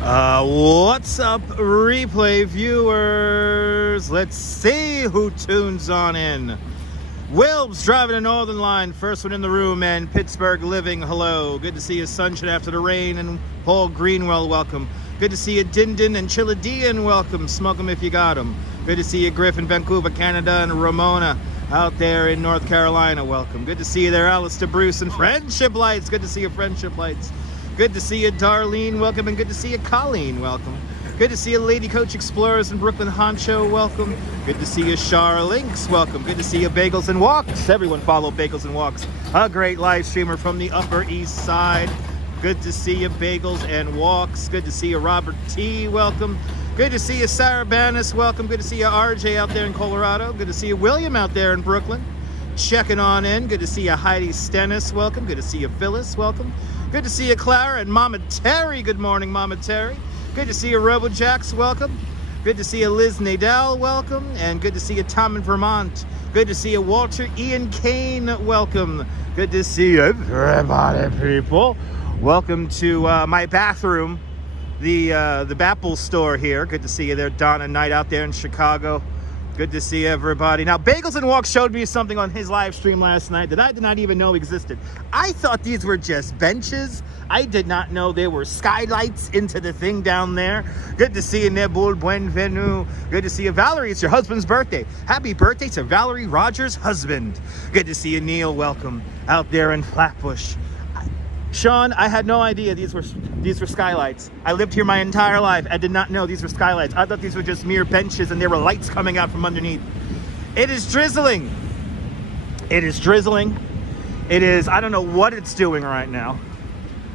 What's up, replay viewers? Let's see who tunes on in. Wilb's driving a Northern Line, first one in the room, and Pittsburgh living. Hello, good to see you, Sunshine After the Rain, and Paul Greenwell, welcome. Good to see you, Dindin and Chiladian, welcome. Smoke 'em if you got 'em. Good to see you, Griff in Vancouver, Canada, and Ramona out there in North Carolina, welcome. Good to see you there, Alistair Bruce and Friendship Lights. Good to see you, Friendship Lights. Good to see you, Darlene, welcome, and good to see you, Colleen, welcome. Good to see you, Lady Coach Explorers in Brooklyn Honcho, welcome. Good to see you, Shar Links, welcome. Good to see you, Bagels and Walks. Everyone follow Bagels and Walks, a great live streamer from the Upper East Side. Good to see you, Bagels and Walks. Good to see you, Robert T, welcome. Good to see you, Sarah Bannis, welcome. Good to see you, RJ out there in Colorado. Good to see you, William out there in Brooklyn. Checking on in. Good to see you, Heidi Stennis, welcome. Good to see you, Phyllis, welcome. Good to see you, Clara, and Mama Terry. Good morning, Mama Terry. Good to see you, RoboJax, welcome. Good to see you, Liz Nadal, welcome. And good to see you, Tom in Vermont. Good to see you, Walter Ian Kane, welcome. Good to see you, everybody, people. Welcome to my bathroom, the Bapple store here. Good to see you there, Donna Knight out there in Chicago. Good to see everybody. Now, Bagels and Walks showed me something on his live stream last night that I did not even know existed. I thought these were just benches. I did not know there were skylights into the thing down there. Good to see you, Nebul Buenvenu. Good to see you, Valerie. It's your husband's birthday. Happy birthday to Valerie Rogers' husband. Good to see you, Neil. Welcome out there in Flatbush. Sean, I had no idea these were skylights. I lived here my entire life. I did not know these were skylights. I thought these were just mere benches and there were lights coming out from underneath. It is drizzling. It is drizzling. It is, I don't know what it's doing right now.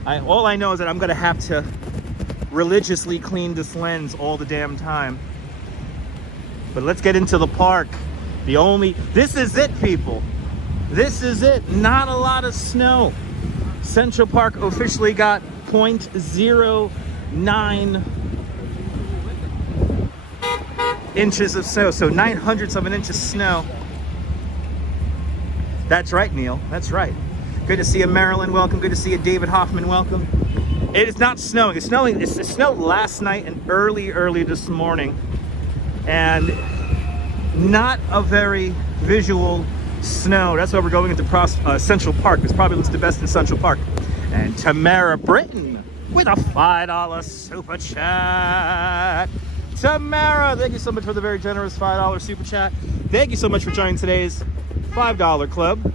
All I know is that I'm gonna have to religiously clean this lens all the damn time. But let's get into the park. This is it, people. This is it. Not a lot of snow. Central Park officially got 0.09 inches of snow, so 900ths of an inch of snow. That's right, Neil, that's right. Good to see you, Marilyn, welcome. Good to see you, David Hoffman, welcome. It is not snowing. It snowed last night and early this morning, and not a very visual snow. That's why we're going into Central Park. This probably looks the best in Central Park. And Tamara Britton with a $5 super chat. Tamara, thank you so much for the very generous $5 super chat. Thank you so much for joining today's $5 club.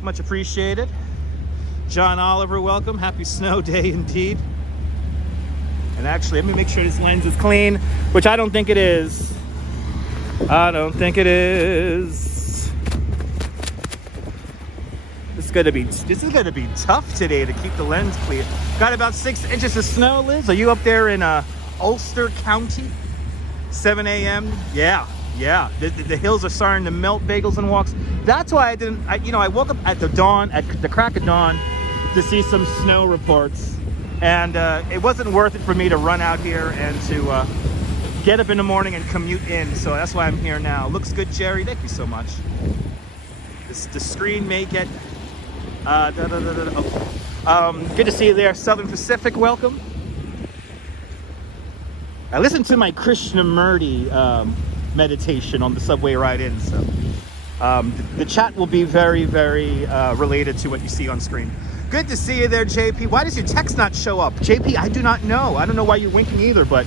Much appreciated. John Oliver, welcome. Happy snow day indeed. And actually, let me make sure this lens is clean, which I don't think it is. I don't think it is. This is gonna be tough today to keep the lens clear. Got about 6 inches of snow, Liz. Are you up there in Ulster County? 7 a.m. Yeah. The hills are starting to melt, Bagels and Walks. That's why I woke up at the crack of dawn to see some snow reports, and it wasn't worth it for me to run out here and to get up in the morning and commute in. So that's why I'm here now. Looks good, Jerry. Thank you so much. The screen may get. Good to see you there, Southern Pacific, welcome. I listened to my Krishnamurti meditation on the subway ride in, so the chat will be very, very related to what you see on screen. Good to see you there, JP. Why does your text not show up? JP, I do not know. I don't know why you're winking either, but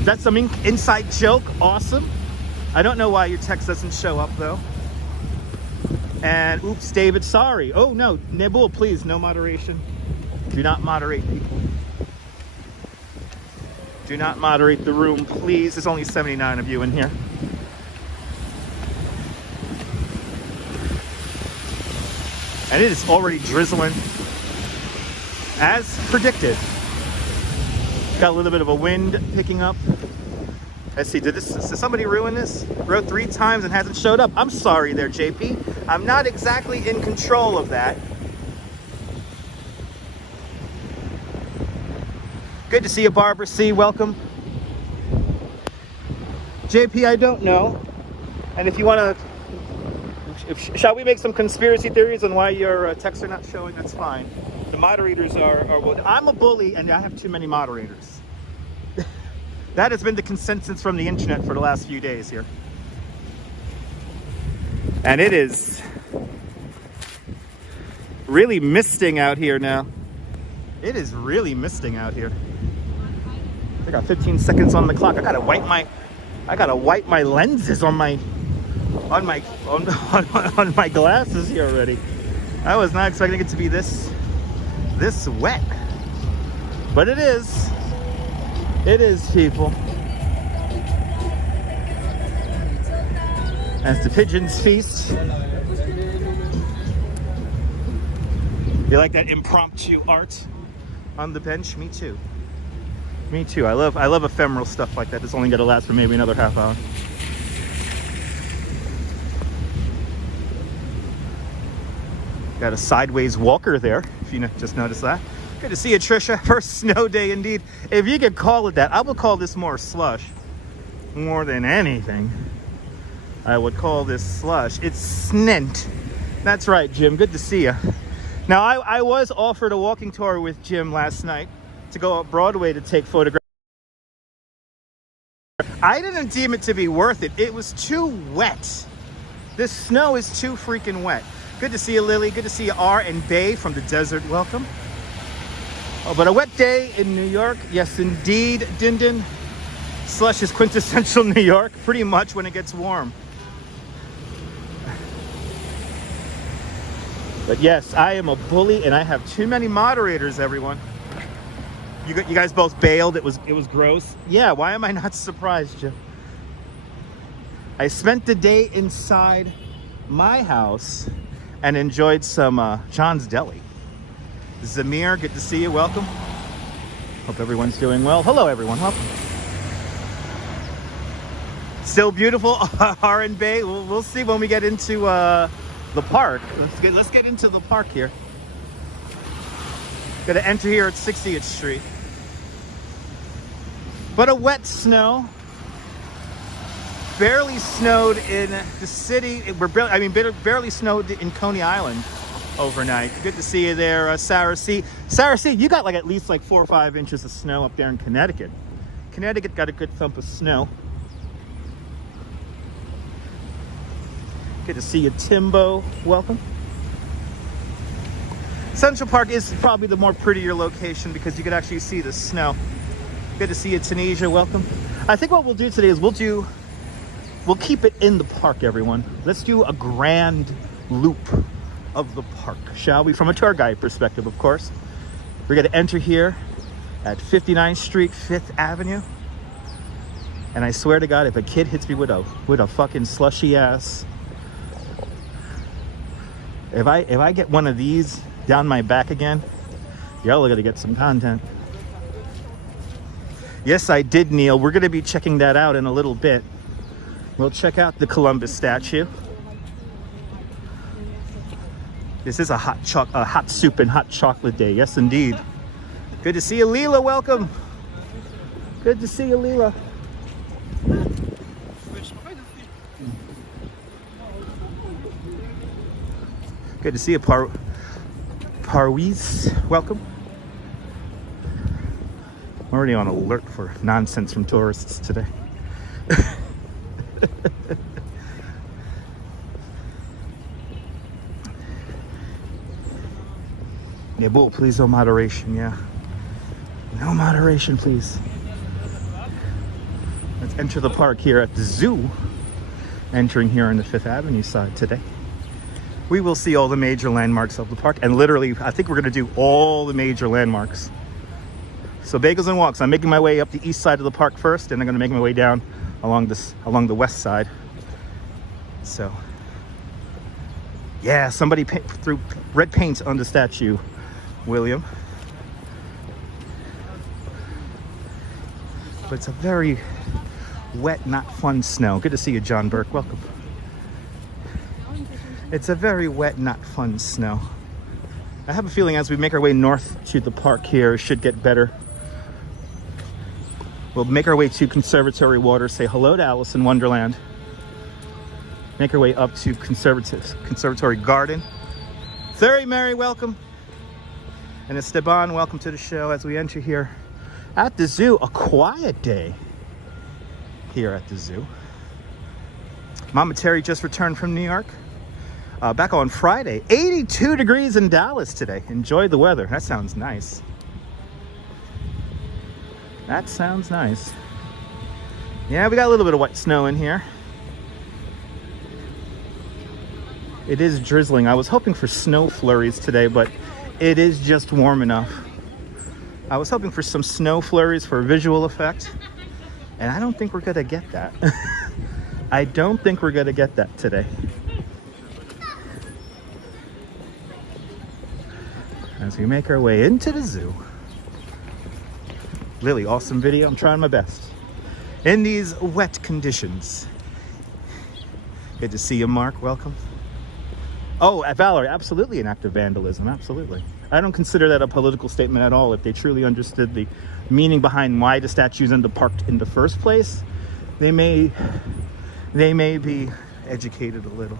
that's some inside joke. Awesome. I don't know why your text doesn't show up, though. And oops, David, sorry. Oh no, Nebul, please, no moderation. Do not moderate people. Do not moderate the room, please. There's only 79 of you in here. And it is already drizzling, as predicted. Got a little bit of a wind picking up. Let's see, did somebody ruin this? Wrote 3 times and hasn't showed up. I'm sorry there, JP. I'm not exactly in control of that. Good to see you, Barbara C. Welcome. JP, I don't know. And if you want to, shall we make some conspiracy theories on why your texts are not showing? That's fine. The moderators are well, I'm a bully and I have too many moderators. That has been the consensus from the internet for the last few days here. And it is really misting out here now. It is really misting out here. I got 15 seconds on the clock. I gotta wipe my lenses on my glasses here already. I was not expecting it to be this wet. But it is. It is, people. As the pigeons feast. You like that impromptu art on the bench? Me too. Me too. I love ephemeral stuff like that. It's only gonna last for maybe another half hour. Got a sideways walker there, if you just noticed that. Good to see you, Trisha. First snow day indeed. If you could call it that, I would call this more slush. More than anything, I would call this slush. It's snint. That's right, Jim. Good to see you. Now, I was offered a walking tour with Jim last night to go up Broadway to take photographs. I didn't deem it to be worth it. It was too wet. This snow is too freaking wet. Good to see you, Lily. Good to see you, R and Bay from the desert. Welcome. Oh, but a wet day in New York. Yes, indeed, Dindin. Slush is quintessential New York, pretty much when it gets warm. But yes, I am a bully and I have too many moderators, everyone. You guys both bailed. It was gross. Yeah, why am I not surprised, Jim? I spent the day inside my house and enjoyed some John's Deli. Zamir, good to see you. Welcome. Hope everyone's doing well. Hello, everyone. Welcome. Still beautiful, Orange Bay. We'll see when we get into the park. Let's get into the park here. Got to enter here at 60th Street. But a wet snow. Barely snowed in the city. Barely snowed in Coney Island overnight. Good to see you there, Sarah C. Sarah C, you got at least 4 or 5 inches of snow up there in Connecticut. Connecticut got a good thump of snow. Good to see you, Timbo. Welcome. Central Park is probably the more prettier location because you could actually see the snow. Good to see you, Tunisia. Welcome. I think what we'll do today is we'll keep it in the park, everyone. Let's do a grand loop of the park, shall we? From a tour guide perspective, of course. We're going to enter here at 59th Street, 5th Avenue. And I swear to God, if a kid hits me with a fucking slushy ass, if I get one of these down my back again, y'all are going to get some content. Yes, I did, Neil. We're going to be checking that out in a little bit. We'll check out the Columbus statue. This is a hot soup and hot chocolate day. Yes, indeed. Good to see you, Leela. Welcome. Good to see you, Leela. Good to see you, Parwiz. Welcome. I'm already on alert for nonsense from tourists today. Yeah, bull, please, no moderation. Yeah, no moderation, please. Let's enter the park here at the zoo. Entering here on the 5th Avenue side today. We will see all the major landmarks of the park, and literally, I think we're going to do all the major landmarks. So bagels and walks. I'm making my way up the east side of the park first, and I'm going to make my way down along the west side. So, yeah, somebody threw red paint on the statue, William. But it's a very wet, not fun snow. Good to see you, John Burke. Welcome. It's a very wet, not fun snow. I have a feeling as we make our way north to the park here, it should get better. We'll make our way to Conservatory Water, say hello to Alice in Wonderland. Make our way up to Conservatory Garden. Very Mary, welcome. And Esteban, welcome to the show as we enter here at the zoo. A quiet day. here at the zoo. Mama Terry just returned from New York. Back on Friday. 82 degrees in Dallas today. Enjoy the weather. That sounds nice. That sounds nice. Yeah, we got a little bit of white snow in here. It is drizzling. I was hoping for snow flurries today, but it is just warm enough. I was hoping for some snow flurries for visual effect, and I don't think we're gonna get that. I don't think we're gonna get that today. As we make our way into the zoo. Lily, awesome video. I'm trying my best. In these wet conditions. Good to see you, Mark. Welcome. Oh, Valerie, absolutely an act of vandalism. Absolutely. I don't consider that a political statement at all. If they truly understood the meaning behind why the statues end up parked in the first place, they may be educated a little.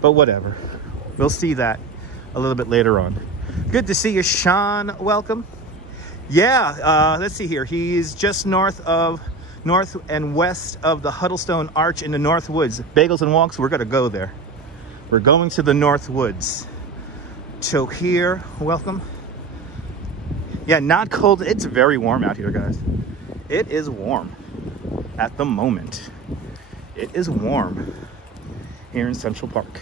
But whatever. We'll see that a little bit later on. Good to see you, Sean. Welcome. Yeah, let's see here. He's just north and west of the Huddlestone Arch in the North Woods. Bagels and Walks, we're going to go there. We're going to the North Woods. So here, welcome. Yeah, not cold. It's very warm out here, guys. It is warm at the moment. It is warm here in Central Park.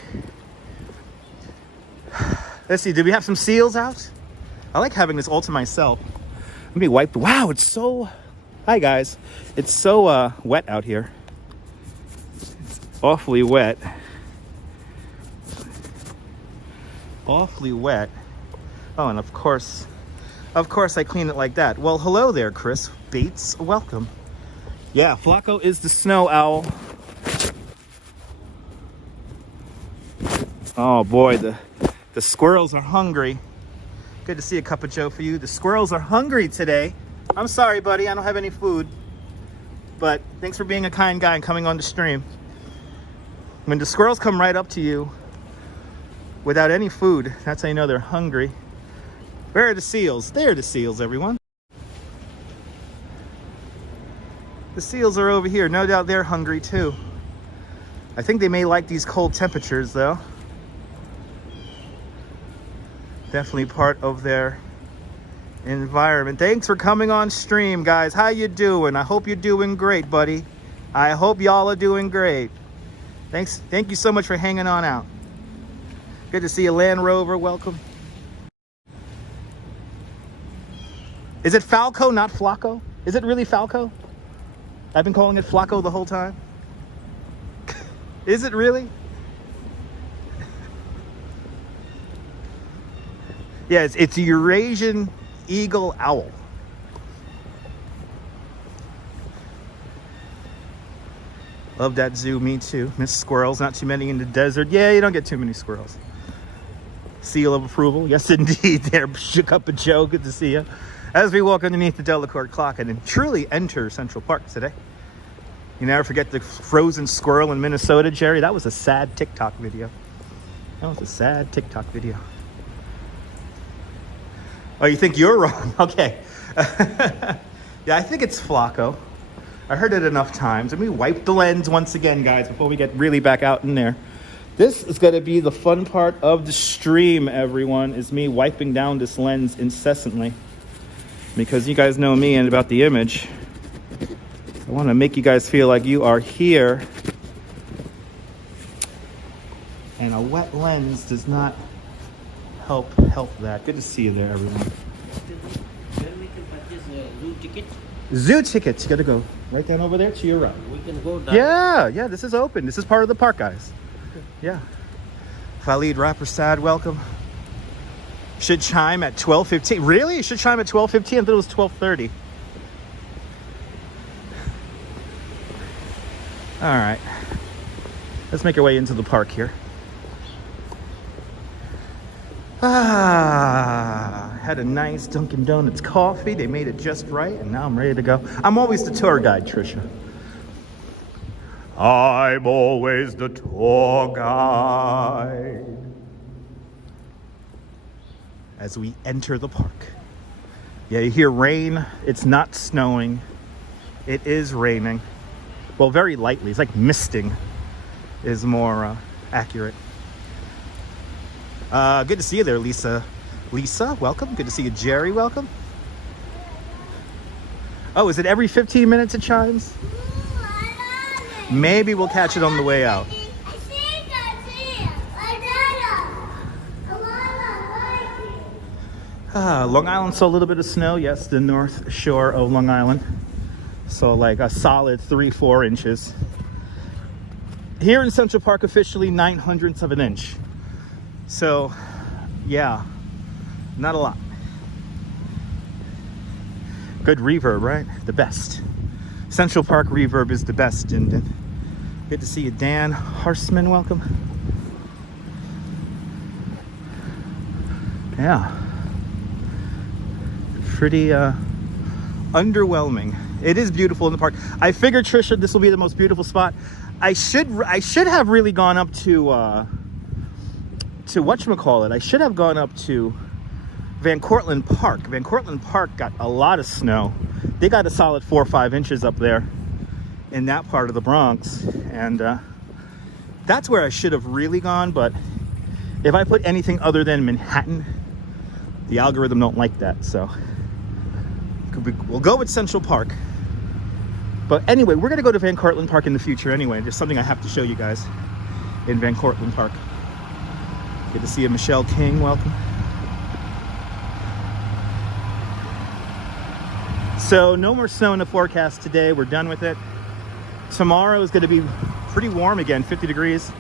Let's see, do we have some seals out? I like having this all to myself. Let me wipe. Wow, it's so... Hi, guys. It's so wet out here. It's awfully wet. Awfully wet. Oh, and of course I clean it like that. Well, hello there, Chris Bates. Welcome. Yeah, Flacco is the snow owl. Oh boy, the squirrels are hungry. Good to see a cup of joe for you. The squirrels are hungry today. I'm sorry, buddy, I don't have any food. But thanks for being a kind guy and coming on the stream. When the squirrels come right up to you without any food, that's how you know they're hungry. Where are the seals? There are the seals, everyone. The seals are over here. No doubt they're hungry too. I think they may like these cold temperatures though. Definitely part of their environment. Thanks for coming on stream, guys. How you doing? I hope you're doing great, buddy. I hope y'all are doing great. Thanks. Thank you so much for hanging on out. Good to see you, Land Rover. Welcome. Is it Falco, not Flacco? Is it really Falco? I've been calling it Flacco the whole time. Is it really? Yeah, it's a Eurasian eagle owl. Love that zoo, me too. Miss squirrels, not too many in the desert. Yeah, you don't get too many squirrels. Seal of approval. Yes, indeed. There, Cup of Joe. Good to see you. As we walk underneath the Delacorte clock and truly enter Central Park today. You never forget the frozen squirrel in Minnesota, Jerry. That was a sad TikTok video. That was a sad TikTok video. Oh, you think you're wrong? Okay. Yeah, I think it's Flacco. I heard it enough times. Let me wipe the lens once again, guys, before we get really back out in there. This is going to be the fun part of the stream, everyone, is me wiping down this lens incessantly. Because you guys know me and about the image. I want to make you guys feel like you are here. And a wet lens does not help that. Good to see you there, everyone. Where we can purchase a zoo ticket? Zoo tickets. You got to go right down over there to your right. We can go down. Yeah, this is open. This is part of the park, guys. Yeah. Khalid Rappersad, welcome. Should chime at 12:15. Really? It should chime at 12:15? I thought it was 12:30. All right. Let's make our way into the park here. Had a nice Dunkin' Donuts coffee. They made it just right, and now I'm ready to go. I'm always the tour guide, Trisha. I'm always the tour guide. As we enter the park. Yeah, you hear rain. It's not snowing. It is raining. Well, very lightly. It's like misting is more accurate. Good to see you there, Lisa. Lisa, welcome. Good to see you, Jerry. Welcome. Oh, is it every 15 minutes it chimes? Maybe we'll catch it on the way out. Long Island saw a little bit of snow. Yes, the north shore of Long Island. So like a solid 3-4 inches. Here in Central Park, officially 9/100ths of an inch. So, yeah, not a lot. Good reverb, right? The best. Central Park reverb is the best. And good to see you, Dan Harsman. Welcome. Yeah. Pretty underwhelming. It is beautiful in the park. I figured, Trisha, this will be the most beautiful spot. I should have really gone up to whatchamacallit. I should have gone up to Van Cortlandt Park. Van Cortlandt Park got a lot of snow. They got a solid 4 or 5 inches up there in that part of the Bronx. And that's where I should have really gone. But if I put anything other than Manhattan, the algorithm don't like that. So we'll go with Central Park. But anyway, we're going to go to Van Cortlandt Park in the future anyway. There's something I have to show you guys in Van Cortlandt Park. Good to see you, Michelle King. Welcome. So no more snow in the forecast today. We're done with it. Tomorrow is going to be pretty warm again, 50 degrees.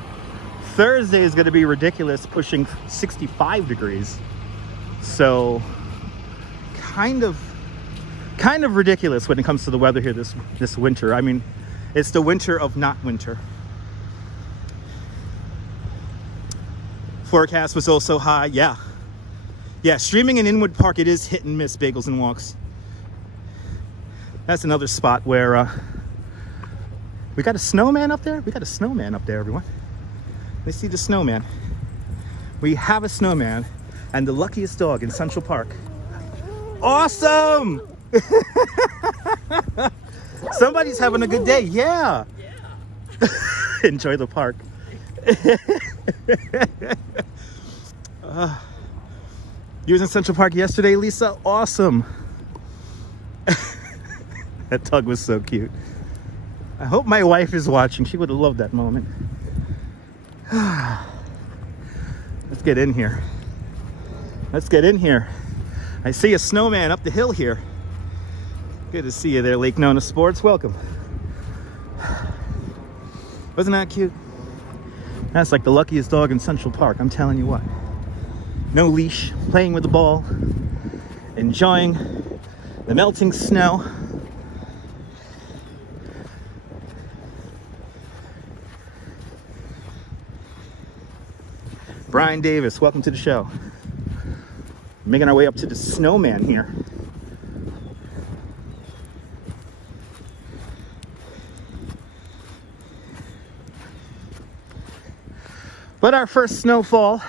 Thursday is going to be ridiculous, pushing 65 degrees. So kind of ridiculous when it comes to the weather here this winter. I mean, it's the winter of not winter. Forecast was also high. Yeah, streaming in Inwood Park, it is hit and miss, Bagels and Walks. That's another spot where we got a snowman up there. We got a snowman up there, everyone. Let's see the snowman. We have a snowman and the luckiest dog in Central Park. Awesome! Somebody's having a good day. Yeah. Enjoy the park. You was in Central Park yesterday, Lisa? Awesome. That dog was so cute. I hope my wife is watching. She would have loved that moment. Let's get in here. Let's get in here. I see a snowman up the hill here. Good to see you there, Lake Nona Sports. Welcome. Wasn't that cute? That's like the luckiest dog in Central Park, I'm telling you what. No leash, playing with the ball, enjoying the melting snow. Brian Davis, welcome to the show. Making our way up to the snowman here. But our first snowfall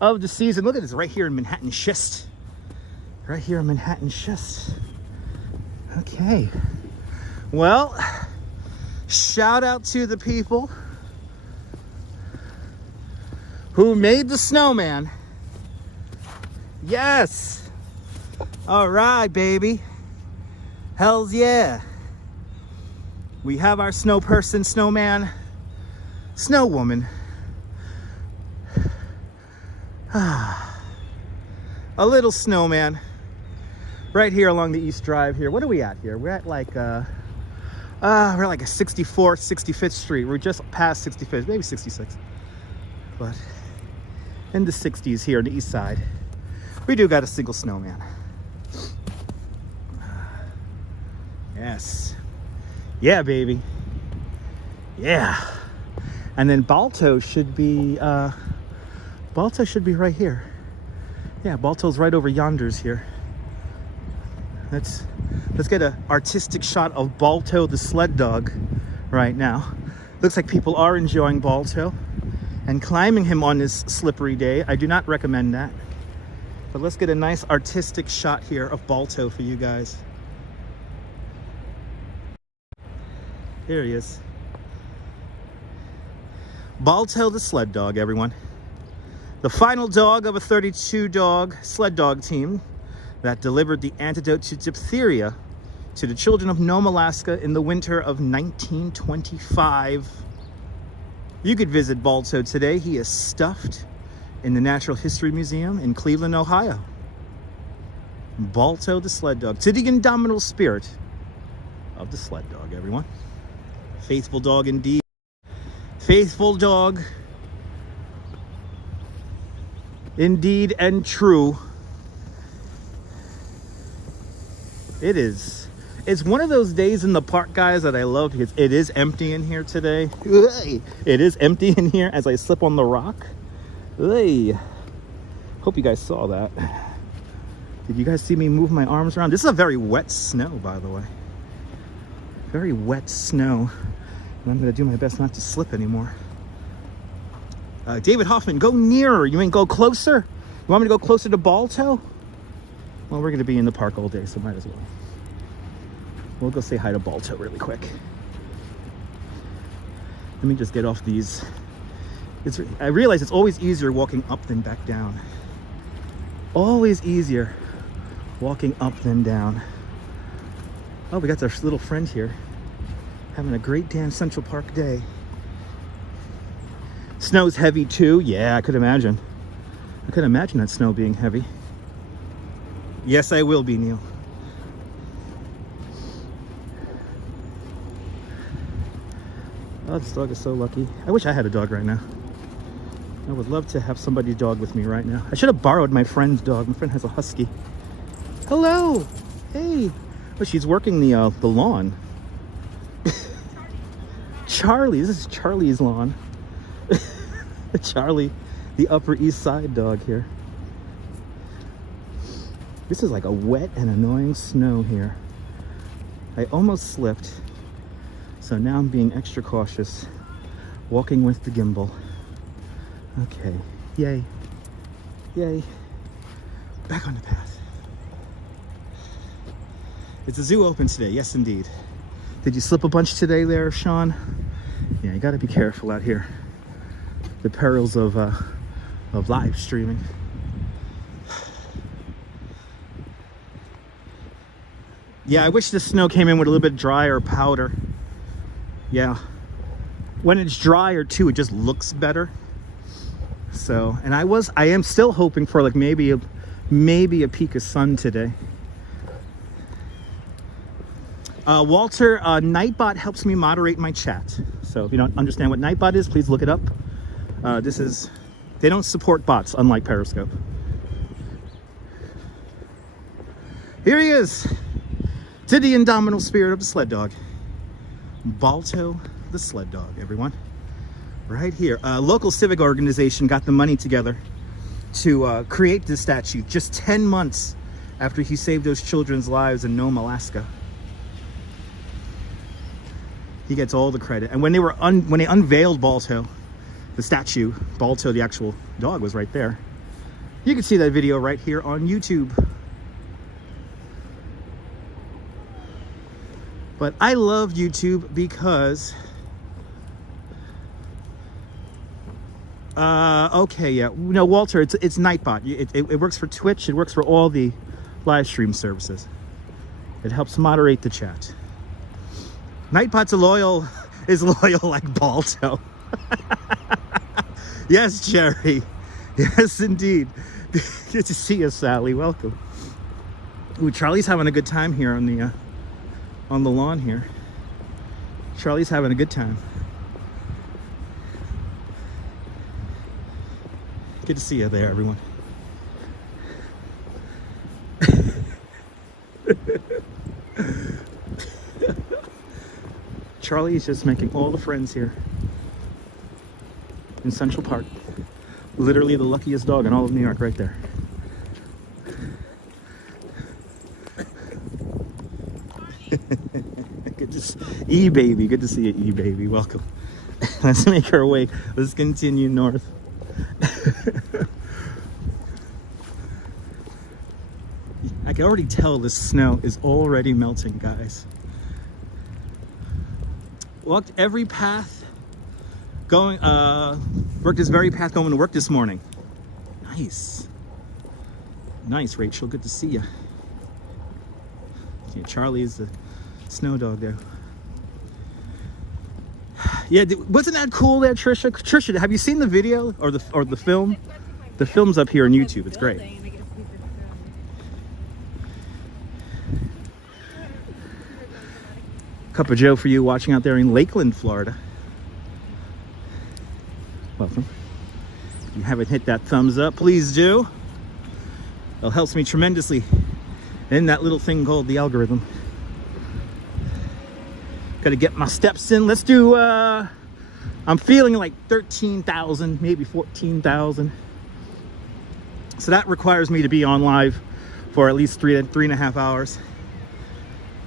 of the season. Look at this right here in Manhattan Schist. Right here in Manhattan Schist. Okay. Well, shout out to the people who made the snowman. Yes. All right, baby. Hells yeah. We have our snow person, snowman, snow woman. A little snowman right here along the East Drive here. What are we at here? We're at like we're like a 64th, 65th Street. We're just past 65th, maybe 66. But in the 60s here on the East Side, we do got a single snowman. Yes. Yeah, baby. Yeah. And then Balto should be right here. Yeah, Balto's right over yonders here. Let's get an artistic shot of Balto the sled dog right now. Looks like people are enjoying Balto and climbing him on this slippery day. I do not recommend that. But let's get a nice artistic shot here of Balto for you guys. Here he is. Balto the sled dog, everyone. The final dog of a 32-dog sled dog team that delivered the antidote to diphtheria to the children of Nome, Alaska in the winter of 1925. You could visit Balto today. He is stuffed in the Natural History Museum in Cleveland, Ohio. Balto the sled dog, to the indomitable spirit of the sled dog, everyone. Faithful dog indeed. Faithful dog indeed and true. It is. It's one of those days in the park, guys, that I love because it is empty in here today. It is empty in here as I slip on the rock. Hope you guys saw that. Did you guys see me move my arms around? This is a very wet snow, by the way. Very wet snow. And I'm going to do my best not to slip anymore. David Hoffman, go nearer. You ain't go closer? You want me to go closer to Balto? Well, we're going to be in the park all day, so might as well. We'll go say hi to Balto really quick. Let me just get off these. I realize it's always easier walking up than back down. Always easier walking up than down. Oh, we got our little friend here. Having a great damn Central Park day. Snow's heavy too. Yeah, I could imagine. I could imagine that snow being heavy. Yes, I will be, Neil. Oh, this dog is so lucky. I wish I had a dog right now. I would love to have somebody's dog with me right now. I should have borrowed my friend's dog. My friend has a husky. Hello. Hey. Oh, she's working the lawn. Charlie, this is Charlie's lawn. Charlie, the Upper East Side dog here. This is like a wet and annoying snow here. I almost slipped, so now I'm being extra cautious, walking with the Gimble. Okay, yay, yay, back on the path. Is the zoo open today? Yes, indeed. Did you slip a bunch today there, Sean? Yeah, you gotta be careful out here. The perils of live streaming. Yeah, I wish the snow came in with a little bit drier powder. Yeah. When it's drier too, it just looks better. So, and I am still hoping for like maybe a peak of sun today. Walter, Nightbot helps me moderate my chat. So if you don't understand what Nightbot is, please look it up. They don't support bots, unlike Periscope. Here he is, to the indomitable spirit of the sled dog. Balto the sled dog, everyone. Right here. A local civic organization got the money together to create this statue just 10 months after he saved those children's lives in Nome, Alaska. He gets all the credit. And when they unveiled Balto, the statue, Balto, the actual dog, was right there. You can see that video right here on YouTube. But I love YouTube because okay, yeah, no, Walter, it's Nightbot. It works for Twitch. It works for all the live stream services. It helps moderate the chat. Nightbot's loyal like Balto. Yes, Jerry. Yes, indeed. Good to see you, Sally. Welcome. Ooh, Charlie's having a good time here on the lawn here. Charlie's having a good time. Good to see you there, everyone. Charlie is just making all the friends here in Central Park. Literally the luckiest dog in all of New York right there. Good to see E-Baby. Good to see you, E-Baby. Welcome. Let's make our way. Let's continue north. I can already tell the snow is already melting, guys. Walked every path going, worked this very path going to work this morning. Nice. Nice, Rachel. Good to see you. Yeah, Charlie is the snow dog there. Yeah, wasn't that cool there, Trisha? Trisha, have you seen the video or the film? The film's up here on YouTube. It's great. Cup of Joe for you watching out there in Lakeland, Florida. Welcome. If you haven't hit that thumbs up, please do. It helps me tremendously in that little thing called the algorithm. Gotta get my steps in. Let's do, I'm feeling like 13,000, maybe 14,000. So that requires me to be on live for at least three and a half hours.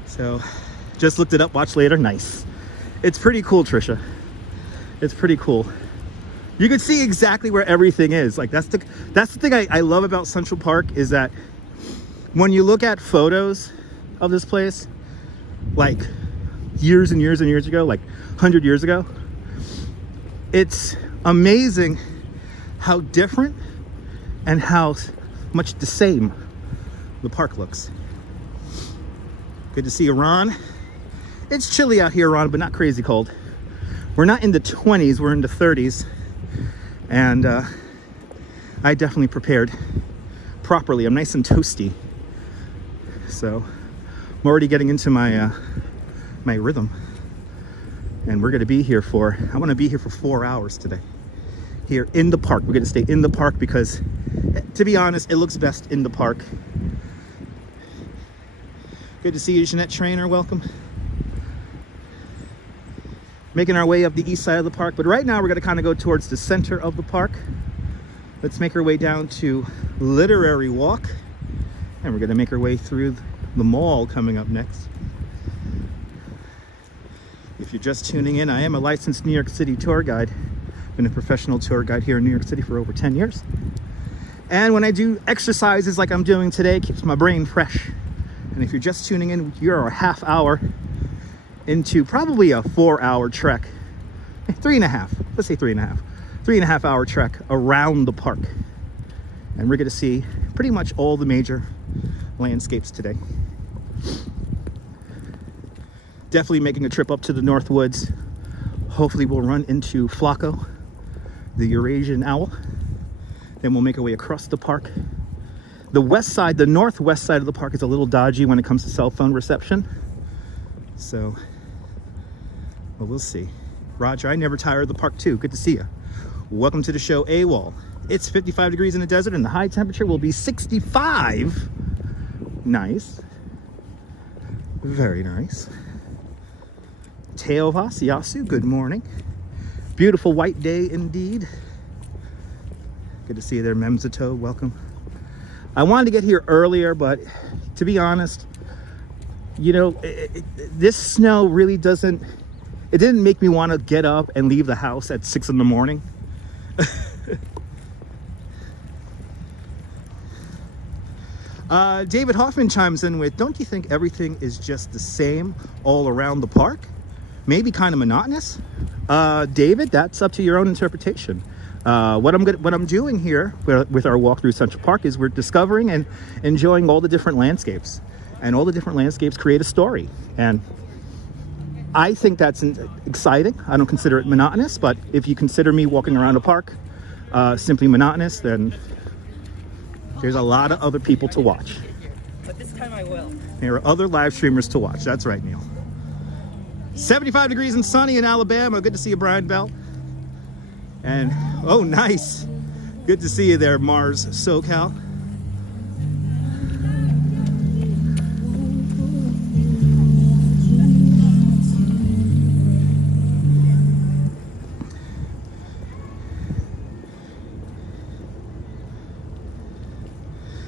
So just looked it up, watch later. Nice. It's pretty cool, Trisha. It's pretty cool. You can see exactly where everything is. Like that's the thing I love about Central Park is that when you look at photos of this place, like years and years and years ago, like 100 years ago, it's amazing how different and how much the same the park looks. Good to see you, Ron. It's chilly out here, Ron, but not crazy cold. We're not in the 20s, we're in the 30s. And I definitely prepared properly. I'm nice and toasty. So I'm already getting into my my rhythm. And we're gonna be here I wanna be here for 4 hours today. Here in the park. We're gonna stay in the park because, to be honest, it looks best in the park. Good to see you, Jeanette Trainer, welcome. Making our way up the east side of the park, but right now we're gonna kind of go towards the center of the park. Let's make our way down to Literary Walk, and we're gonna make our way through the mall coming up next. If you're just tuning in, I am a licensed New York City tour guide. Been a professional tour guide here in New York City for over 10 years. And when I do exercises like I'm doing today, it keeps my brain fresh. And if you're just tuning in, you're a half hour into probably a 4-hour trek. 3.5, let's say 3.5. 3.5 hour trek around the park. And we're gonna see pretty much all the major landscapes today. Definitely making a trip up to the North Woods. Hopefully we'll run into Flacco, the Eurasian owl. Then we'll make our way across the park. The west side, the northwest side of the park is a little dodgy when it comes to cell phone reception. So, well, we'll see. Roger, I never tire of the park too. Good to see you. Welcome to the show, AWOL. It's 55 degrees in the desert and the high temperature will be 65. Nice. Very nice. Teovas Yasu, good morning. Beautiful white day indeed. Good to see you there, Memzato, welcome. I wanted to get here earlier, but to be honest, you know, this snow really didn't make me want to get up and leave the house at 6 in the morning. David Hoffman chimes in with, don't you think everything is just the same all around the park? Maybe kind of monotonous? David, that's up to your own interpretation. What I'm doing here with our walk through Central Park is we're discovering and enjoying all the different landscapes. And all the different landscapes create a story. And I think that's exciting. I don't consider it monotonous, but if you consider me walking around a park simply monotonous, then there's a lot of other people to watch. But this time I will. There are other live streamers to watch. That's right, Neil. 75 degrees and sunny in Alabama. Good to see you, Brian Bell. And, oh, nice. Good to see you there, Mars SoCal.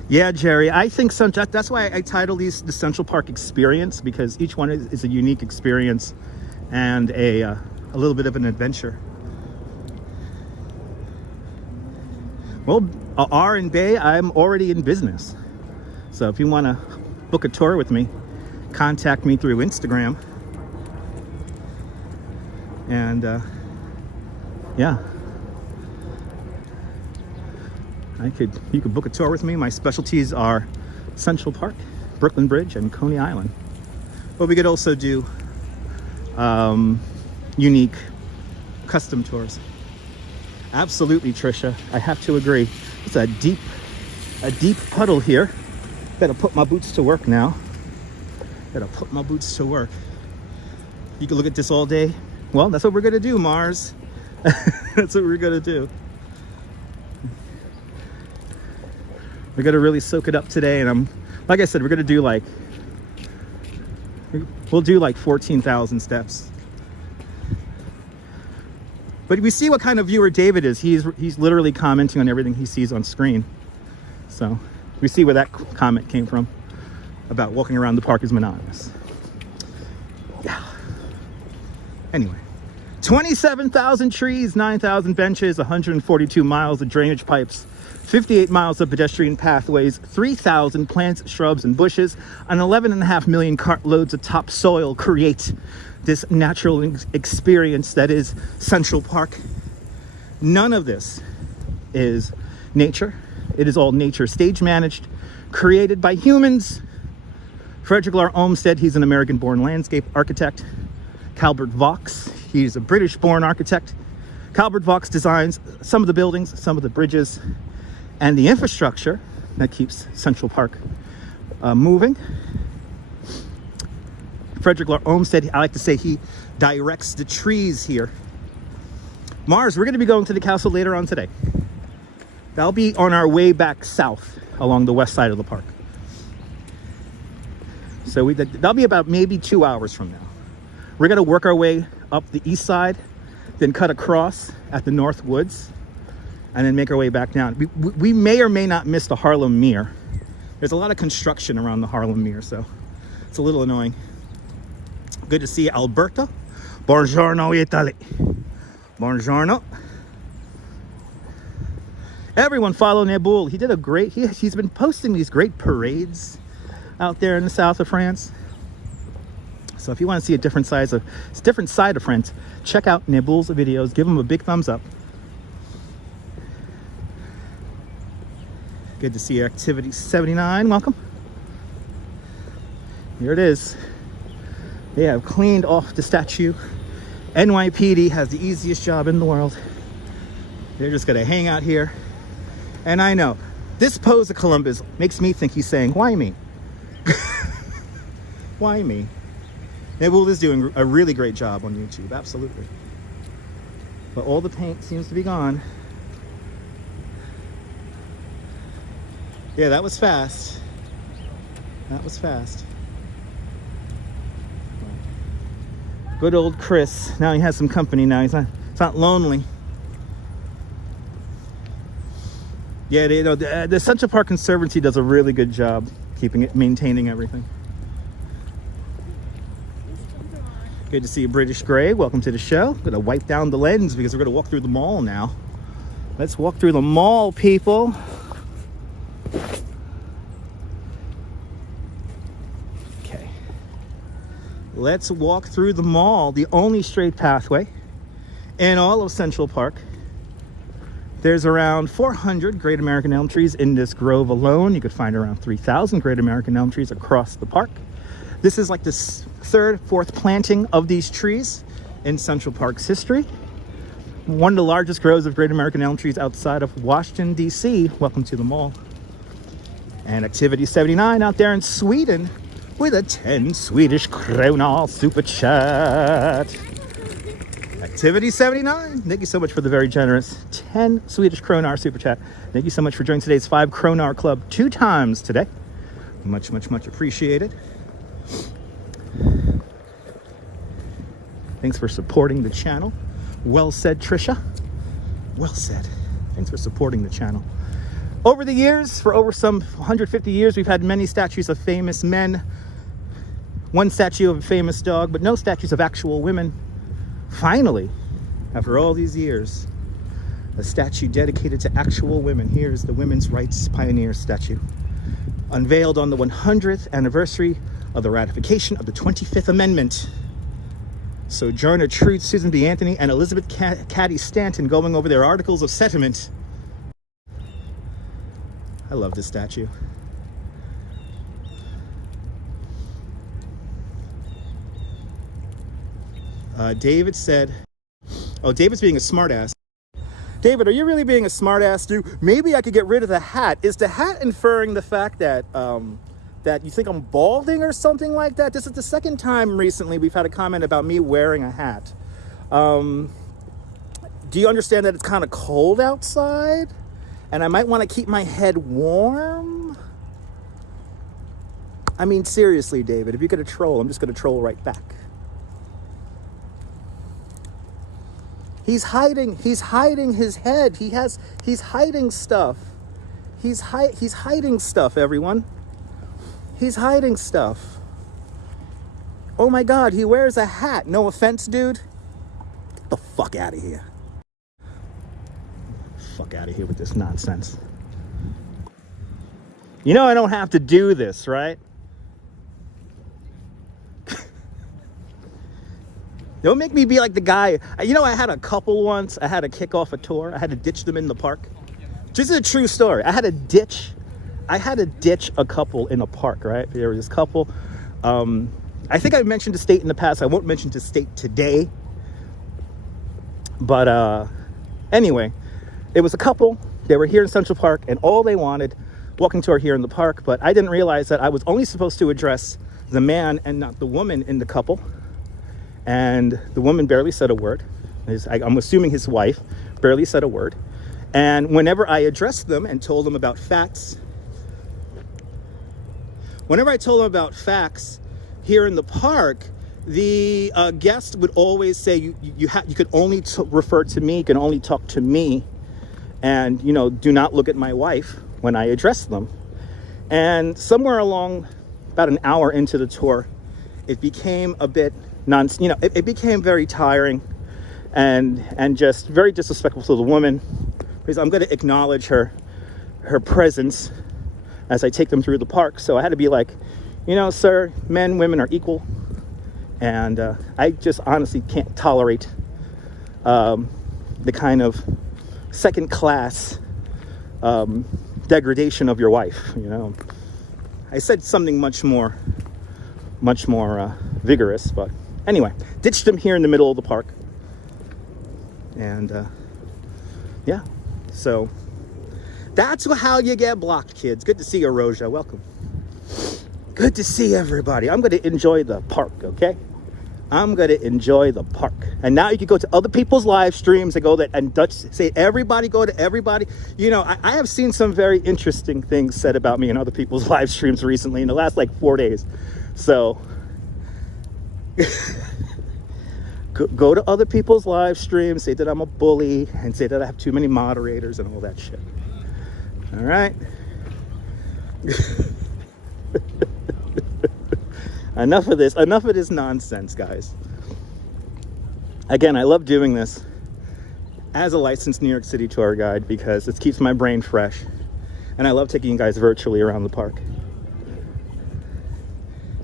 Yeah, Jerry, I think that's why I title these the Central Park Experience, because each one is a unique experience and a little bit of an adventure. Well, R and Bay, I'm already in business. So if you want to book a tour with me, contact me through Instagram. And yeah, you could book a tour with me. My specialties are Central Park, Brooklyn Bridge, and Coney Island. But we could also do unique custom tours. Absolutely, Trisha, I have to agree. It's a deep puddle here. Better put my boots to work now. Better put my boots to work. You can look at this all day. Well, that's what we're gonna do, Mars. That's what we're gonna do. We're gonna really soak it up today, and like I said, we're gonna do we'll do like 14,000 steps. But we see what kind of viewer David is. He's literally commenting on everything he sees on screen. So we see where that comment came from about walking around the park is monotonous. Yeah. Anyway, 27,000 trees, 9,000 benches, 142 miles of drainage pipes, 58 miles of pedestrian pathways, 3,000 plants, shrubs, and bushes, and 11.5 million cartloads of topsoil create this natural experience that is Central Park. None of this is nature. It is all nature, stage managed, created by humans. Frederick Law Olmsted, he's an American-born landscape architect. Calvert Vaux, he's a British-born architect. Calvert Vaux designs some of the buildings, some of the bridges, and the infrastructure that keeps Central Park moving. Frederick Law Olmsted, I like to say he directs the trees here. Mars, we're going to be going to the castle later on today. That'll be on our way back south along the west side of the park. So that'll be about maybe 2 hours from now. We're going to work our way up the east side, then cut across at the North Woods, and then make our way back down. We may or may not miss the Harlem Meer. There's a lot of construction around the Harlem Meer, so it's a little annoying. Good to see you, Alberta. Buongiorno, Italy. Buongiorno. Everyone follow Nebul. He did a great, he's been posting these great parades out there in the south of France. So if you want to see a different side of France, check out Nebul's videos. Give him a big thumbs up. Good to see you, Activity 79. Welcome. Here it is. They have cleaned off the statue. NYPD has the easiest job in the world. They're just gonna hang out here. And I know, this pose of Columbus makes me think he's saying, why me? Why me? Nebul is doing a really great job on YouTube, absolutely. But all the paint seems to be gone. Yeah, that was fast. That was fast. Good old Chris. Now he has some company now. He's not lonely. Yeah, the Central Park Conservatory does a really good job maintaining everything. Good to see you, British Grey. Welcome to the show. I'm gonna wipe down the lens because we're gonna walk through the mall now. Let's walk through the mall, people. Let's walk through the mall, the only straight pathway in all of Central Park. There's around 400 Great American Elm trees in this grove alone. You could find around 3,000 Great American Elm trees across the park. This is like the third, fourth planting of these trees in Central Park's history. One of the largest groves of Great American Elm trees outside of Washington, D.C. Welcome to the mall. And Activity 79 out there in Sweden with a 10 Swedish krona super chat. Activity 79, thank you so much for the very generous 10 Swedish kronar super chat. Thank you so much for joining today's 5 kronar club 2 times today. Much, much, much appreciated. Thanks for supporting the channel. Well said, Trisha. Well said. Thanks for supporting the channel. Over the years, for over some 150 years, we've had many statues of famous men. One statue of a famous dog, but no statues of actual women. Finally, after all these years, a statue dedicated to actual women. Here's the Women's Rights Pioneer statue, unveiled on the 100th anniversary of the ratification of the 25th Amendment. Sojourner Truth, Susan B. Anthony, and Elizabeth Cady Stanton going over their articles of sentiment. I love this statue. David said, oh, David's being a smartass. David, are you really being a smartass, dude? Maybe I could get rid of the hat. Is the hat inferring the fact that that you think I'm balding or something like that? This is the second time recently we've had a comment about me wearing a hat. Do you understand that it's kind of cold outside? And I might want to keep my head warm? I mean, seriously, David, if you're going to troll, I'm just going to troll right back. He's hiding his head. He's hiding stuff. He's hiding stuff, everyone. He's hiding stuff. Oh my God, he wears a hat. No offense, dude. Get the fuck out of here. Fuck out of here with this nonsense. You know I don't have to do this, right? Don't make me be like the guy. You know, I had a couple once. I had to kick off a tour. I had to ditch them in the park. This is a true story. I had to ditch a couple in a park, right? There was this couple. I think I mentioned the state in the past. I won't mention the state today. But anyway, it was a couple. They were here in Central Park, and all they wanted, walking tour here in the park. But I didn't realize that I was only supposed to address the man and not the woman in the couple. And the woman barely said a word. I'm assuming his wife barely said a word. And whenever I addressed them and told them about facts, here in the park, the guest would always say, you could only refer to me, you can only talk to me, and, you know, do not look at my wife when I address them. And somewhere along, about an hour into the tour, it became a bit it became very tiring and just very disrespectful to the woman, because I'm going to acknowledge her presence as I take them through the park. So I had to be like, you know, sir, men, women are equal. And I just honestly can't tolerate the kind of second class degradation of your wife. You know, I said something much more vigorous, but anyway, ditched him here in the middle of the park. And yeah, so that's how you get blocked, kids. Good to see you, Roja. Welcome. Good to see everybody. I'm going to enjoy the park, okay? I'm going to enjoy the park. And now you can go to other people's live streams and go there and say, everybody, go to everybody. You know, I have seen some very interesting things said about me in other people's live streams recently in the last, like, 4 days. So go to other people's live streams, say that I'm a bully, and say that I have too many moderators and all that shit. All right? Enough of this nonsense, guys. Again, I love doing this as a licensed New York City tour guide because it keeps my brain fresh, and I love taking you guys virtually around the park.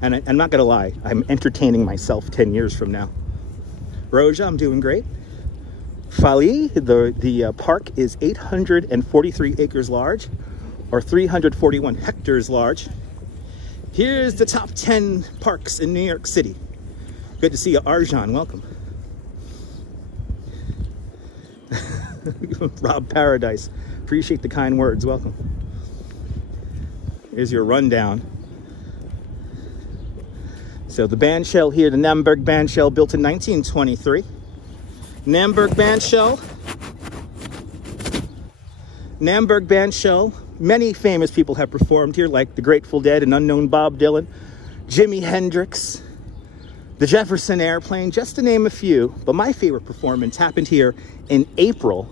And I'm not gonna lie, I'm entertaining myself 10 years from now. Roja, I'm doing great. Fali, the park is 843 acres large, or 341 hectares large. Here's the top 10 parks in New York City. Good to see you, Arjan. Welcome. Rob Paradise. Appreciate the kind words. Welcome. Here's your rundown. So the bandshell here, the Namberg bandshell, built in 1923. Namberg bandshell. Many famous people have performed here, like the Grateful Dead and unknown Bob Dylan, Jimi Hendrix, the Jefferson Airplane, just to name a few. But my favorite performance happened here in April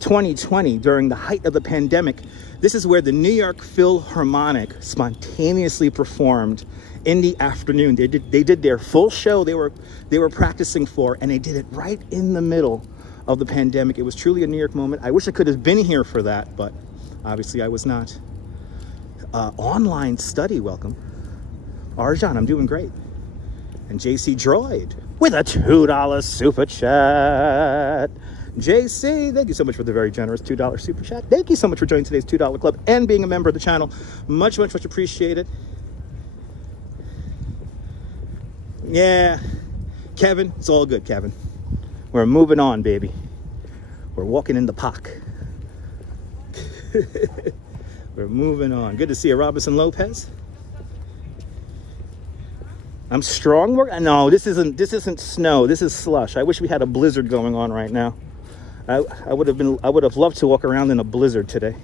2020 during the height of the pandemic. This is where the New York Philharmonic spontaneously performed in the afternoon. They did their full show they were practicing for, and they did it right in the middle of the pandemic. It was truly a New York moment. I wish I could have been here for that, but obviously I was not. Online study, welcome. Arjan, I'm doing great. And JC Droid with a $2 super chat. JC, thank you so much for the very generous $2 super chat. Thank you so much for joining today's $2 club and being a member of the channel. Much, much, much appreciated. Yeah, Kevin, it's all good, Kevin. We're moving on, baby. We're walking in the park. We're moving on. Good to see you, Robinson Lopez. I'm strong. No, this isn't snow. This is slush. I wish we had a blizzard going on right now. I would have loved to walk around in a blizzard today.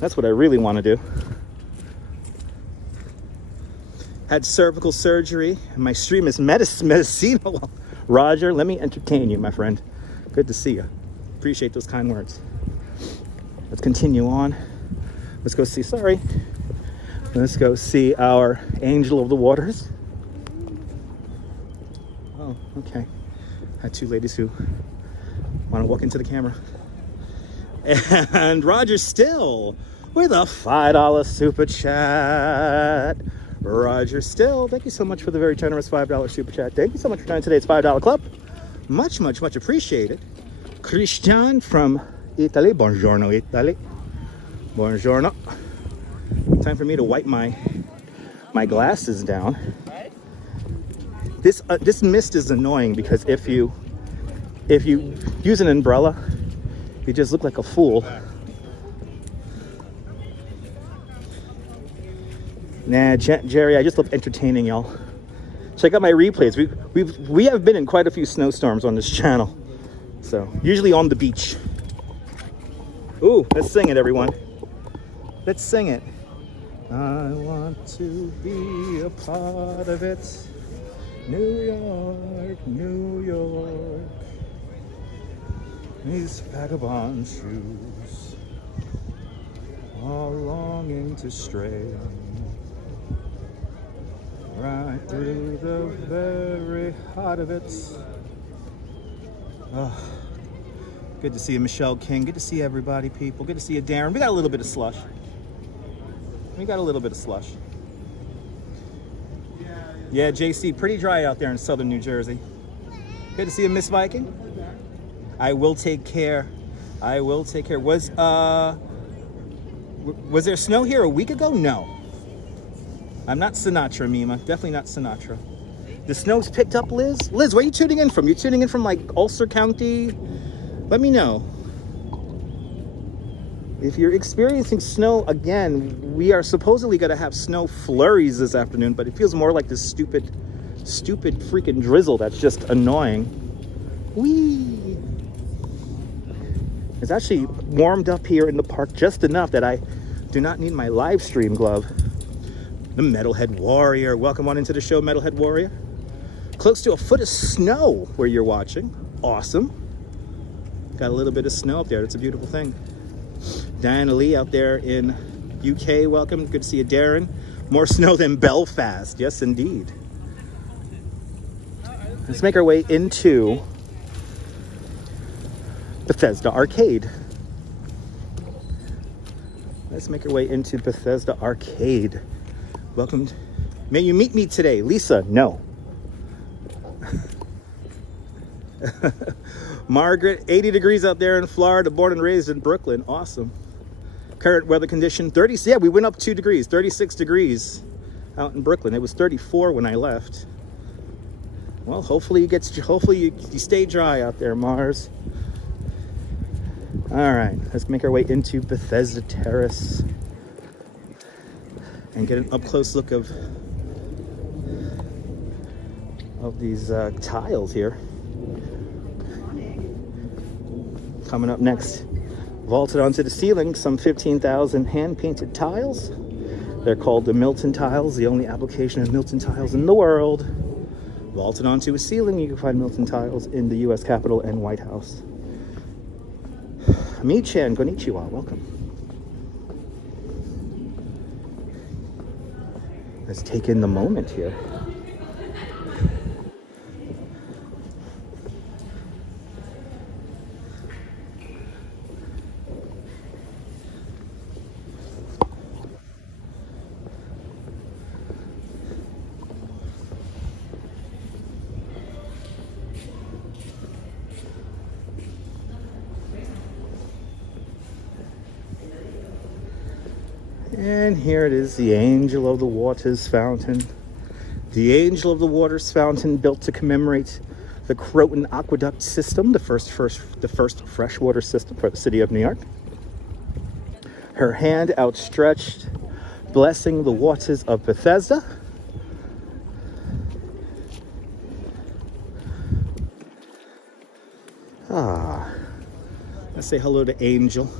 That's what I really want to do. Had cervical surgery. My stream is medicinal. Roger, let me entertain you, my friend. Good to see you. Appreciate those kind words. Let's continue on. Let's go see, let's go see our angel of the waters. Oh, okay. Had two ladies who want to walk into the camera. And Roger Still with a $5 super chat. Roger Still, thank you so much for the very generous $5 super chat. Thank you so much for joining today's $5 club. Much, much, much appreciated. Christian from Italy. Buongiorno, Italy. Buongiorno. Time for me to wipe my glasses down. This mist is annoying because if you use an umbrella, you just look like a fool. Nah, Jerry, I just love entertaining y'all. Check out my replays. We have been in quite a few snowstorms on this channel. So, usually on the beach. Ooh, let's sing it, everyone. Let's sing it. I want to be a part of it. New York, New York. These vagabond shoes are longing to stray right through the very heart of it. Oh, good to see you, Michelle King. Good to see everybody, people. Good to see you, Darren. We got a little bit of slush. Yeah, JC, pretty dry out there in southern New Jersey. Good to see you, Miss Viking. I will take care. Was there snow here a week ago? No. I'm not Sinatra, Mima. Definitely not Sinatra. The snow's picked up, Liz. Liz, where are you tuning in from? You tuning in from like Ulster County? Let me know. If you're experiencing snow again, we are supposedly going to have snow flurries this afternoon, but it feels more like this stupid freaking drizzle that's just annoying. Whee! It's actually warmed up here in the park just enough that I do not need my live stream glove. The Metalhead Warrior. Welcome on into the show, Metalhead Warrior. Close to a foot of snow where you're watching. Awesome. Got a little bit of snow up there. It's a beautiful thing. Diana Lee out there in UK. Welcome. Good to see you, Darren. More snow than Belfast. Yes, indeed. Let's make our way into Bethesda Arcade. Let's make our way into Bethesda Arcade. Welcome. May you meet me today. Lisa, no. Margaret, 80 degrees out there in Florida, born and raised in Brooklyn. Awesome. Current weather condition, 30. Yeah, we went up 2 degrees, 36 degrees out in Brooklyn. It was 34 when I left. Well, hopefully you stay dry out there, Mars. All right, let's make our way into Bethesda Terrace and get an up-close look of these tiles here. Coming up next, vaulted onto the ceiling, some 15,000 hand-painted tiles. They're called the Milton tiles, the only application of Milton tiles in the world. Vaulted onto a ceiling, you can find Milton tiles in the U.S. Capitol and White House. Mi-chan, konnichiwa, welcome. Let's take in the moment here. And here it is, the Angel of the Waters Fountain. The Angel of the Waters Fountain, built to commemorate the Croton Aqueduct System, the first freshwater system for the city of New York. Her hand outstretched, blessing the waters of Bethesda. Let's say hello to Angel.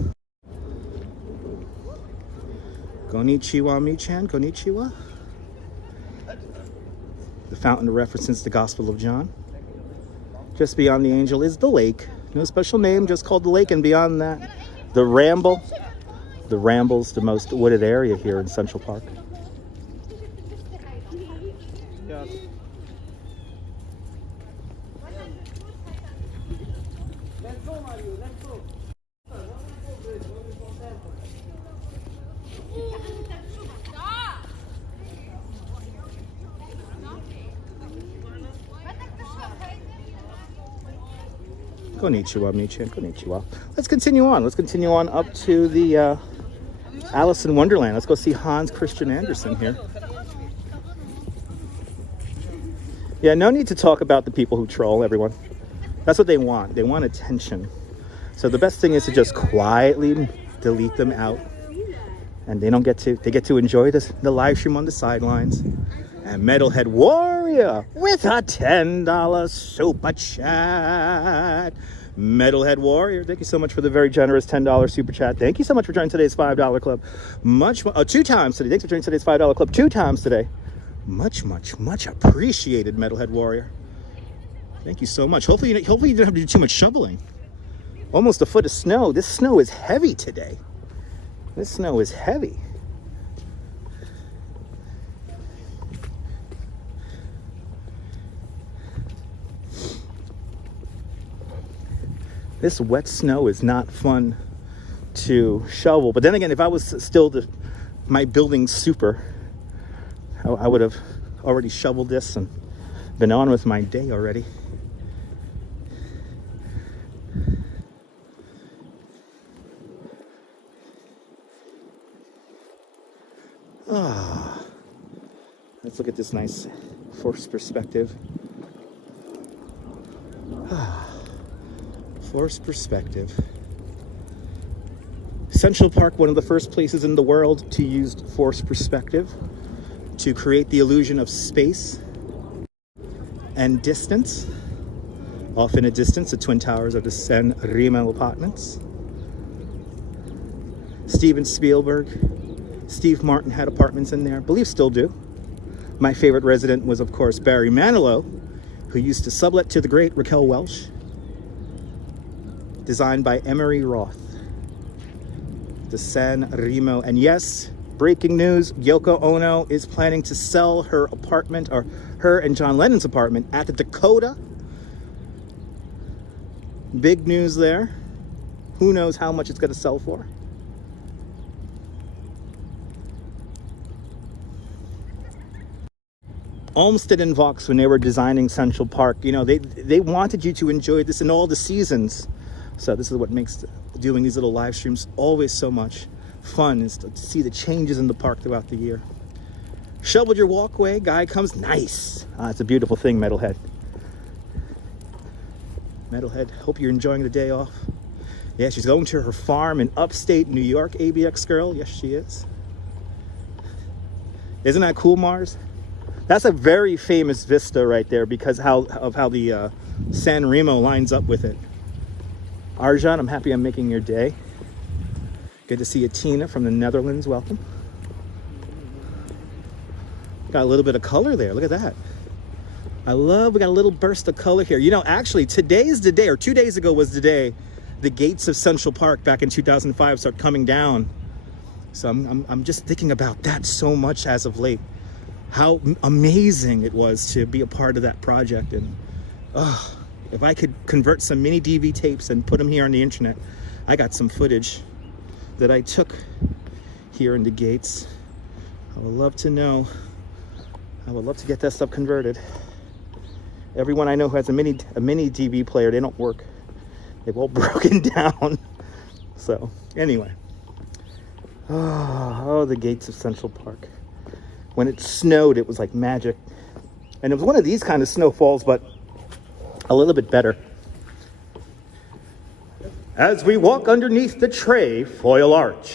Konnichiwa, mi-chan, konnichiwa. The fountain references the Gospel of John. Just beyond the Angel is the lake. No special name, just called the lake. And beyond that, the Ramble. The Ramble's the most wooded area here in Central Park. Konnichiwa, mi-chan, konnichiwa. Let's continue on. Let's continue on up to the Alice in Wonderland. Let's go see Hans Christian Andersen here. Yeah, no need to talk about the people who troll everyone. That's what they want. They want attention. So the best thing is to just quietly delete them out. And they get to enjoy the live stream on the sidelines. And Metalhead Warrior with a $10 super chat. Metalhead Warrior, thank you so much for the very generous $10 super chat. Thank you so much for joining today's $5 club. Two times today. Thanks for joining today's $5 club 2 times today. Much appreciated, Metalhead Warrior. Thank you so much. Hopefully you don't have to do too much shoveling. Almost a foot of snow. This snow is heavy today. This snow is heavy. This wet snow is not fun to shovel. But then again, if I was still my building super, I would have already shoveled this and been on with my day already. Let's look at this nice forced perspective. Forced perspective. Central Park, one of the first places in the world to use forced perspective to create the illusion of space and distance. Off in a distance, the Twin Towers of the San Remo apartments. Steven Spielberg, Steve Martin had apartments in there. I believe still do. My favorite resident was, of course, Barry Manilow, who used to sublet to the great Raquel Welch. Designed by Emery Roth. The San Remo. And yes, breaking news, Yoko Ono is planning to sell her apartment, or her and John Lennon's apartment, at the Dakota. Big news there. Who knows how much it's going to sell for? Olmsted and Vox, when they were designing Central Park, you know, they wanted you to enjoy this in all the seasons. So this is what makes doing these little live streams always so much fun, is to see the changes in the park throughout the year. Shoveled your walkway, guy comes, nice. It's a beautiful thing, Metalhead. Metalhead, hope you're enjoying the day off. Yeah, she's going to her farm in upstate New York, ABX girl. Yes, she is. Isn't that cool, Mars? That's a very famous vista right there because of how the San Remo lines up with it. Arjan, I'm happy I'm making your day. Good to see you, Tina from the Netherlands. Welcome. Got a little bit of color there. Look at that. We got a little burst of color here. You know, actually, today's the day, or 2 days ago was the day, the gates of Central Park back in 2005 start coming down. So I'm just thinking about that so much as of late. How amazing it was to be a part of that project. And if I could convert some mini DV tapes and put them here on the internet, I got some footage that I took here in the gates. I would love to know. I would love to get that stuff converted. Everyone I know who has a mini DV player, they don't work. They've all broken down. So anyway, Oh, the gates of Central Park. When it snowed, it was like magic. And it was one of these kind of snowfalls, but a little bit better. As we walk underneath the trefoil arch,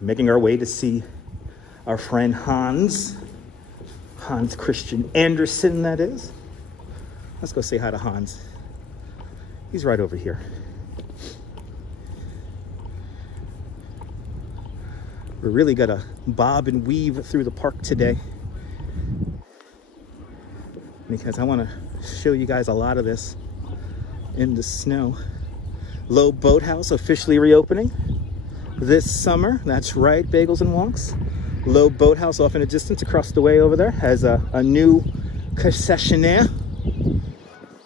making our way to see our friend Hans Christian Andersen, that is. Let's go say hi to Hans. He's right over here. We really got to bob and weave through the park today, because I want to show you guys a lot of this in the snow. Low Boathouse officially reopening this summer. That's right, Bagels and Walks. Low Boathouse off in the distance across the way over there has a new concessionaire.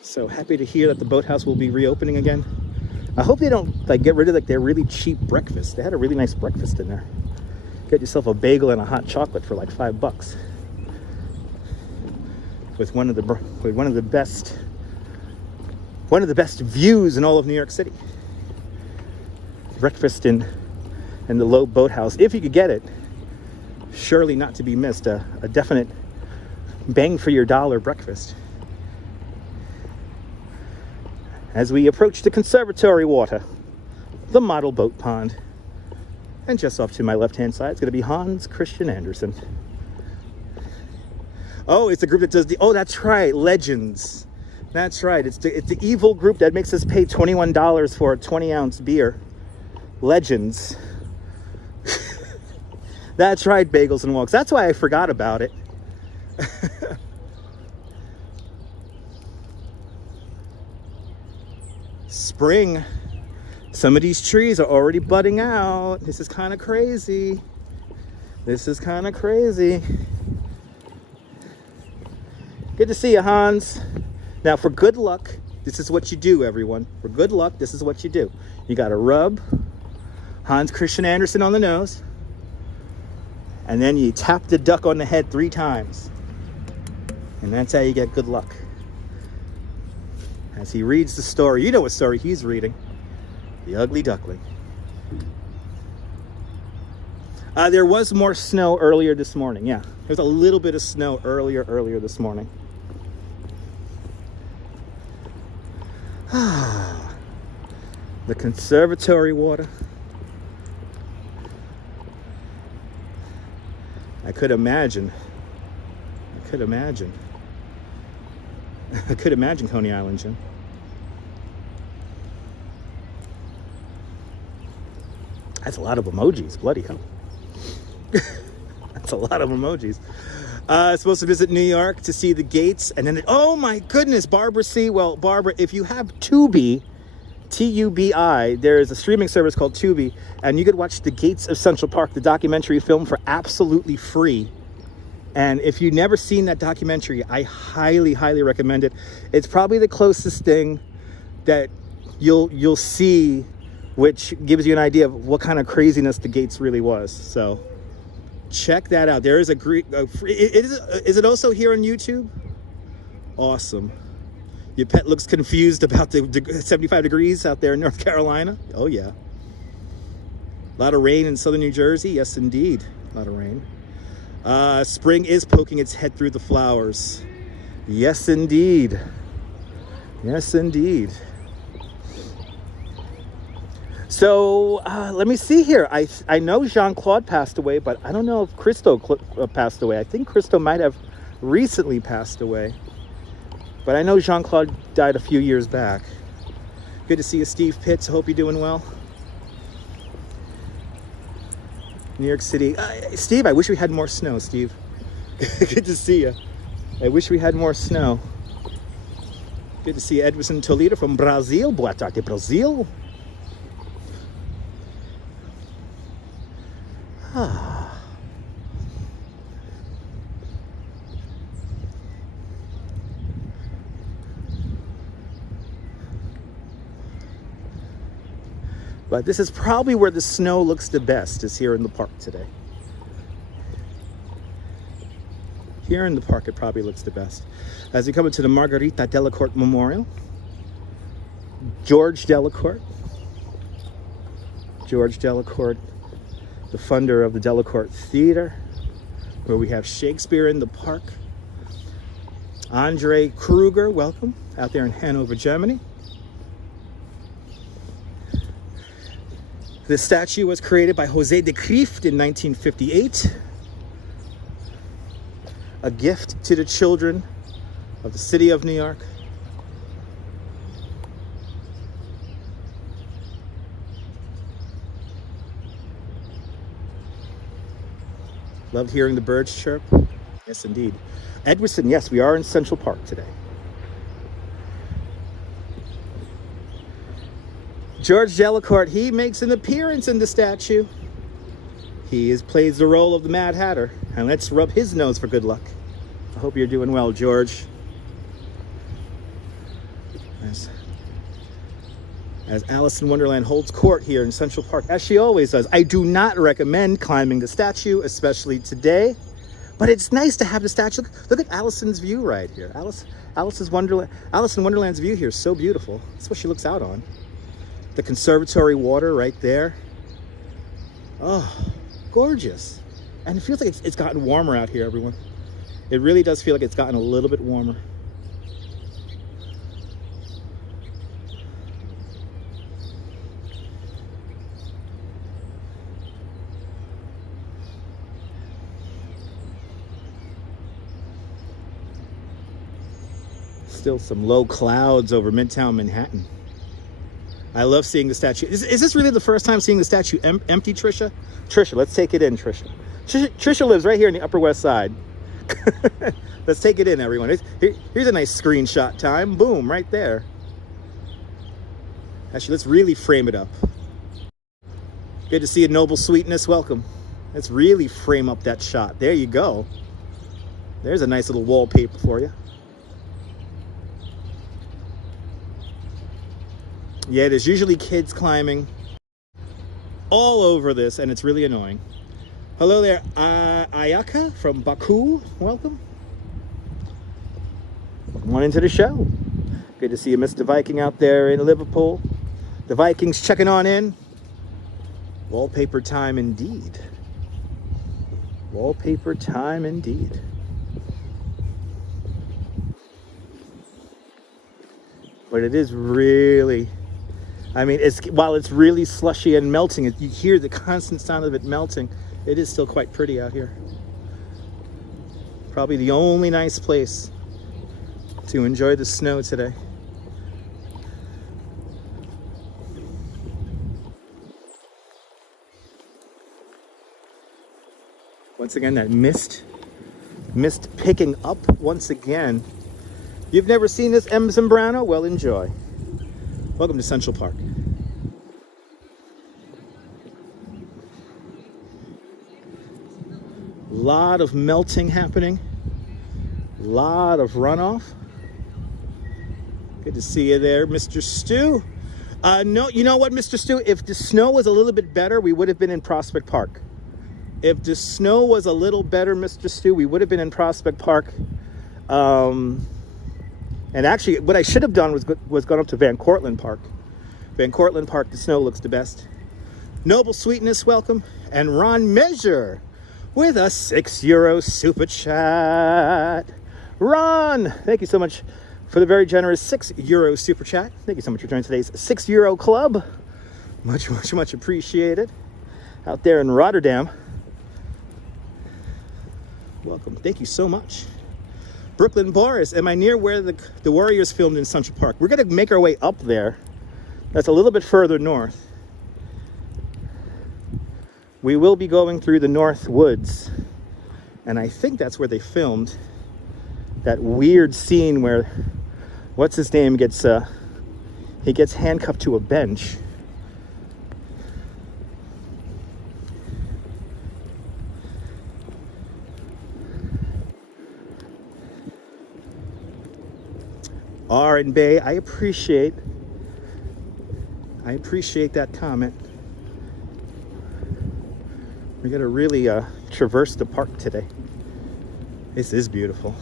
So happy to hear that the Boathouse will be reopening again. I hope they don't like get rid of like their really cheap breakfast. They had a really nice breakfast in there. Get yourself a bagel and a hot chocolate for like $5 with one of the best views in all of New York City. Breakfast in the Low Boathouse, if you could get it, surely not to be missed. A definite bang for your dollar breakfast. As we approach the conservatory water, the model boat pond. And just off to my left-hand side, it's going to be Hans Christian Andersen. Oh, it's a group that does that's right, Legends. That's right. It's the evil group that makes us pay $21 for a 20-ounce beer. Legends. That's right, Bagels and Walks. That's why I forgot about it. Spring. Some of these trees are already budding out. This is kind of crazy. This is kind of crazy. Good to see you, Hans. Now, for good luck, this is what you do, everyone. For good luck, this is what you do. You got to rub Hans Christian Andersen on the nose, and then you tap the duck on the head 3 times. And that's how you get good luck. As he reads the story, you know what story he's reading. The Ugly Duckling. There was more snow earlier this morning. Yeah, there was a little bit of snow earlier this morning. The conservatory water. I could imagine Coney Island, Jim. That's a lot of emojis, bloody hell. That's a lot of emojis. Supposed to visit New York to see the gates, and then, oh my goodness, Barbara C. Well, Barbara, if you have Tubi, Tubi, there is a streaming service called Tubi, and you could watch The Gates of Central Park, the documentary film, for absolutely free. And if you've never seen that documentary, I highly, highly recommend it. It's probably the closest thing that you'll see, which gives you an idea of what kind of craziness the gates really was. So check that out. There is is it also here on YouTube? Awesome. Your pet looks confused about the 75 degrees out there in North Carolina. Oh yeah. A lot of rain in southern New Jersey. Yes, indeed. A lot of rain. Spring is poking its head through the flowers. Yes, indeed. Yes, indeed. So let me see here. I know Jean-Claude passed away, but I don't know if Christo passed away. I think Christo might have recently passed away. But I know Jean-Claude died a few years back. Good to see you, Steve Pitts. Hope you're doing well. New York City. Steve, I wish we had more snow, Steve. Good to see you. I wish we had more snow. Good to see you, Edwison Toledo from Brazil. Boa tarde, Brazil. But this is probably where the snow looks the best, is here in the park today. Here in the park, it probably looks the best. As we come into the Margarita Delacorte Memorial, George Delacorte, George Delacorte, the funder of the Delacorte Theater, where we have Shakespeare in the Park. Andre Kruger, welcome, out there in Hanover, Germany. This statue was created by José de Kreeft in 1958. A gift to the children of the city of New York. Loved hearing the birds chirp. Yes, indeed. Edwardson, yes, we are in Central Park today. George Delacorte, he makes an appearance in the statue. He plays the role of the Mad Hatter. And let's rub his nose for good luck. I hope you're doing well, George. As Alice in Wonderland holds court here in Central Park, as she always does. I do not recommend climbing the statue, especially today. But it's nice to have the statue. Look at Alison's view right here. Alice in Wonderland's view here is so beautiful. That's what she looks out on. The conservatory water right there. Oh, gorgeous. And it feels like it's gotten warmer out here, everyone. It really does feel like it's gotten a little bit warmer. Still some low clouds over Midtown Manhattan. I love seeing the statue. Is this really the first time seeing the statue empty, Trisha? Trisha, let's take it in, Trisha. Trisha lives right here in the Upper West Side. Let's take it in, everyone. Here's a nice screenshot time. Boom, right there. Actually, let's really frame it up. Good to see you, Noble Sweetness. Welcome. Let's really frame up that shot. There you go. There's a nice little wallpaper for you. Yeah, there's usually kids climbing all over this, and it's really annoying. Hello there, Ayaka from Baku. Welcome. Come on into the show. Good to see you, Mr. Viking, out there in Liverpool. The Vikings checking on in. Wallpaper time indeed. Wallpaper time indeed. But it is really... I mean, while it's really slushy and melting, you hear the constant sound of it melting. It is still quite pretty out here. Probably the only nice place to enjoy the snow today. Once again, that mist picking up once again. You've never seen this, M. Zambrano? Well, enjoy. Welcome to Central Park. Lot of melting happening. Lot of runoff. Good to see you there, Mr. Stu. No, you know what, Mr. Stu? If the snow was a little bit better, we would have been in Prospect Park. If the snow was a little better, Mr. Stu, we would have been in Prospect Park. And actually, what I should have done was gone up to Van Cortlandt Park. Van Cortlandt Park, the snow looks the best. Noble Sweetness, welcome. And Ron Measure with a €6 super chat. Ron, thank you so much for the very generous €6 super chat. Thank you so much for joining today's €6 club. Much, much, much appreciated. Out there in Rotterdam. Welcome. Thank you so much. Brooklyn Boris, am I near where the Warriors filmed in Central Park? We're going to make our way up there. That's a little bit further north. We will be going through the North Woods. And I think that's where they filmed that weird scene where, what's his name, he gets handcuffed to a bench. R and Bay, I appreciate that comment. We're gonna really traverse the park today. This is beautiful.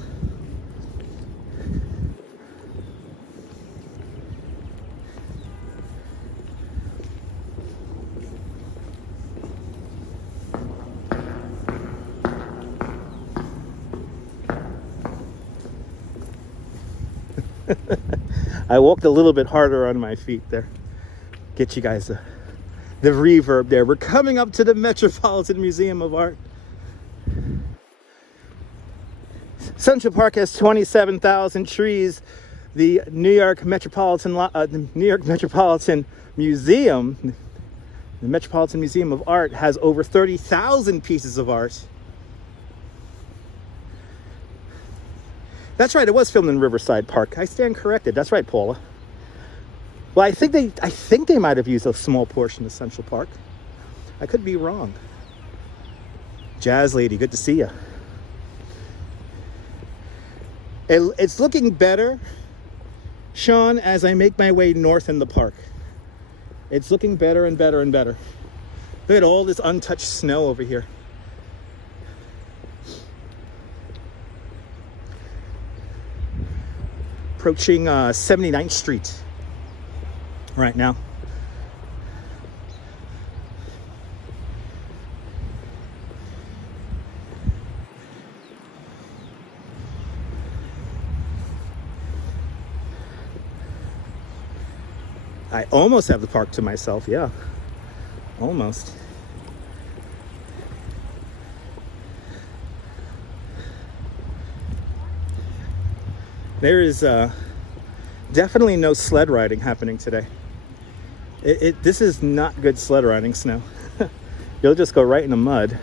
I walked a little bit harder on my feet there. Get you guys the reverb there. We're coming up to the Metropolitan Museum of Art. Central Park has 27,000 trees. The New York Metropolitan Museum, the Metropolitan Museum of Art, has over 30,000 pieces of art. That's right, it was filmed in Riverside Park. I stand corrected. That's right, Paula. Well, I think they might have used a small portion of Central Park. I could be wrong. Jazz Lady, good to see you. It's looking better, Sean, as I make my way north in the park. It's looking better and better and better. Look at all this untouched snow over here. Approaching 79th Street right now. I almost have the park to myself, yeah. Almost. There is definitely no sled riding happening today. This is not good sled riding snow. You'll just go right in the mud.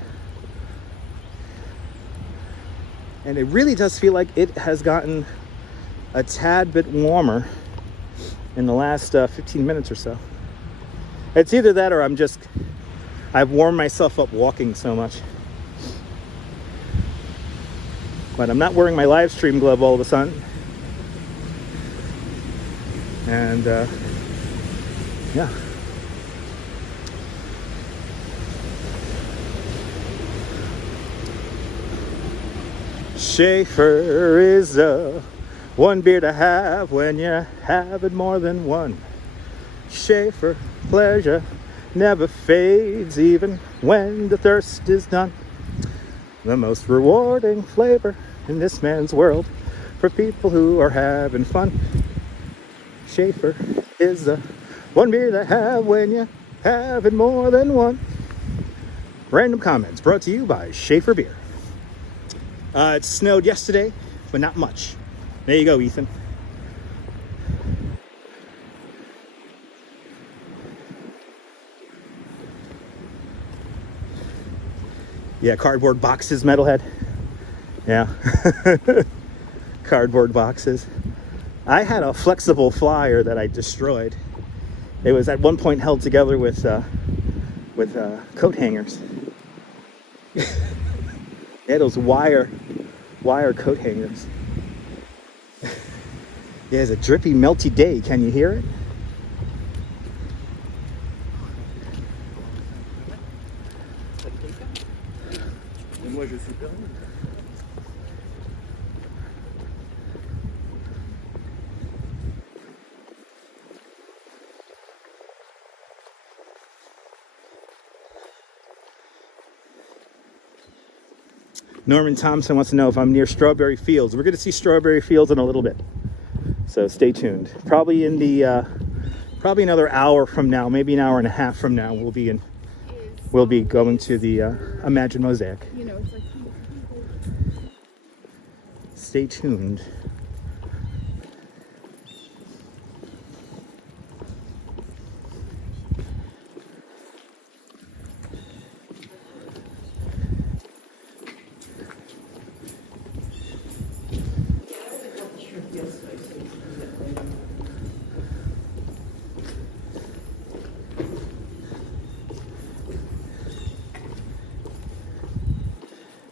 And it really does feel like it has gotten a tad bit warmer in the last 15 minutes or so. It's either that or I've warmed myself up walking so much. But I'm not wearing my live stream glove all of a sudden. And yeah. Schaefer is one beer to have when you're having more than one. Schaefer, pleasure never fades even when the thirst is done. The most rewarding flavor in this man's world for people who are having fun. Schaefer is one beer to have when you're having more than one. Random comments brought to you by Schaefer Beer. It snowed yesterday, but not much. There you go, Ethan. Yeah, cardboard boxes, metalhead. Yeah. Cardboard boxes. I had a flexible flyer that I destroyed. It was at one point held together with coat hangers. Yeah, those wire coat hangers. Yeah, it's a drippy, melty day. Can you hear it? Norman Thompson wants to know if I'm near Strawberry Fields. We're going to see Strawberry Fields in a little bit, so stay tuned. Probably in the probably another hour from now, maybe an hour and a half from now, we'll be going to the Imagine Mosaic. Stay tuned.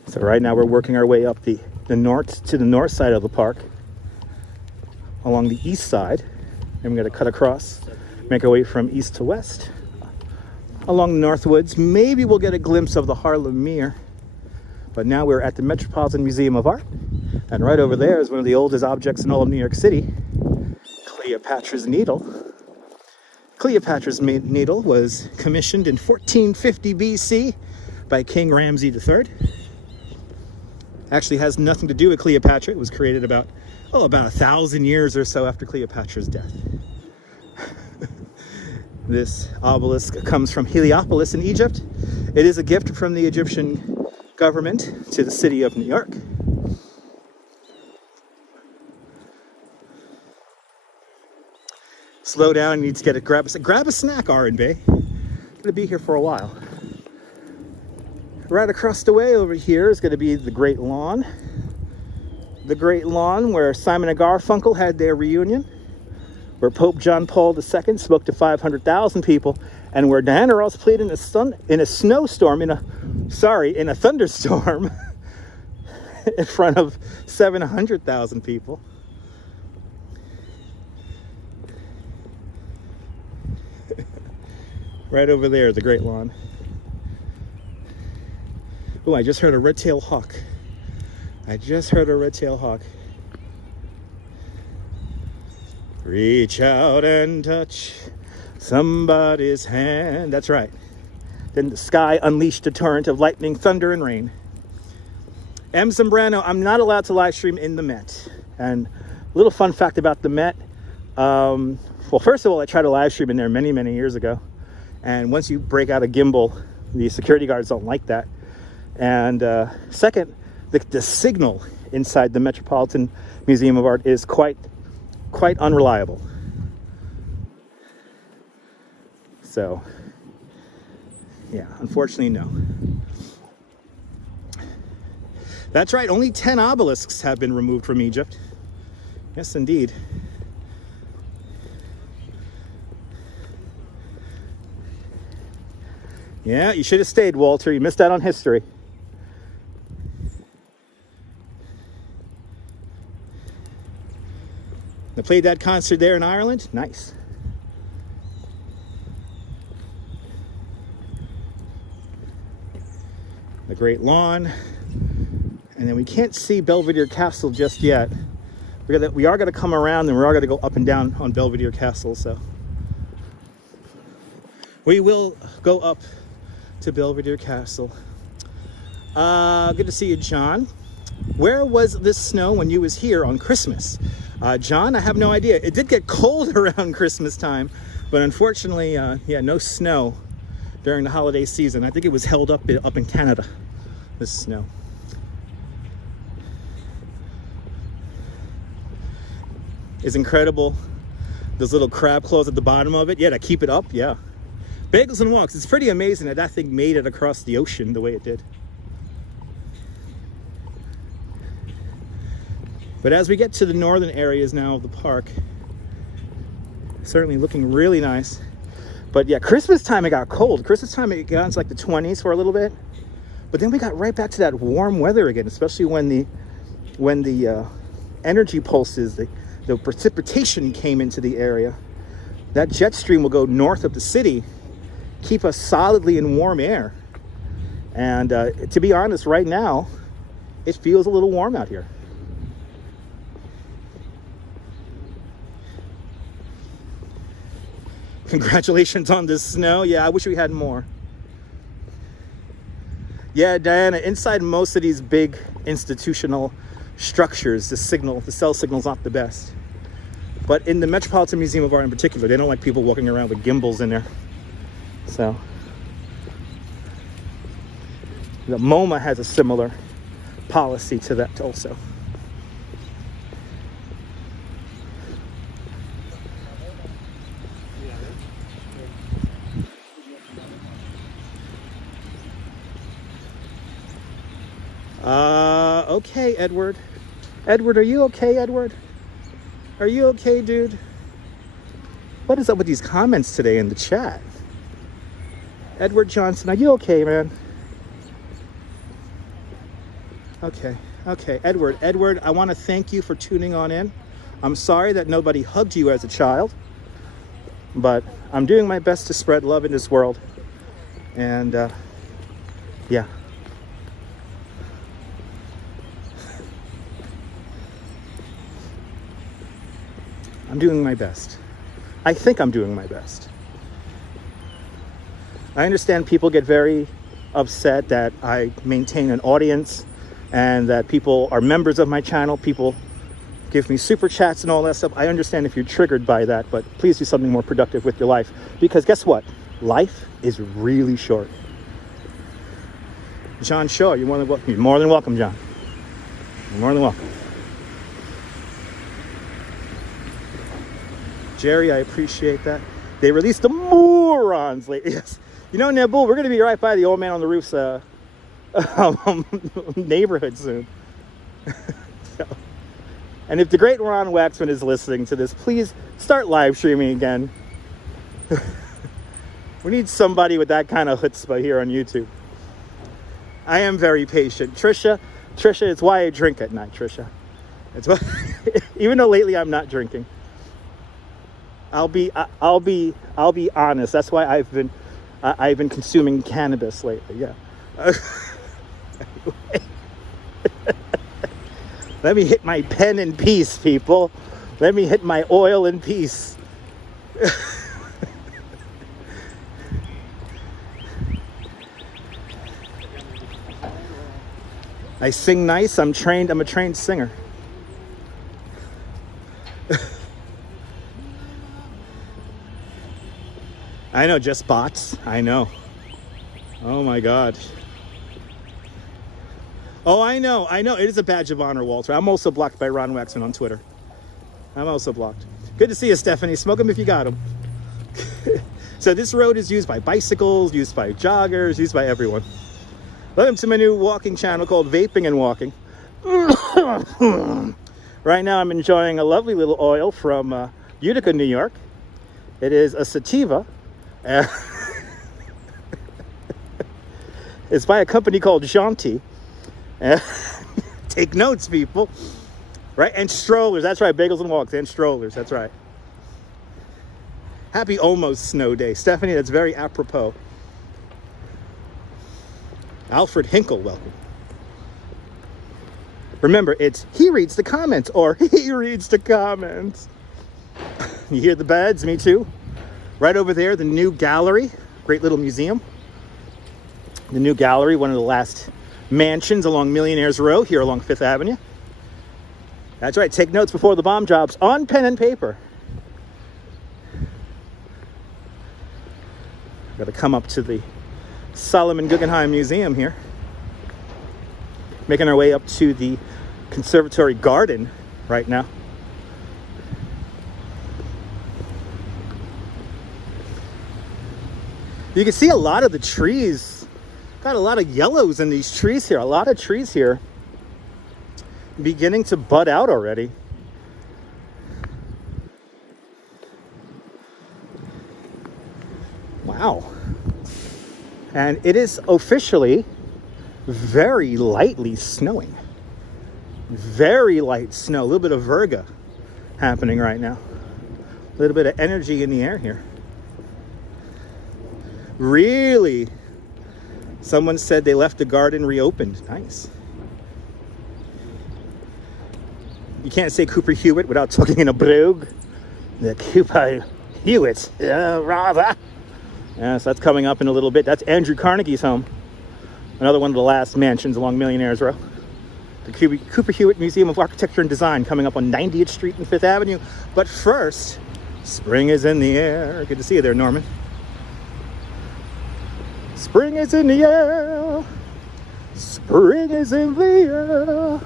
So right now we're working our way up the north side of the park, along the east side, and we're going to cut across, make our way from east to west, along the Northwoods. Maybe we'll get a glimpse of the Harlem Meer, but now we're at the Metropolitan Museum of Art, and right over there is one of the oldest objects in all of New York City, Cleopatra's Needle. Cleopatra's Needle was commissioned in 1450 BC by King Ramses III. Actually has nothing to do with Cleopatra. It was created about 1,000 years or so after Cleopatra's death. This obelisk comes from Heliopolis in Egypt. It is a gift from the Egyptian government to the city of New York. Slow down, you need to get grab a snack, R&B. Gonna be here for a while. Right across the way over here is gonna be the Great Lawn. The Great Lawn where Simon and Garfunkel had their reunion, where Pope John Paul II spoke to 500,000 people, and where Diana Ross played in a thunderstorm in front of 700,000 people. Right over there, the Great Lawn. Oh, I just heard a red-tailed hawk. Reach out and touch somebody's hand. That's right. Then the sky unleashed a torrent of lightning, thunder, and rain. M. Zambrano, I'm not allowed to live stream in the Met. And a little fun fact about the Met. Well, first of all, I tried to live stream in there many, many years ago. And once you break out a Gimble, the security guards don't like that. And second, the signal inside the Metropolitan Museum of Art is quite unreliable. So, yeah, unfortunately, no. That's right, only 10 obelisks have been removed from Egypt. Yes, indeed. Yeah, you should have stayed, Walter. You missed out on history. They played that concert there in Ireland. Nice. The Great Lawn. And then we can't see Belvedere Castle just yet. We are going to come around, and we are going to go up and down on Belvedere Castle. So we will go up to Belvedere Castle. Good to see you, John. Where was this snow when you was here on Christmas? John, I have no idea. It did get cold around Christmas time, but unfortunately, yeah, no snow during the holiday season. I think it was held up in Canada, this snow. It's incredible. Those little crab claws at the bottom of it. Yeah, to keep it up, yeah. Bagels and Walks. It's pretty amazing that thing made it across the ocean the way it did. But as we get to the northern areas now of the park, certainly looking really nice. But yeah, Christmas time it got cold. Christmas time it got into like the 20s for a little bit. But then we got right back to that warm weather again, especially when the energy pulses, the precipitation came into the area. That jet stream will go north of the city, keep us solidly in warm air. And to be honest, right now, it feels a little warm out here. Congratulations on this snow. Yeah, I wish we had more. Yeah, Diana, inside most of these big institutional structures, the cell signal's not the best. But in the Metropolitan Museum of Art in particular, they don't like people walking around with gimbals in there. So the MoMA has a similar policy to that also. Okay, Edward. Edward, are you okay, Edward? Are you okay, dude? What is up with these comments today in the chat? Edward Johnson, are you okay, man? Okay, Edward, I want to thank you for tuning on in. I'm sorry that nobody hugged you as a child, but I'm doing my best to spread love in this world. And, yeah. I'm doing my best. I think I'm doing my best. I understand people get very upset that I maintain an audience and that people are members of my channel. People give me super chats and all that stuff. I understand if you're triggered by that, but please do something more productive with your life, because guess what? Life is really short. John Shaw, you're more than welcome. You're more than welcome, John. You're more than welcome. Jerry, I appreciate that. They released the morons lately. Yes. You know, Nebul, we're going to be right by the old man on the roof's neighborhood soon. So. And if the great Ron Waxman is listening to this, please start live streaming again. We need somebody with that kind of chutzpah here on YouTube. I am very patient. Trisha, it's why I drink at night, Trisha. It's why, even though lately I'm not drinking. I'll be honest. That's why I've been consuming cannabis lately. Yeah. Let me hit my pen in peace, people. Let me hit my oil in peace. I sing nice. I'm a trained singer. I know, just bots. I know. Oh my God. Oh, I know. It is a badge of honor, Walter. I'm also blocked by Ron Waxman on Twitter. I'm also blocked. Good to see you, Stephanie. Smoke them if you got them. So this road is used by bicycles, used by joggers, used by everyone. Welcome to my new walking channel called Vaping and Walking. Right now I'm enjoying a lovely little oil from Utica, New York. It is a sativa. It's by a company called Janti. Take notes, people. Right? And strollers. That's right. Bagels and walks and strollers. That's right. Happy almost snow day. Stephanie, that's very apropos. Alfred Hinkle, welcome. Remember, it's he reads the comments or he reads the comments. You hear the beds? Me too. Right over there, the new gallery. Great little museum. The new gallery, one of the last mansions along Millionaires Row here along 5th Avenue. That's right, take notes before the bomb drops on pen and paper. Got to come up to the Solomon Guggenheim Museum here. Making our way up to the Conservatory Garden right now. You can see a lot of the trees. Got a lot of yellows in these trees here. A lot of trees here beginning to bud out already. Wow. And it is officially very lightly snowing. Very light snow. A little bit of virga happening right now. A little bit of energy in the air here. Really? Someone said they left the garden reopened. Nice. You can't say Cooper Hewitt without talking in a brogue. The Cooper Hewitt, rather. Yes, that's coming up in a little bit. That's Andrew Carnegie's home. Another one of the last mansions along Millionaires Row. The Cooper Hewitt Museum of Architecture and Design coming up on 90th Street and 5th Avenue. But first, spring is in the air. Good to see you there, Norman. Spring is in the air. Spring is in the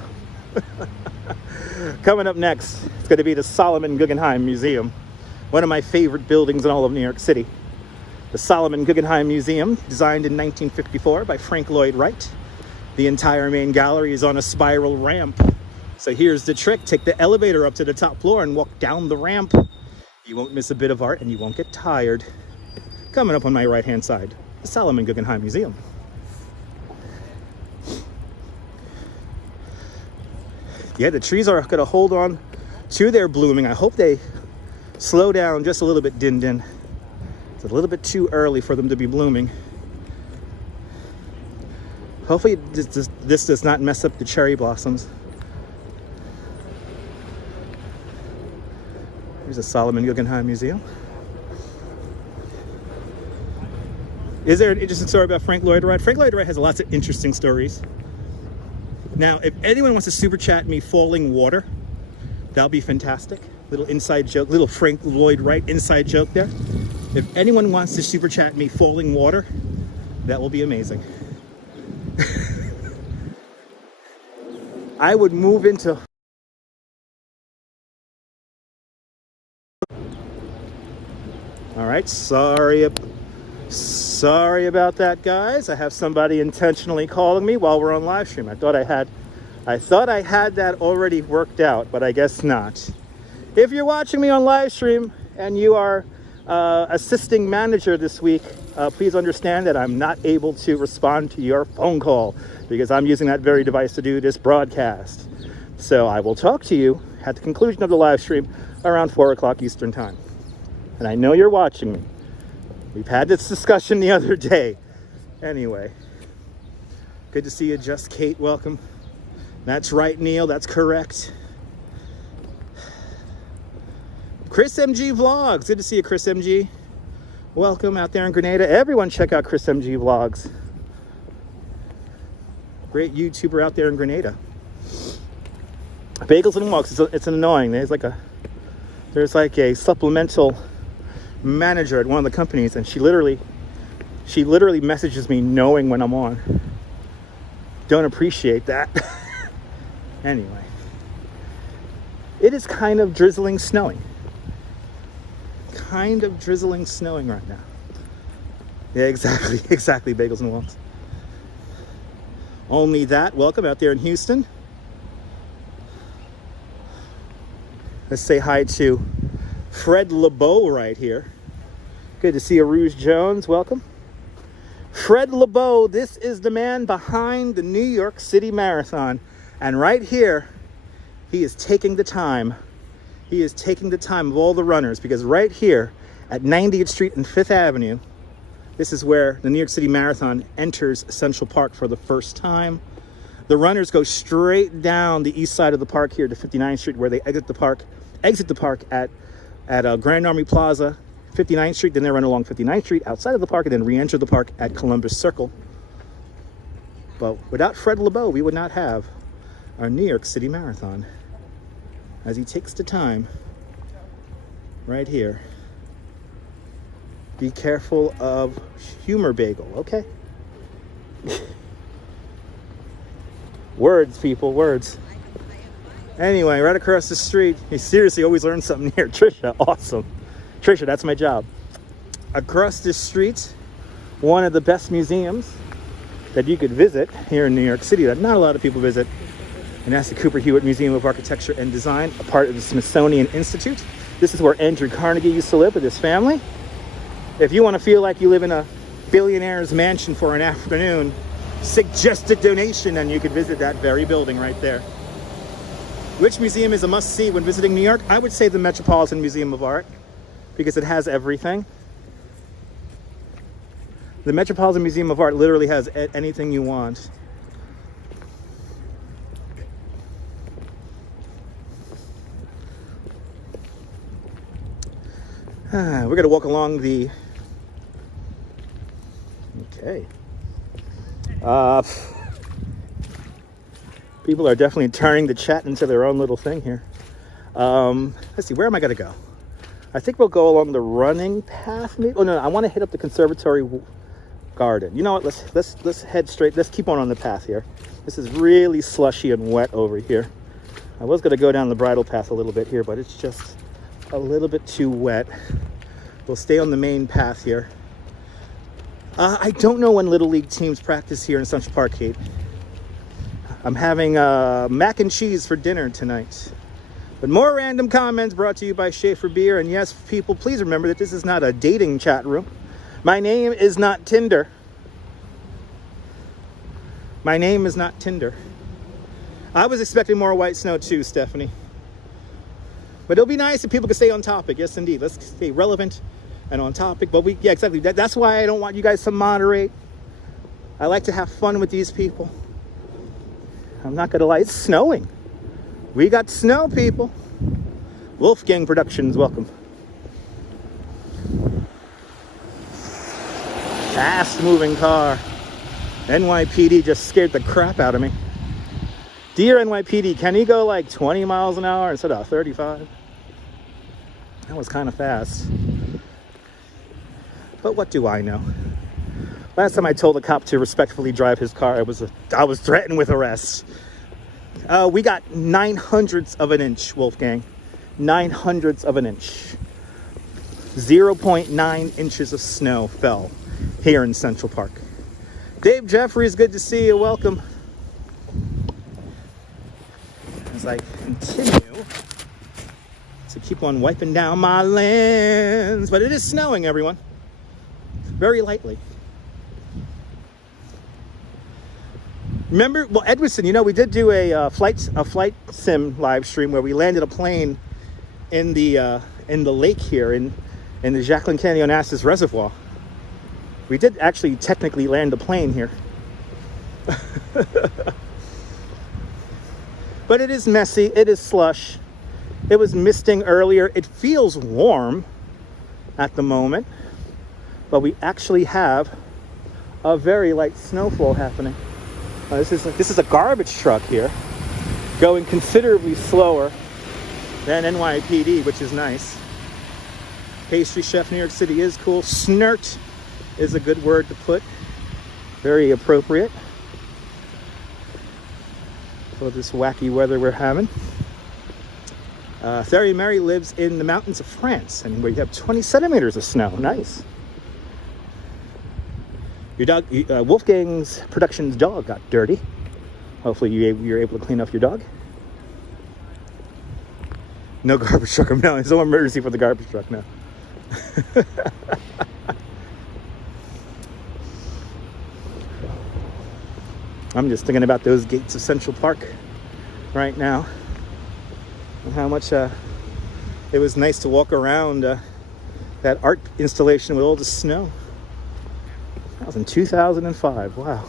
air. Coming up next, it's going to be the Solomon Guggenheim Museum. One of my favorite buildings in all of New York City. The Solomon Guggenheim Museum, designed in 1954 by Frank Lloyd Wright. The entire main gallery is on a spiral ramp. So here's the trick. Take the elevator up to the top floor and walk down the ramp. You won't miss a bit of art and you won't get tired. Coming up on my right-hand side, the Solomon Guggenheim Museum. Yeah, the trees are going to hold on to their blooming. I hope they slow down just a little bit, Din Din. It's a little bit too early for them to be blooming. Hopefully this does not mess up the cherry blossoms. Here's the Solomon Guggenheim Museum. Is there an interesting story about Frank Lloyd Wright? Frank Lloyd Wright has lots of interesting stories. Now, if anyone wants to super chat me falling water, that'll be fantastic. Little inside joke, little Frank Lloyd Wright inside joke there. If anyone wants to super chat me falling water, that will be amazing. I would move into... All right, sorry about that, guys. I have somebody intentionally calling me while we're on live stream. I thought I had that already worked out, but I guess not. If you're watching me on live stream and you are assisting manager this week, please understand that I'm not able to respond to your phone call because I'm using that very device to do this broadcast. So I will talk to you at the conclusion of the live stream around 4 o'clock Eastern time. And I know you're watching me. We've had this discussion the other day. Anyway, good to see you, Just Kate. Welcome. That's right, Neil. That's correct. Chris MG Vlogs. Good to see you, Chris MG. Welcome out there in Grenada. Everyone check out Chris MG Vlogs. Great YouTuber out there in Grenada. Bagels and Walks. It's annoying. There's like a supplemental manager at one of the companies, and she literally messages me knowing when I'm on. Don't appreciate that. Anyway, it is kind of drizzling, snowing. Kind of drizzling, snowing right now. Yeah, exactly, Bagels and Walks. Only that. Welcome out there in Houston. Let's say hi to Fred LeBeau right here. Good to see you, Rouge Jones. Welcome. Fred LeBeau, this is the man behind the New York City Marathon. And right here, he is taking the time. He is taking the time of all the runners, because right here at 90th Street and 5th Avenue, this is where the New York City Marathon enters Central Park for the first time. The runners go straight down the east side of the park here to 59th Street, where they exit the park at Grand Army Plaza, 59th Street. Then they run along 59th Street outside of the park and then re-enter the park at Columbus Circle. But without Fred LeBeau, we would not have our New York City Marathon, as he takes the time right here. Be careful of humor bagel, okay? Words, people, words. Anyway, right across the street, you seriously always learn something here. Trisha, awesome. Trisha, that's my job. Across the street, one of the best museums that you could visit here in New York City that not a lot of people visit, and that's the Cooper Hewitt Museum of Architecture and Design, a part of the Smithsonian Institute. This is where Andrew Carnegie used to live with his family. If you want to feel like you live in a billionaire's mansion for an afternoon, suggested donation, and you could visit that very building right there. Which museum is a must-see when visiting New York? I would say the Metropolitan Museum of Art, because it has everything. The Metropolitan Museum of Art literally has anything you want. We're going to walk along the... Okay. People are definitely turning the chat into their own little thing here. Let's see, where am I going to go? I think we'll go along the running path. Maybe. Oh no, I want to hit up the conservatory garden. You know what? Let's head straight. Let's keep on the path here. This is really slushy and wet over here. I was going to go down the bridle path a little bit here, but it's just a little bit too wet. We'll stay on the main path here. I don't know when Little League teams practice here in Central Park, Kate. I'm having mac and cheese for dinner tonight. But more random comments brought to you by Schaefer Beer. And yes, people, please remember that this is not a dating chat room. My name is not Tinder. My name is not Tinder. I was expecting more white snow too, Stephanie. But it'll be nice if people can stay on topic. Yes, indeed. Let's stay relevant and on topic. But yeah, exactly. That's why I don't want you guys to moderate. I like to have fun with these people. I'm not gonna lie, it's snowing. We got snow, people. Wolfgang Productions, welcome. Fast moving car. NYPD just scared the crap out of me. Dear NYPD, can he go like 20 miles an hour instead of 35? That was kind of fast. But what do I know? Last time I told a cop to respectfully drive his car, I was threatened with arrest. We got 9/100ths of an inch, Wolfgang. 9/100ths of an inch. 0.9 inches of snow fell here in Central Park. Dave Jeffries, good to see you. Welcome. As I continue to keep on wiping down my lens. But it is snowing, everyone. Very lightly. Remember, well, Edwardson, you know, we did do a flight sim live stream where we landed a plane in the lake here in the Jacqueline Kennedy Onassis Reservoir. We did actually technically land a plane here. But it is messy, it is slush. It was misting earlier. It feels warm at the moment, but we actually have a very light snowfall happening. This is a garbage truck here, going considerably slower than NYPD, which is nice. Pastry chef New York City is cool. Snert is a good word to put. Very appropriate for this wacky weather we're having. Thierry Mary lives in the mountains of France, and we have 20 centimeters of snow. Nice. Your dog, Wolfgang's Productions dog got dirty. Hopefully you're able to clean up your dog. No garbage truck. No, there's no emergency for the garbage truck now. I'm just thinking about those gates of Central Park right now. And how much it was nice to walk around that art installation with all the snow. That was in 2005. Wow.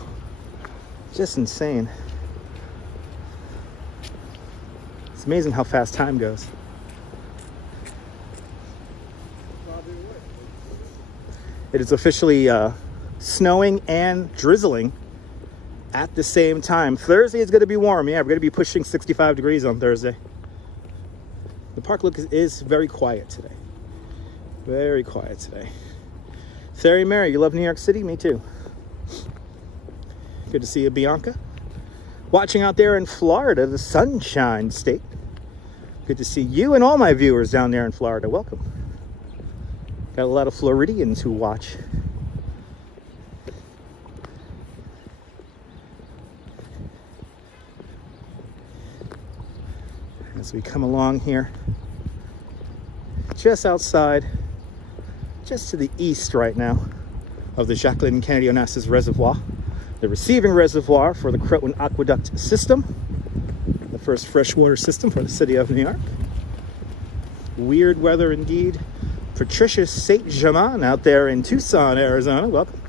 Just insane. It's amazing how fast time goes. It is officially snowing and drizzling at the same time. Thursday is going to be warm. Yeah, we're going to be pushing 65 degrees on Thursday. The park look is very quiet today. Very quiet today. Thierry Mary, you love New York City? Me too. Good to see you, Bianca. Watching out there in Florida, the Sunshine State. Good to see you and all my viewers down there in Florida. Welcome. Got a lot of Floridians who watch. As we come along here, just outside, just to the east right now of the Jacqueline Kennedy Onassis Reservoir, the receiving reservoir for the Croton Aqueduct system, the first freshwater system for the city of New York. Weird weather indeed. Patricia St. Germain out there in Tucson, Arizona. Welcome.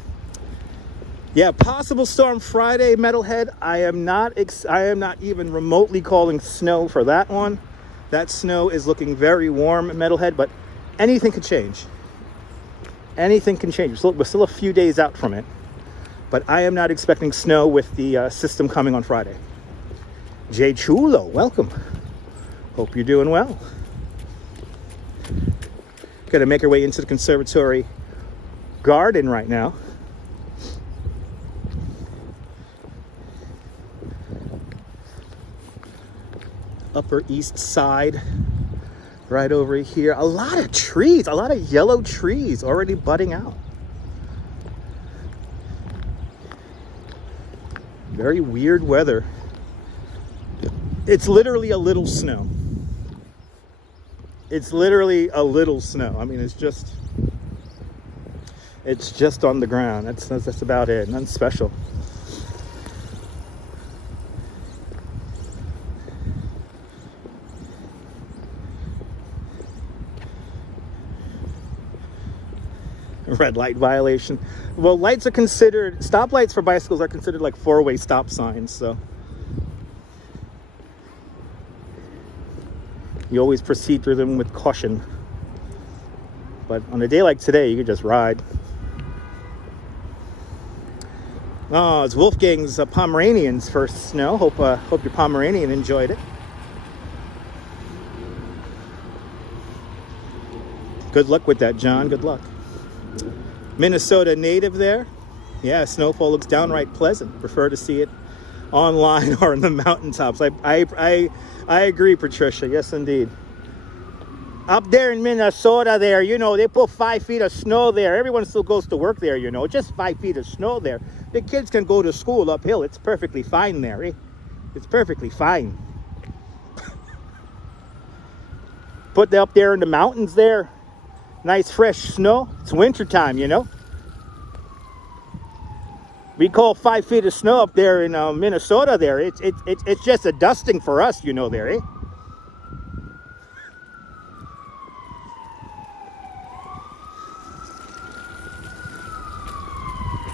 Yeah, possible storm Friday, Metalhead. I am not even remotely calling snow for that one. That snow is looking very warm, Metalhead, but anything could change. Anything can change. We're still a few days out from it, but I am not expecting snow with the system coming on Friday. Jay Chulo, welcome. Hope you're doing well. Gonna make our way into the conservatory garden right now. Upper East Side, right over here. A lot of trees, a lot of yellow trees already budding out. Very weird weather. It's literally a little snow. It's literally a little snow. I mean, it's just on the ground. That's about it. Nothing special. Red light violation. Well, lights are considered, stoplights for bicycles are considered like four-way stop signs, so you always proceed through them with caution. But on a day like today, you could just ride. Oh, it's Wolfgang's Pomeranian's first snow. Hope your Pomeranian enjoyed it. Good luck with that, John. Good luck. Minnesota native there. Yeah, snowfall looks downright pleasant. Prefer to see it online or in the mountaintops. I agree, Patricia. Yes, indeed. Up there in Minnesota there, you know, they put 5 feet of snow there. Everyone still goes to work there, you know. Just 5 feet of snow there. The kids can go to school uphill. It's perfectly fine there, eh? It's perfectly fine. Put up there in the mountains there. Nice fresh snow. It's wintertime, you know. We call 5 feet of snow up there in Minnesota there. It's just a dusting for us, you know, there, eh?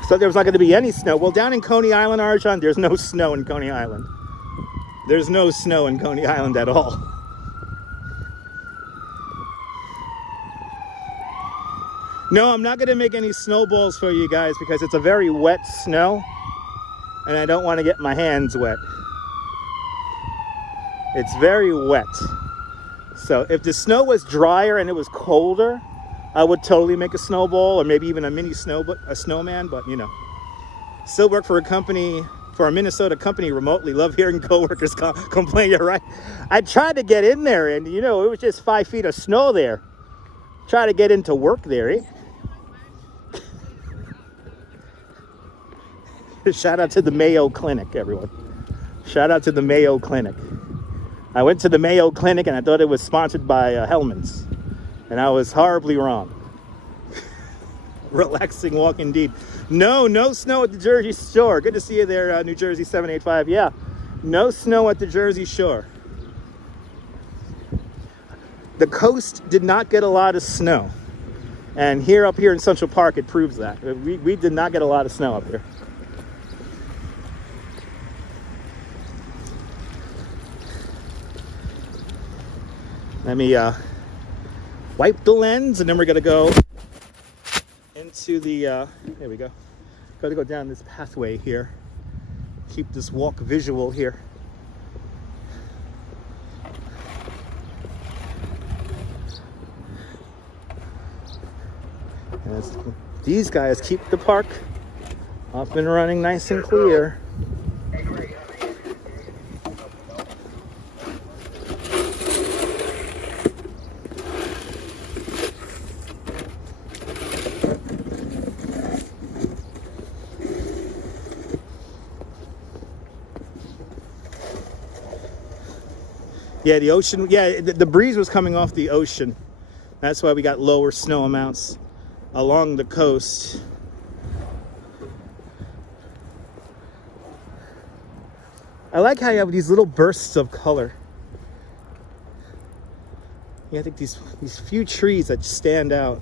So there's not going to be any snow. Well, down in Coney Island, Arjan, there's no snow in Coney Island. There's no snow in Coney Island at all. No, I'm not going to make any snowballs for you guys because it's a very wet snow and I don't want to get my hands wet. It's very wet. So if the snow was drier and it was colder, I would totally make a snowball or maybe even a mini snowman, but you know. Still work for a company, for a Minnesota company remotely. Love hearing coworkers complain, you're right. I tried to get in there and you know, it was just 5 feet of snow there. Try to get into work there, eh? Shout out to the Mayo Clinic, everyone. Shout out to the Mayo Clinic. I went to the Mayo Clinic and I thought it was sponsored by Hellman's. And I was horribly wrong. Relaxing walk indeed. No snow at the Jersey Shore. Good to see you there, New Jersey 785. Yeah, no snow at the Jersey Shore. The coast did not get a lot of snow. And up here in Central Park, it proves that. We did not get a lot of snow up here. Let me wipe the lens, and then we're gonna go into the, there we go. Gotta go down this pathway here. Keep this walk visual here. And these guys keep the park up and running nice and clear. Yeah, the ocean, yeah, the breeze was coming off the ocean. That's why we got lower snow amounts along the coast. I like how you have these little bursts of color. Yeah, I think these few trees that stand out.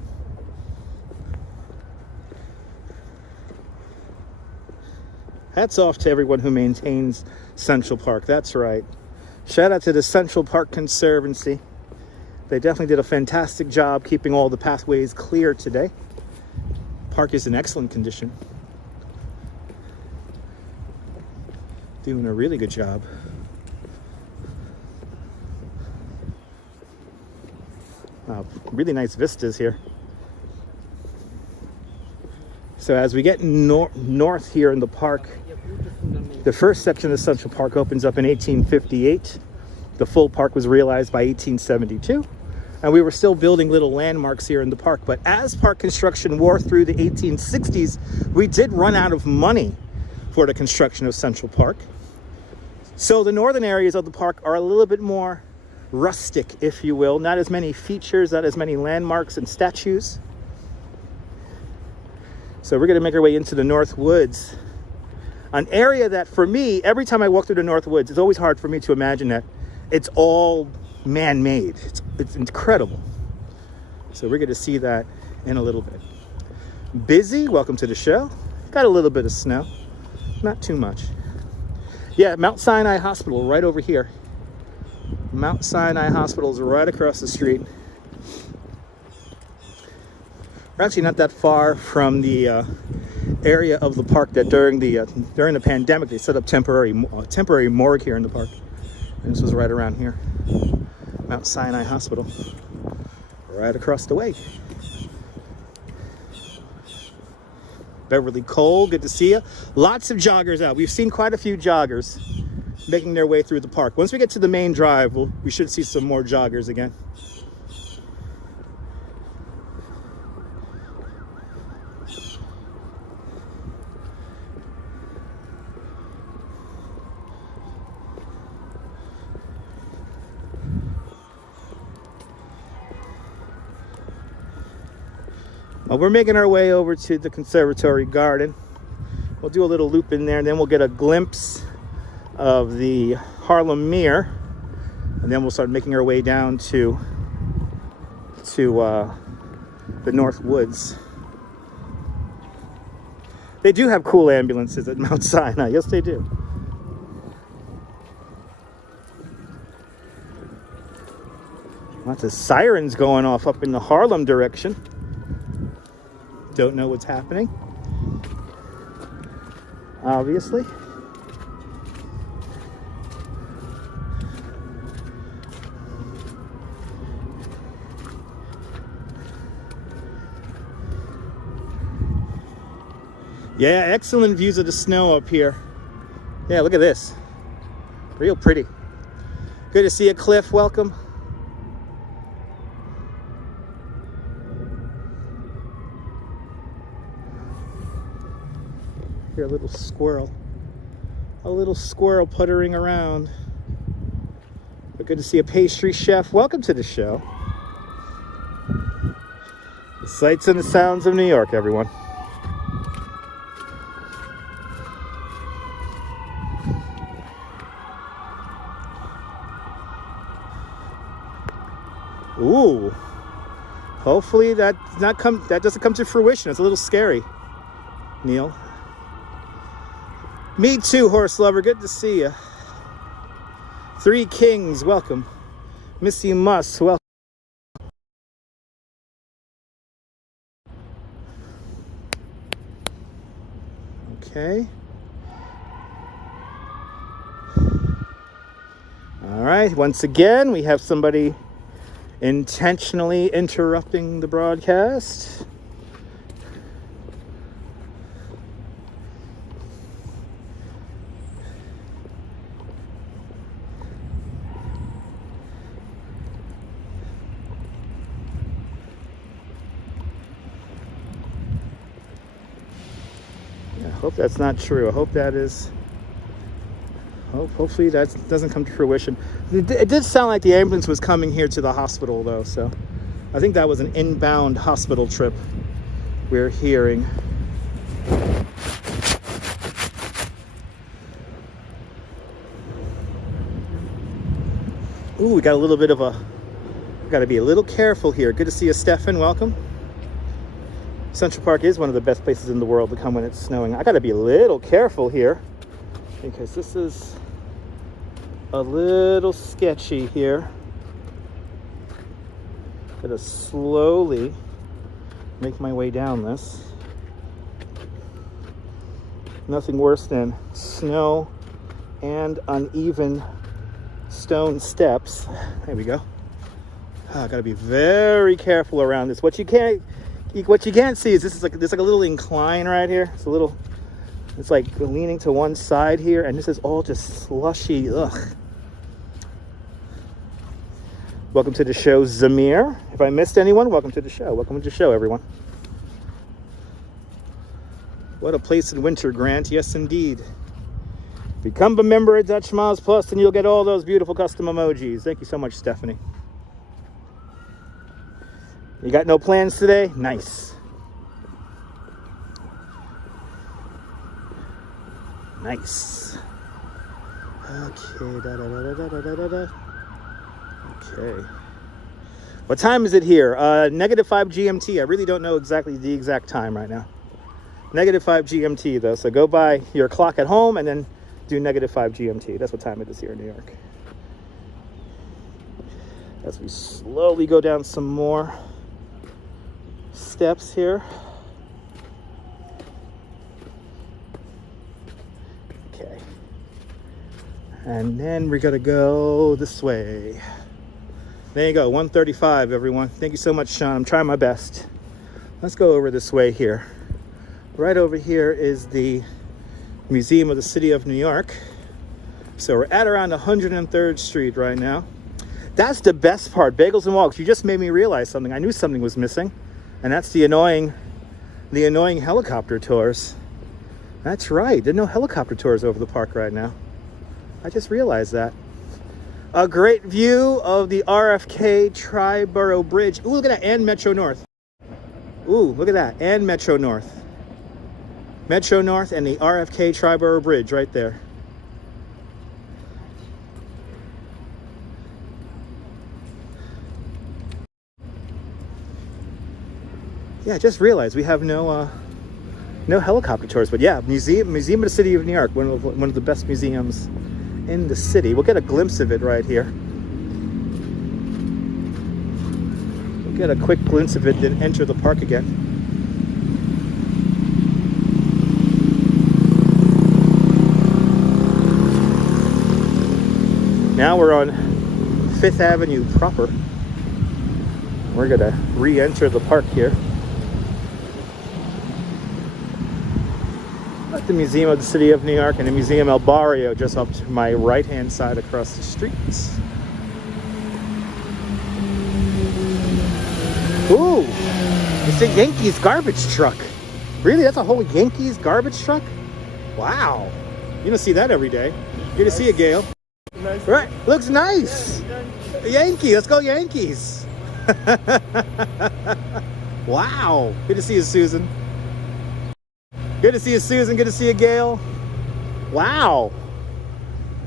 Hats off to everyone who maintains Central Park. That's right. Shout out to the Central Park Conservancy. They definitely did a fantastic job keeping all the pathways clear today. Park is in excellent condition. Doing a really good job. Really nice vistas here. So as we get north here in the park, the first section of Central Park opens up in 1858. The full park was realized by 1872. And we were still building little landmarks here in the park. But as park construction wore through the 1860s, we did run out of money for the construction of Central Park. So the northern areas of the park are a little bit more rustic, if you will. Not as many features, not as many landmarks and statues. So we're going to make our way into the North Woods. An area that, for me, every time I walk through the North Woods, it's always hard for me to imagine that it's all man-made. It's incredible. So we're going to see that in a little bit. Busy, welcome to the show. Got a little bit of snow, not too much. Yeah, Mount Sinai Hospital right over here. Mount Sinai Hospital is right across the street. We're actually not that far from the area of the park that during the pandemic they set up temporary morgue here in the park. And this was right around here, Mount Sinai Hospital, right across the way. Beverly Cole, good to see you. Lots of joggers out. We've seen quite a few joggers making their way through the park. Once we get to the main drive, we should see some more joggers again. Well, we're making our way over to the Conservatory Garden. We'll do a little loop in there, and then we'll get a glimpse of the Harlem Meer, and then we'll start making our way down to the North Woods. They do have cool ambulances at Mount Sinai. Yes, they do. Lots of sirens going off up in the Harlem direction. Don't know what's happening, obviously. Yeah, excellent views of the snow up here. Yeah, look at this. Real pretty. Good to see you, Cliff. Welcome. Here, a little squirrel puttering around. But good to see a pastry chef. Welcome to the show. The sights and the sounds of New York, everyone. Ooh. Hopefully that doesn't come to fruition. It's a little scary, Neil. Me too, horse lover. Good to see you. Three Kings, welcome. Missy Muss, welcome. Okay. All right. Once again, we have somebody intentionally interrupting the broadcast. I hope that's not true. I hope that is. Hopefully that doesn't come to fruition. It did sound like the ambulance was coming here to the hospital, though. So I think that was an inbound hospital trip we're hearing. Ooh, we got a little bit of a. Got to be a little careful here. Good to see you, Stefan. Welcome. Central Park is one of the best places in the world to come when it's snowing. I got to be a little careful here because this is a little sketchy here. Gotta slowly make my way down this. Nothing worse than snow and uneven stone steps. There we go. I gotta be very careful around this. What you can't see is there's like a little incline right here. It's like leaning to one side here, and this is all just slushy. Ugh. Welcome to the show, Zamir. If I missed anyone, welcome to the show. Welcome to the show, everyone. What a place in winter, Grant. Yes, indeed. Become a member at Dutch Miles Plus, and you'll get all those beautiful custom emojis. Thank you so much, Stephanie. You got no plans today? Nice. Nice. Okay. Okay. What time is it here? -5 GMT. I really don't know the exact time right now. -5 GMT though. So go by your clock at home and then do -5 GMT. That's what time it is here in New York. As we slowly go down some more steps here. And then we're gonna go this way. There you go, 135, everyone. Thank you so much, Sean. I'm trying my best. Let's go over this way here. Right over here is the Museum of the City of New York. So we're at around 103rd Street right now. That's the best part, Bagels and Walks. You just made me realize something. I knew something was missing, and that's the annoying helicopter tours. That's right, there are no helicopter tours over the park right now. I just realized that. A great view of the RFK Tri-Borough Bridge. Ooh, look at that, and Metro North. Ooh, look at that, and Metro North. Metro North and the RFK Tri-Borough Bridge right there. Yeah, I just realized we have no helicopter tours, but yeah, Museum of the City of New York, one of the best museums in the city. We'll get a glimpse of it right here. Get a quick glimpse of it, then enter the park again. Now we're on 5th Avenue proper. We're gonna re-enter the park here. At the Museum of the City of New York and the Museum El Barrio just up to my right-hand side across the streets. Ooh, it's a Yankees garbage truck. Really? That's a whole Yankees garbage truck? Wow. You don't see that every day. Good to see you, Gail. Nice. Right, looks nice. Yankee, let's go Yankees. Wow. Good to see you, Susan. Good to see you, Susan. Good to see you, Gail. Wow.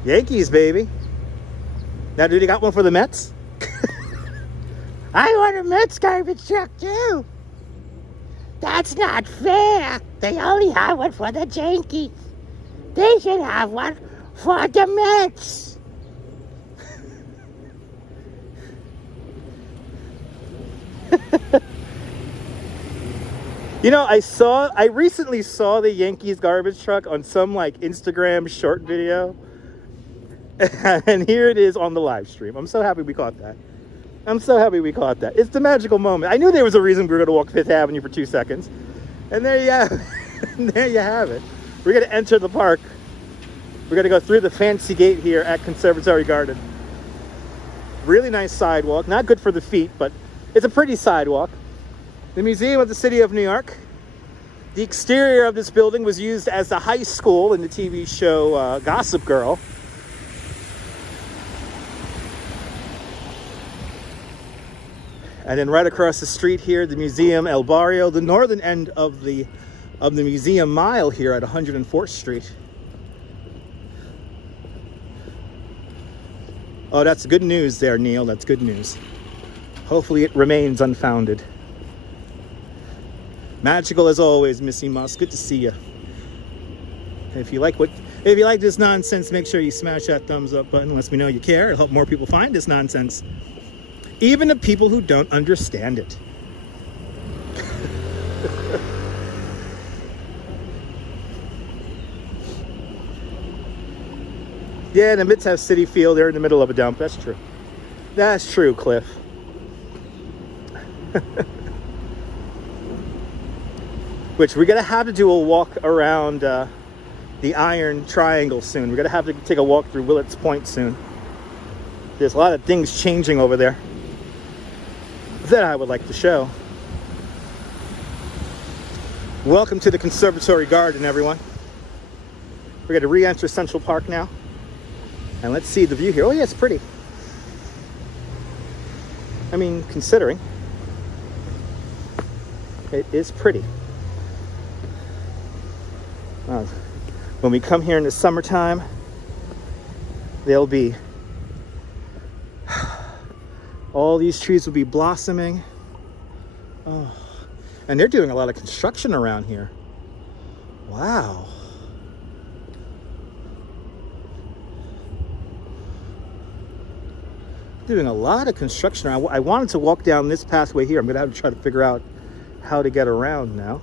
Yankees, baby. Now, do they got one for the Mets? I want a Mets garbage truck too. That's not fair. They only have one for the Yankees. They should have one for the Mets. You know, I recently saw the Yankees garbage truck on some like Instagram short video. And here it is on the live stream. I'm so happy we caught that. I'm so happy we caught that. It's the magical moment. I knew there was a reason we were going to walk 5th Avenue for 2 seconds. And there you have it. There you have it. We're going to enter the park. We're going to go through the fancy gate here at Conservatory Garden. Really nice sidewalk. Not good for the feet, but it's a pretty sidewalk. The Museum of the City of New York. The exterior of this building was used as the high school in the TV show Gossip Girl. And then right across the street here, the Museum El Barrio, the northern end of the Museum Mile here at 104th Street. Oh, that's good news there, Neil. That's good news. Hopefully it remains unfounded. Magical as always, Missy Moss. Good to see you. If you like this nonsense, make sure you smash that thumbs up button. Lets me know you care. It'll help more people find this nonsense. Even the people who don't understand it. Yeah, the Mits have City Field. They're in the middle of a dump. That's true. That's true, Cliff. Which we're going to have to do a walk around the Iron Triangle soon. We're going to have to take a walk through Willets Point soon. There's a lot of things changing over there that I would like to show. Welcome to the Conservatory Garden, everyone. We're going to re-enter Central Park now. And let's see the view here. Oh yeah, it's pretty. I mean, considering. It is pretty. When we come here in the summertime, there'll be all these trees will be blossoming. Oh, and they're doing a lot of construction around here. Wow. Doing a lot of construction. I wanted to walk down this pathway here. I'm gonna have to try to figure out how to get around now.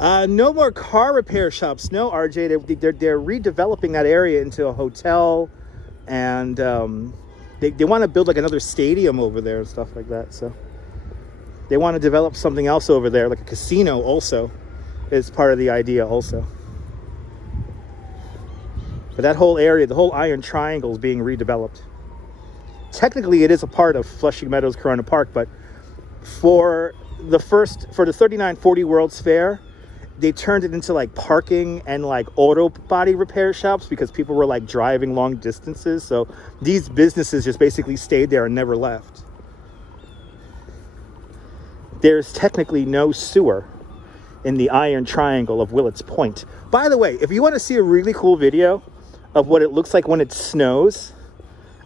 No more car repair shops. No, RJ, they're redeveloping that area into a hotel, and they want to build like another stadium over there and stuff like that. So they want to develop something else over there, like a casino also is part of the idea also. But that whole area, the whole Iron Triangle, is being redeveloped. Technically, it is a part of Flushing Meadows Corona Park, but for the 3940 World's Fair, they turned it into like parking and like auto body repair shops because people were like driving long distances. So these businesses just basically stayed there and never left. There's technically no sewer in the Iron Triangle of Willets Point. By the way, if you want to see a really cool video of what it looks like when it snows,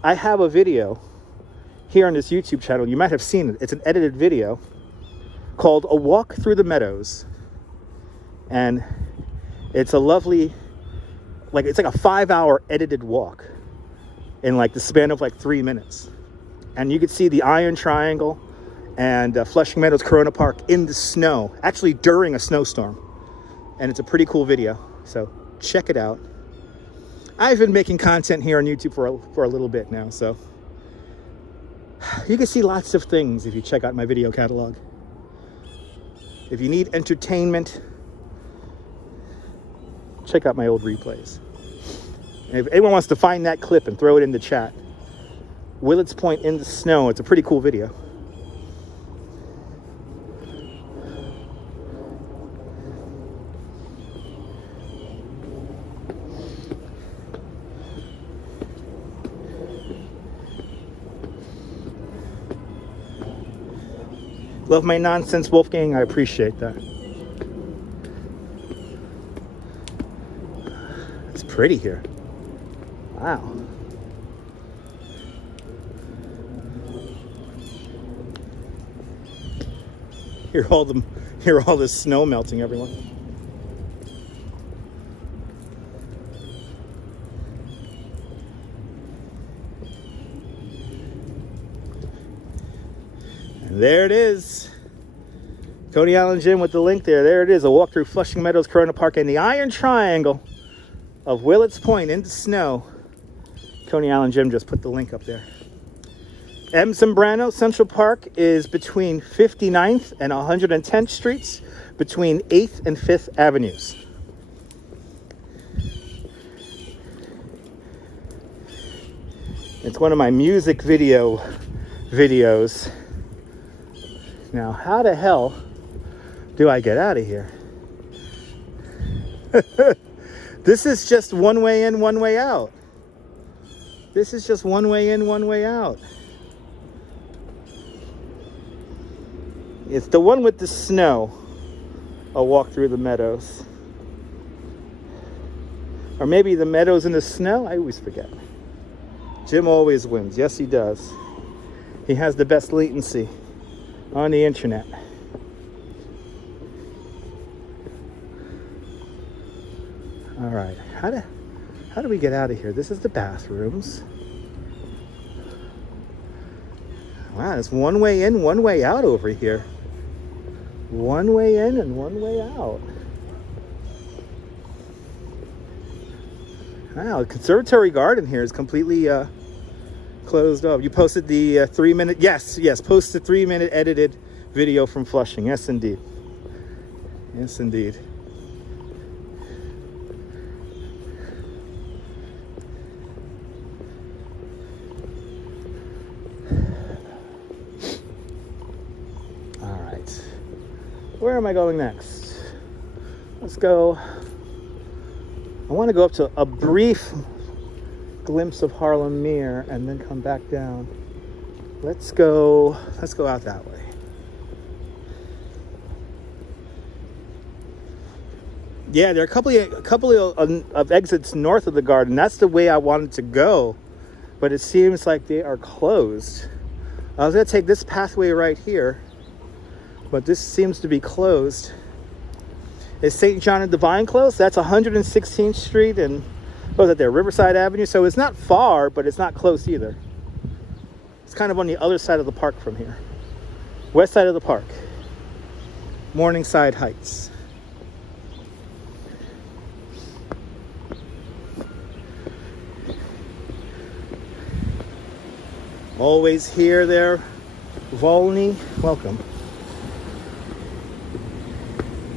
I have a video here on this YouTube channel. You might have seen it. It's an edited video called A Walk Through the Meadows. And it's a lovely, like, it's like a 5-hour edited walk in like the span of like 3 minutes. And you can see the Iron Triangle and Flushing Meadows Corona Park in the snow, actually during a snowstorm. And it's a pretty cool video, so check it out. I've been making content here on YouTube for a little bit now, so you can see lots of things if you check out my video catalog. If you need entertainment, check out my old replays. And if anyone wants to find that clip and throw it in the chat, Willets Point in the snow, it's a pretty cool video. Love my nonsense, Wolfgang. I appreciate that. It's pretty here. Wow. Hear all the snow melting, everyone. And there it is. Coney Island Gym with the link there. There it is. A walk through Flushing Meadows Corona Park and the Iron Triangle of Willets Point in the snow. Coney Island Gym just put the link up there. M. Zambrano Central Park is between 59th and 110th Streets, between 8th and 5th Avenues. It's one of my music videos. Now, how the hell do I get out of here? This is just one way in, one way out. This is just one way in, one way out. It's the one with the snow. A walk through the meadows. Or maybe the meadows in the snow? I always forget. Jim always wins. Yes, he does. He has the best latency on the internet. All right, how do we get out of here? This is the bathrooms. Wow, it's one way in, one way out over here. One way in and one way out. Wow, the conservatory garden here is completely closed up. You posted the 3-minute, yes, post the 3-minute edited video from Flushing. Yes, indeed. Yes, indeed. All right. Where am I going next? Let's go. I want to go up to a brief glimpse of Harlem Meer and then come back down. Let's go out that way. Yeah, there are a couple of exits north of the garden. That's the way I wanted to go, but it seems like they are closed. I was going to take this pathway right here, but this seems to be closed. Is St. John and Divine close? That's 116th Street and what was that there? Riverside Avenue. So it's not far, but it's not close either. It's kind of on the other side of the park from here. West side of the park. Morningside Heights. Always here there, Volney. Welcome.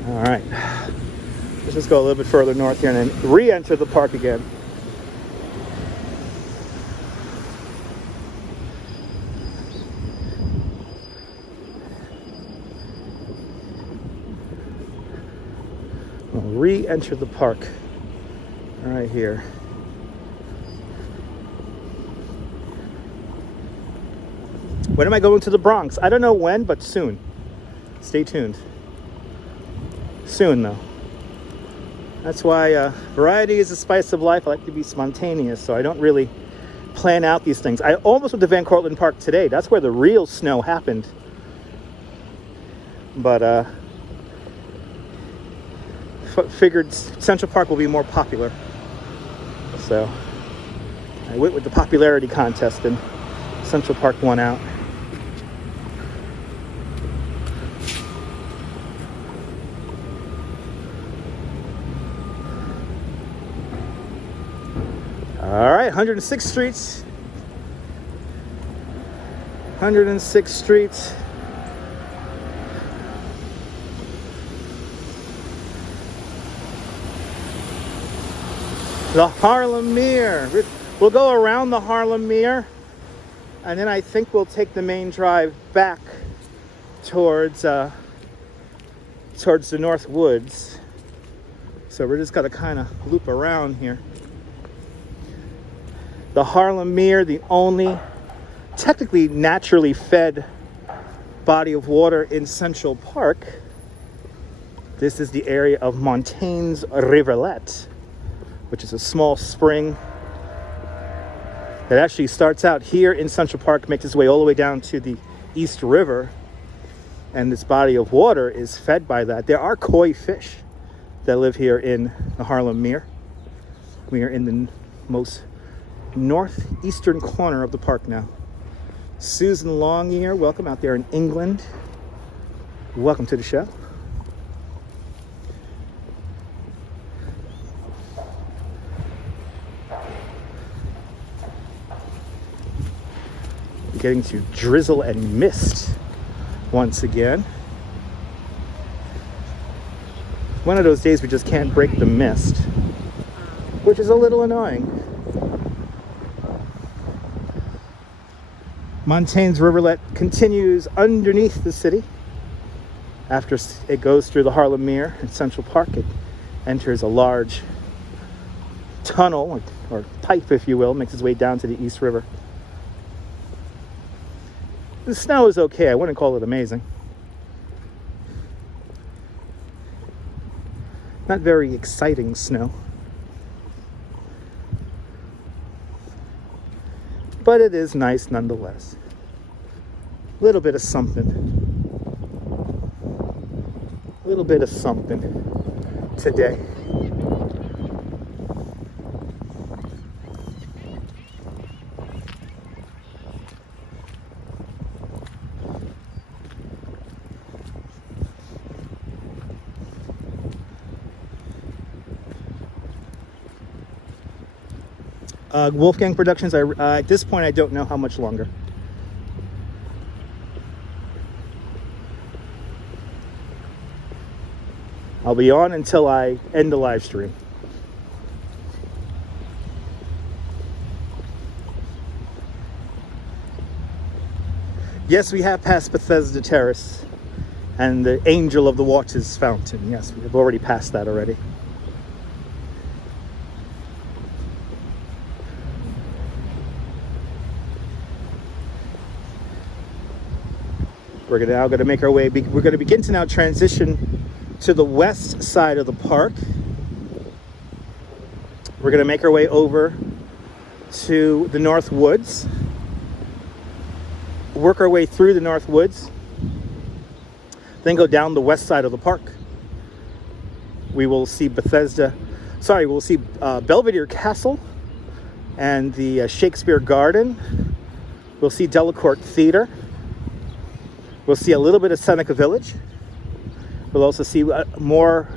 All right. Let's just go a little bit further north here and then re-enter the park again. We'll re-enter the park right here. When am I going to the Bronx? I don't know when, but soon. Stay tuned. Soon, though. That's why variety is the spice of life. I like to be spontaneous, so I don't really plan out these things. I almost went to Van Cortlandt Park today. That's where the real snow happened. But figured Central Park will be more popular. So I went with the popularity contest and Central Park won out. All right, 106th Street. 106th Street. The Harlem Meer. We'll go around the Harlem Meer, and then I think we'll take the main drive back towards the North Woods. So we're just gonna kind of loop around here. The Harlem Meer, the only technically naturally fed body of water in Central Park. This is the area of Montaigne's Rivulet, which is a small spring that actually starts out here in Central Park, makes its way all the way down to the East River, and this body of water is fed by that. There are koi fish that live here in the Harlem Meer. We are in the most northeastern corner of the park now. Susan Longear, welcome out there in England. Welcome to the show. Getting to drizzle and mist once again. One of those days we just can't break the mist, which is a little annoying. Montaigne's Rivulet continues underneath the city. After it goes through the Harlem Meer in Central Park, it enters a large tunnel or pipe, if you will, makes its way down to the East River. The snow is okay. I wouldn't call it amazing. Not very exciting snow. But it is nice nonetheless. A little bit of something. A little bit of something today. Wolfgang Productions, at this point I don't know how much longer. I'll be on until I end the live stream. Yes, we have passed Bethesda Terrace and the Angel of the Waters Fountain. Yes, we have already passed that already. We're now going to make our way. We're going to begin to now transition to the west side of the park. We're going to make our way over to the North Woods. Work our way through the North Woods. Then go down the west side of the park. We will see we'll see Belvedere Castle and the Shakespeare Garden. We'll see Delacorte Theater. We'll see a little bit of Seneca Village. We'll also see more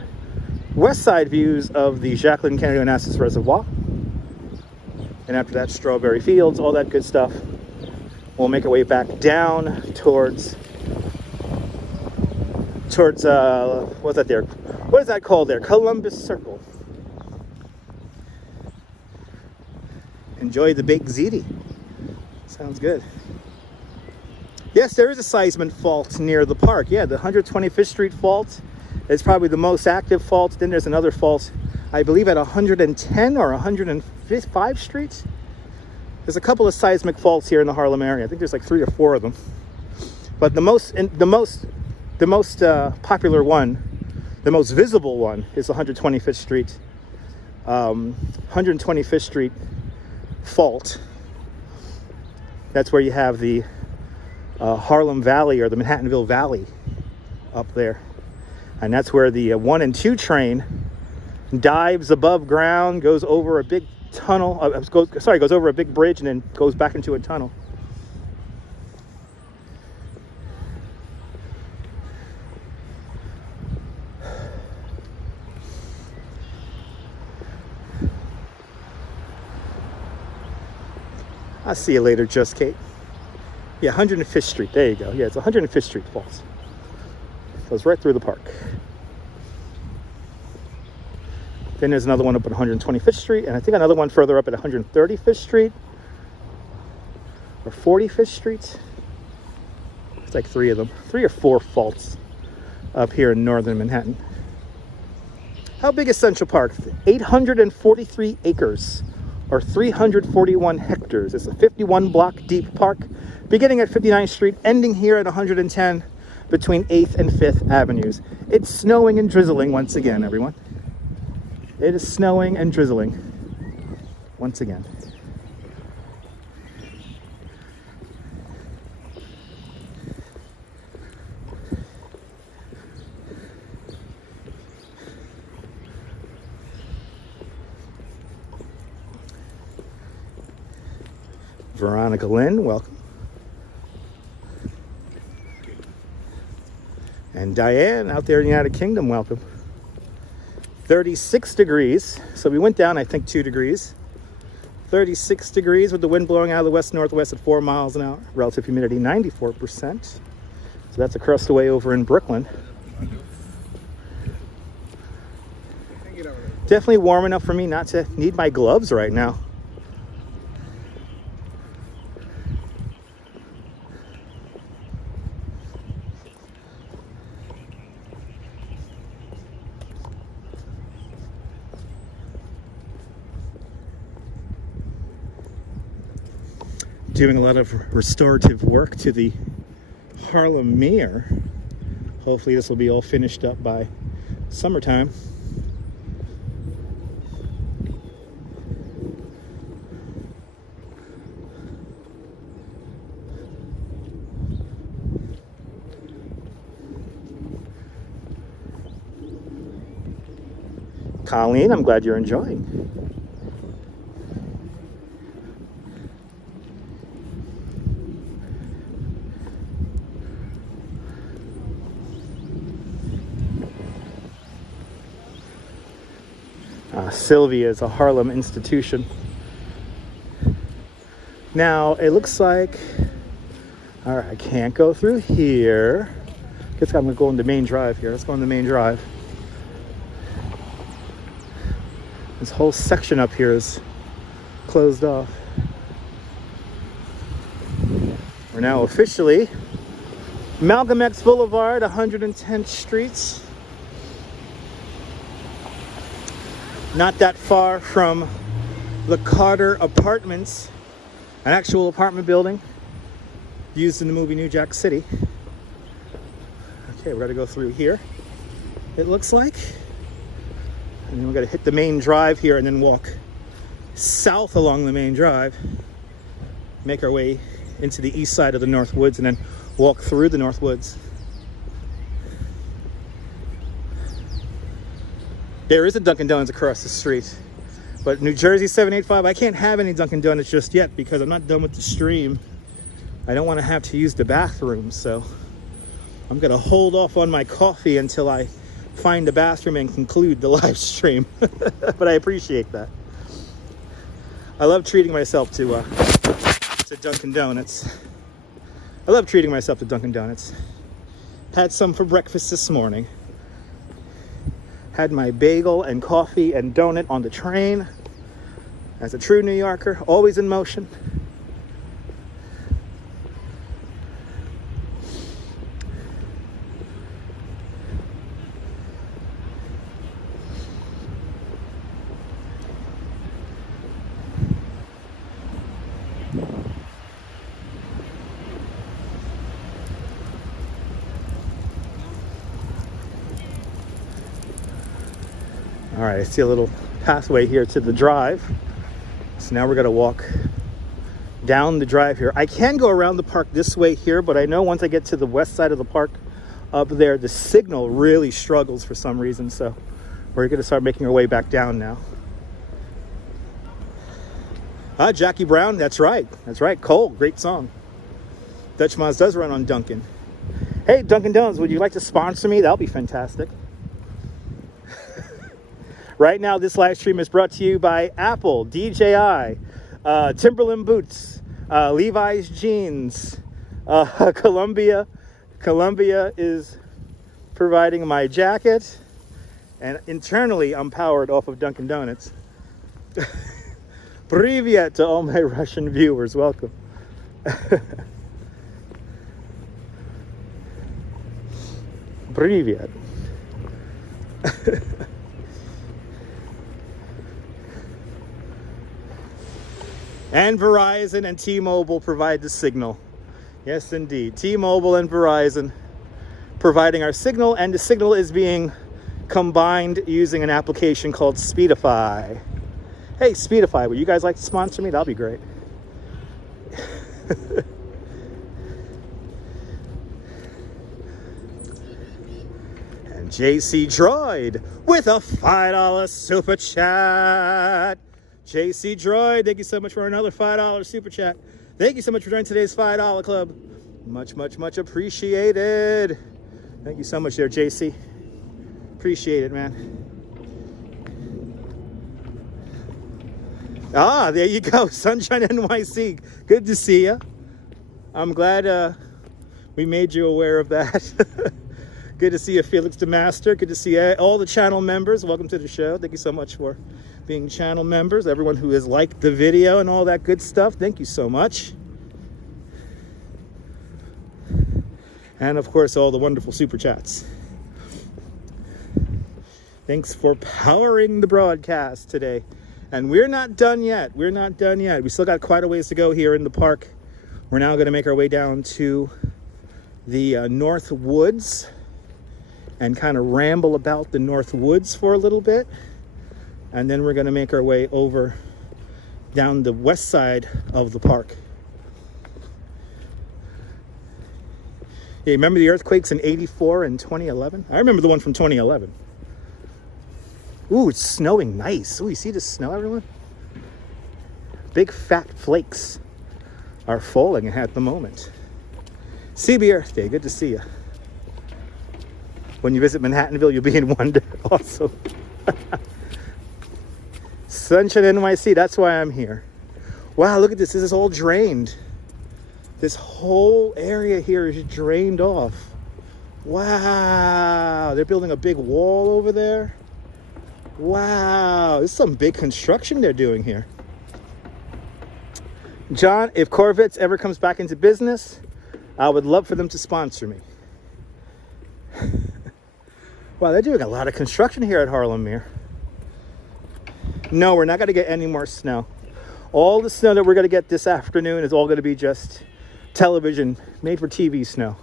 west side views of the Jacqueline Kennedy Onassis Reservoir. And after that, Strawberry Fields, all that good stuff. We'll make our way back down towards what's that there? What is that called there? Columbus Circle. Enjoy the baked ziti. Sounds good. Yes, there is a seismic fault near the park. Yeah, the 125th Street fault is probably the most active fault. Then there's another fault, I believe, at 110 or 105 Street. There's a couple of seismic faults here in the Harlem area. I think there's like 3 or 4 of them. But the most popular one, the most visible one, is 125th Street. 125th Street fault. That's where you have the Harlem Valley, or the Manhattanville Valley up there. And that's where the 1 and 2 train dives above ground, goes over a big tunnel, goes over a big bridge and then goes back into a tunnel. I'll see you later, Just Kate. Yeah, 105th Street. There you go. Yeah, it's 105th Street Falls. Goes right through the park. Then there's another one up at 125th Street, and I think another one further up at 135th Street or 45th Street. It's like 3 of them, 3 or 4 faults up here in northern Manhattan. How big is Central Park? 843 acres. Or 341 hectares. It's a 51 block deep park, beginning at 59th Street, ending here at 110 between 8th and 5th Avenues. It's snowing and drizzling once again, everyone. It is snowing and drizzling once again. Veronica Lynn, welcome. And Diane out there in the United Kingdom, welcome. 36 degrees. So we went down, I think, 2 degrees. 36 degrees with the wind blowing out of the west-northwest at 4 miles an hour. Relative humidity, 94%. So that's across the way over in Brooklyn. Definitely warm enough for me not to need my gloves right now. Doing a lot of restorative work to the Harlem Meer. Hopefully this will be all finished up by summertime. Colleen, I'm glad you're enjoying. Sylvia is a Harlem institution. Now, it looks like, all right, I can't go through here. Guess I'm gonna go on the main drive here. Let's go on the main drive. This whole section up here is closed off. We're now officially Malcolm X Boulevard, 110th Street. Not that far from the Carter Apartments, an actual apartment building used in the movie New Jack City. Okay, we're gonna go through here, it looks like. And then we're gonna hit the main drive here and then walk south along the main drive, make our way into the east side of the North Woods, and then walk through the North Woods. There is a Dunkin' Donuts across the street, but New Jersey 785, I can't have any Dunkin' Donuts just yet because I'm not done with the stream. I don't want to have to use the bathroom, so I'm gonna hold off on my coffee until I find the bathroom and conclude the live stream. But I appreciate that. I love treating myself to Dunkin' Donuts. I love treating myself to Dunkin' Donuts. Had some for breakfast this morning. Had my bagel and coffee and donut on the train. As a true New Yorker, always in motion. All right, I see a little pathway here to the drive. So now we're gonna walk down the drive here. I can go around the park this way here, but I know once I get to the west side of the park up there, the signal really struggles for some reason. So we're gonna start making our way back down now. Jackie Brown, that's right. That's right, Cole, great song. Dutch Moz does run on Dunkin'. Hey, Dunkin' Donuts, would you like to sponsor me? That'll be fantastic. Right now, this live stream is brought to you by Apple, DJI, Timberland boots, Levi's jeans, Columbia. Columbia is providing my jacket, and internally, I'm powered off of Dunkin' Donuts. Privyet to all my Russian viewers. Welcome. Privyet. And Verizon and T-Mobile provide the signal. Yes, indeed. T-Mobile and Verizon providing our signal, and the signal is being combined using an application called Speedify. Hey, Speedify, would you guys like to sponsor me? That'll be great. And JC Droid with a $5 super chat. JC Droid, thank you so much for another $5 super chat. Thank you so much for joining today's $5 club. Much, much, much appreciated. Thank you so much there, JC. Appreciate it, man. Ah, there you go. Sunshine NYC. Good to see you. I'm glad we made you aware of that. Good to see you, Felix DeMaster. Good to see all the channel members. Welcome to the show. Thank you so much for being channel members. Everyone who has liked the video and all that good stuff. Thank you so much. And of course, all the wonderful super chats. Thanks for powering the broadcast today. And we're not done yet. We're not done yet. We still got quite a ways to go here in the park. We're now going to make our way down to the North Woods and kind of ramble about the North Woods for a little bit. And then we're going to make our way over down the west side of the park. Yeah, remember the earthquakes in '84 and 2011? I remember the one from 2011. Ooh, it's snowing nice. Ooh, you see the snow, everyone? Big fat flakes are falling at the moment. CB Earth Day, good to see you. When you visit Manhattanville, you'll be in wonder also. Sunshine NYC, that's why I'm here. Wow, look at this. This is all drained. This whole area here is drained off. Wow, they're building a big wall over there. Wow, this is some big construction they're doing here. John, if Corvettes ever comes back into business, I would love for them to sponsor me. Wow, they're doing a lot of construction here at Harlem, Meer. No, we're not going to get any more snow. All the snow that we're going to get this afternoon is all going to be just television, made for TV snow.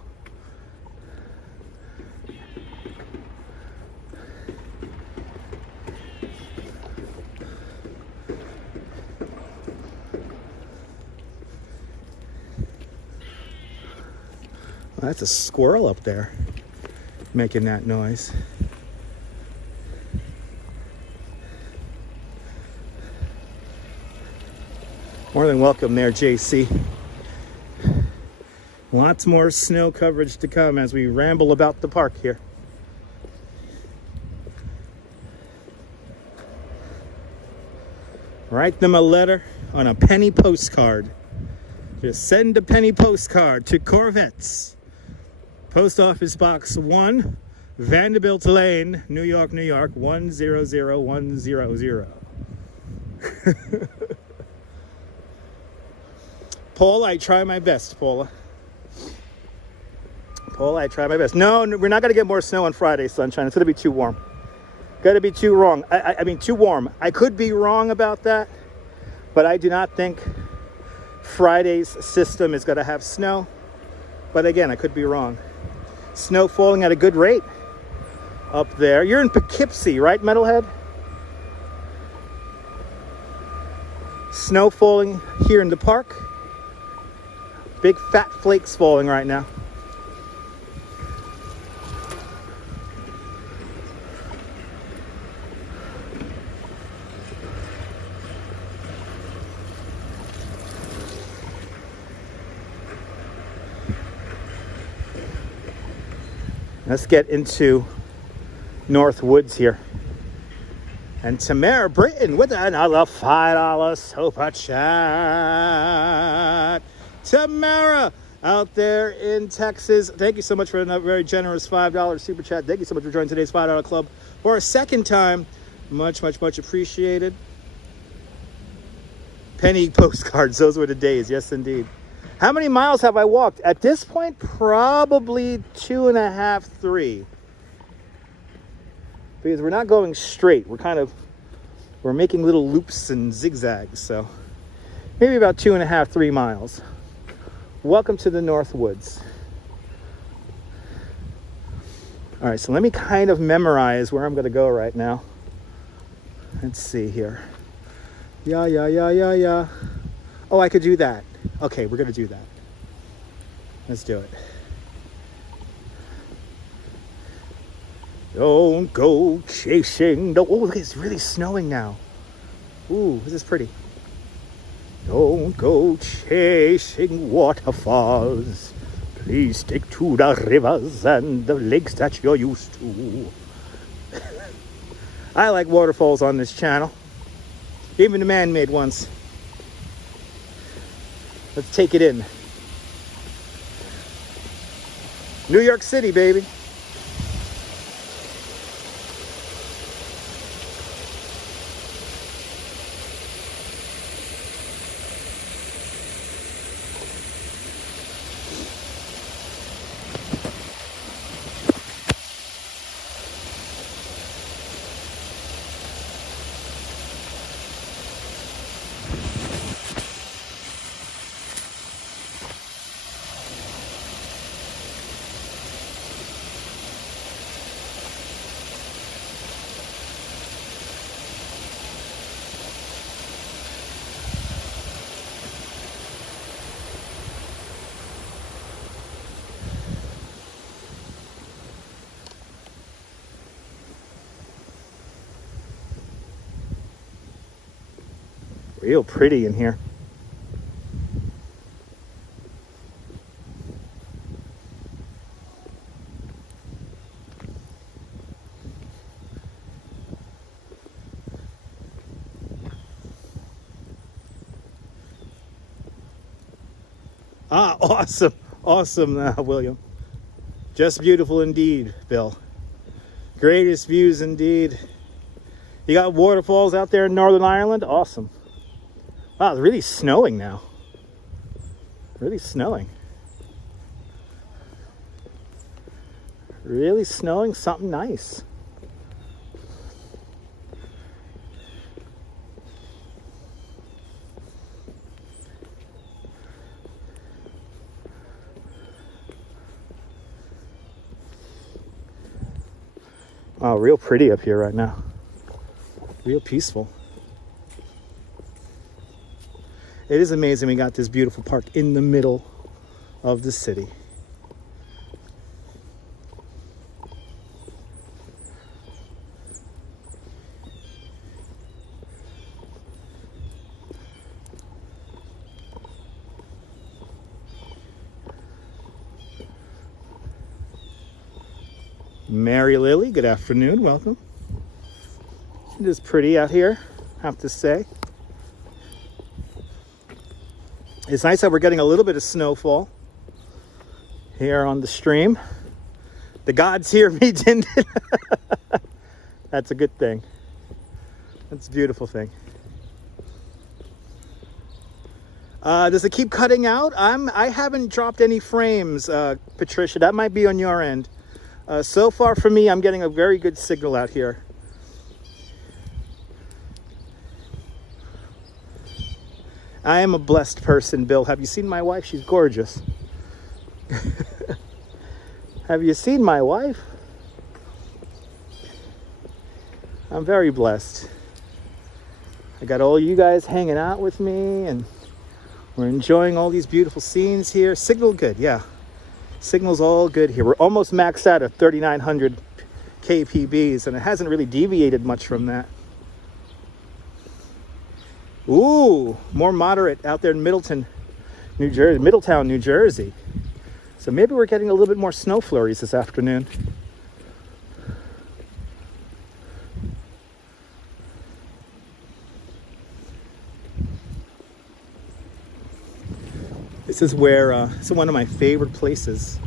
Well, that's a squirrel up there making that noise. More than welcome there, JC. Lots more snow coverage to come as we ramble about the park here. Write them a letter on a penny postcard. Just send a penny postcard to Corvettes. Post Office Box 1, Vanderbilt Lane, New York, New York, 100100. Paula, I try my best, Paula. Paula, I try my best. No, we're not going to get more snow on Friday, sunshine. It's going to be too warm. Got to be too wrong. I mean, too warm. I could be wrong about that, but I do not think Friday's system is going to have snow. But again, I could be wrong. Snow falling at a good rate up there. You're in Poughkeepsie, right, Metalhead? Snow falling here in the park. Big fat flakes falling right now. Let's get into North Woods here. And Tamara Britton with another $5 super chat. Tamara out there in Texas. Thank you so much for a very generous $5 super chat. Thank you so much for joining today's $5 club for a second time. Much, much, much appreciated. Penny postcards. Those were the days. Yes, indeed. How many miles have I walked? At this point, probably 2.5, 3. Because we're not going straight. We're making little loops and zigzags. So maybe about 2.5, 3 miles. Welcome to the North Woods. All right, so let me kind of memorize where I'm going to go right now. Let's see here. Yeah. Oh, I could do that. Okay, we're going to do that. Let's do it. Don't go chasing the... Oh, look, it's really snowing now. Ooh, this is pretty. Don't go chasing waterfalls. Please stick to the rivers and the lakes that you're used to. I like waterfalls on this channel. Even the man-made ones. Let's take it in. New York City, baby. Real pretty in here. Ah, awesome. Awesome, William. Just beautiful indeed, Bill. Greatest views indeed. You got waterfalls out there in Northern Ireland? Awesome. Wow, it's really snowing now. Really snowing. Really snowing, something nice. Wow, real pretty up here right now. Real peaceful. It is amazing we got this beautiful park in the middle of the city. Mary Lily, good afternoon, welcome. It is pretty out here, I have to say. It's nice that we're getting a little bit of snowfall here on the stream. The gods hear me, Dindin. That's a good thing. That's a beautiful thing. Does it keep cutting out? I haven't dropped any frames, Patricia. That might be on your end. So far for me, I'm getting a very good signal out here. I am a blessed person, Bill. Have you seen my wife? She's gorgeous. Have you seen my wife? I'm very blessed. I got all you guys hanging out with me, and we're enjoying all these beautiful scenes here. Signal good, yeah. Signal's all good here. We're almost maxed out at 3,900 kpbs, and it hasn't really deviated much from that. Ooh, more moderate out there in Middletown, New Jersey. So maybe we're getting a little bit more snow flurries this afternoon. This is where, this is one of my favorite places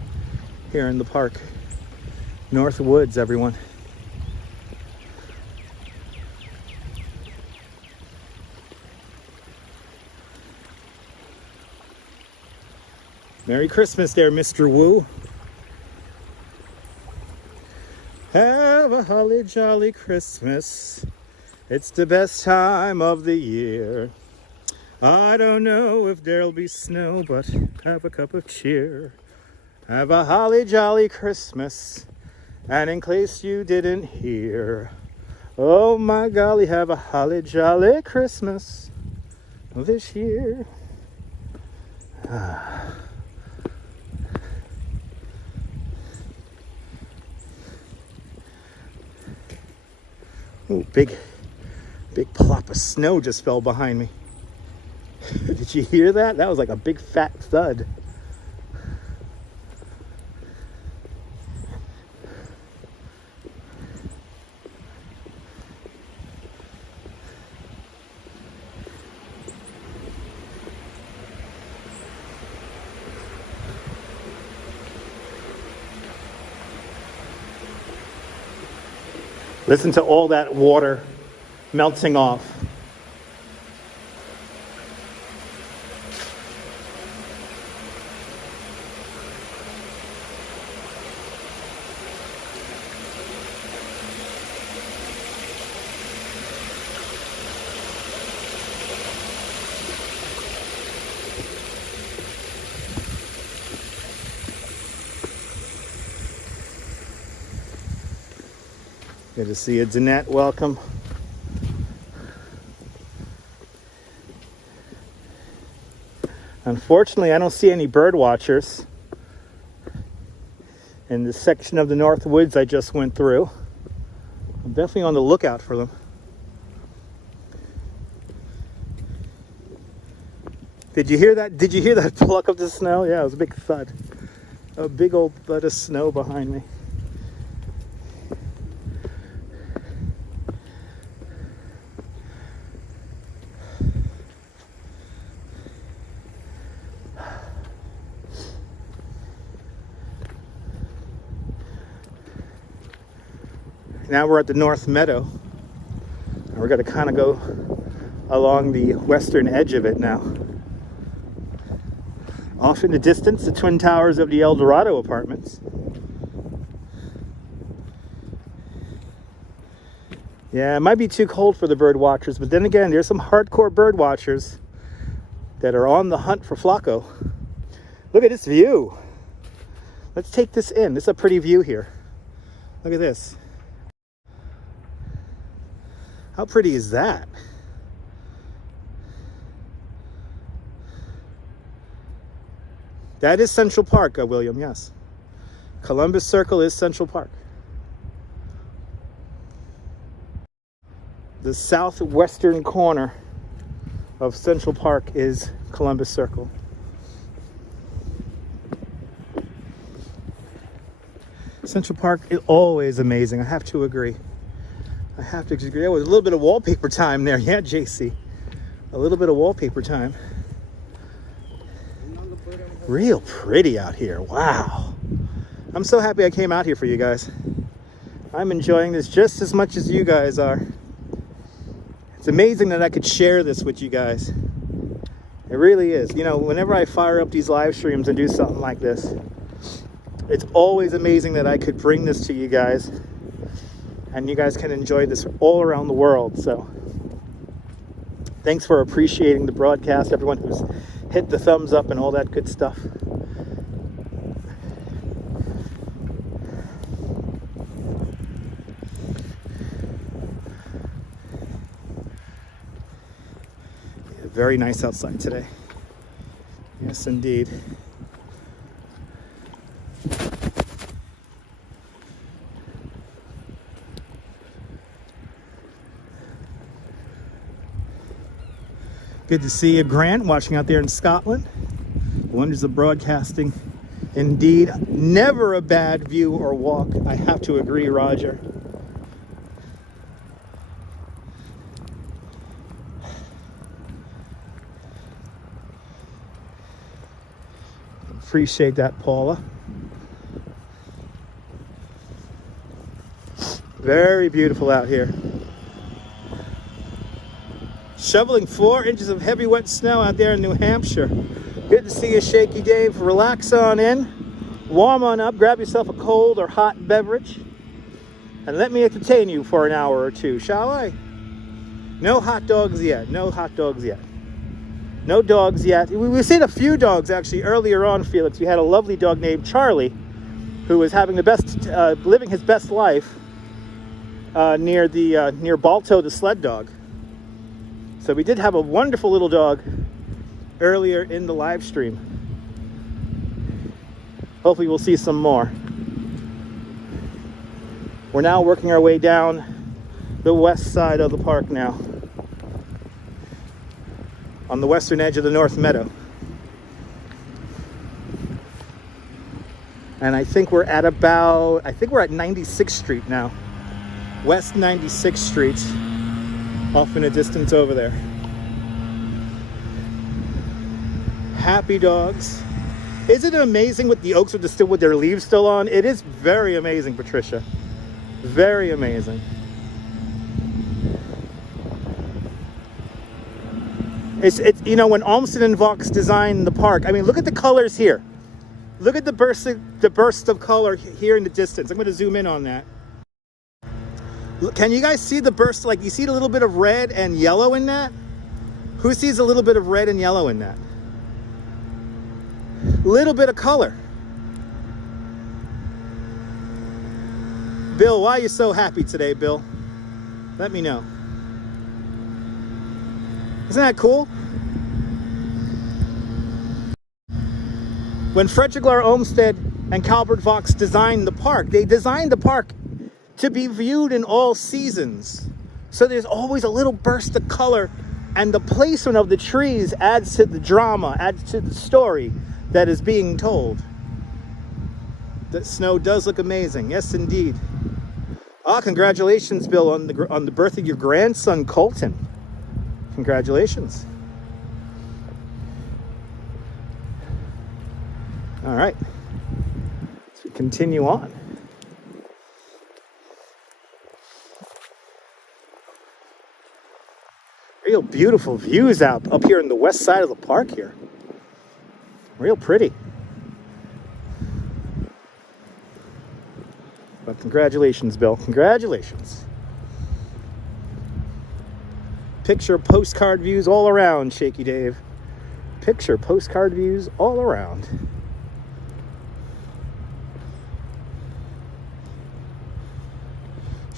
here in the park. North Woods, everyone. Merry Christmas there, Mr. Wu. Have a holly jolly Christmas. It's the best time of the year. I don't know if there'll be snow, but have a cup of cheer. Have a holly jolly Christmas. And in case you didn't hear, oh my golly, have a holly jolly Christmas this year. Ooh, big plop of snow just fell behind me. Did you hear that? That was like a big fat thud. Listen to all that water melting off. Good to see you, Danette. Welcome. Unfortunately, I don't see any bird watchers in this section of the North Woods I just went through. I'm definitely on the lookout for them. Did you hear that? Did you hear that pluck of the snow? Yeah, it was a big thud. A big old thud of snow behind me. Now we're at the North Meadow. We're going to kind of go along the western edge of it now. Off in the distance, the twin towers of the El Dorado apartments. Yeah, it might be too cold for the bird watchers, but then again, there's some hardcore bird watchers that are on the hunt for Flacco. Look at this view. Let's take this in. This is a pretty view here. Look at this. How pretty is that? That is Central Park, William, yes. Columbus Circle is Central Park. The southwestern corner of Central Park is Columbus Circle. Central Park is always amazing, I have to agree. I have to agree. There was a little bit of wallpaper time there. Yeah, JC. A little bit of wallpaper time. Real pretty out here. Wow. I'm so happy I came out here for you guys. I'm enjoying this just as much as you guys are. It's amazing that I could share this with you guys. It really is. You know, whenever I fire up these live streams and do something like this, it's always amazing that I could bring this to you guys. And you guys can enjoy this all around the world. So thanks for appreciating the broadcast, everyone who's hit the thumbs up and all that good stuff. Very nice outside today. Yes, indeed. Good to see you, Grant, watching out there in Scotland. Wonders of broadcasting. Indeed, never a bad view or walk. I have to agree, Roger. Appreciate that, Paula. Very beautiful out here. Shoveling 4 inches of heavy wet snow out there in New Hampshire. Good to see you, Shaky Dave. Relax on in, warm on up, grab yourself a cold or hot beverage, and let me entertain you for an hour or two, shall I? No hot dogs yet. No hot dogs yet. No dogs yet. We've seen a few dogs actually earlier on, Felix. We had a lovely dog named Charlie, who was having the best, living his best life near Balto, the sled dog. So we did have a wonderful little dog earlier in the live stream. Hopefully we'll see some more. We're now working our way down the west side of the park now, on the western edge of the North Meadow. And I think we're at 96th Street now. West 96th Street, off in the distance over there. Happy dogs. Isn't it amazing with the oaks with their leaves still on? It is very amazing, Patricia. Very amazing. It's you know, when Olmsted and Vaux designed the park, I mean, look at the colors here. Look at the burst of color here in the distance. I'm going to zoom in on that. Look, can you guys see the burst? Like, you see a little bit of red and yellow in that? Who sees a little bit of red and yellow in that? Little bit of color. Bill, why are you so happy today, Bill? Let me know. Isn't that cool? When Frederick Lahr Olmsted and Calvert Vaux designed the park, they designed the park to be viewed in all seasons. So there's always a little burst of color, and the placement of the trees adds to the drama, adds to the story that is being told. The snow does look amazing. Yes, indeed. Ah, congratulations, Bill, on the birth of your grandson, Colton. Congratulations. All right, so we continue on. Real beautiful views up here in the west side of the park here. Real pretty. But congratulations, Bill. Congratulations. Picture postcard views all around, Shaky Dave. Picture postcard views all around.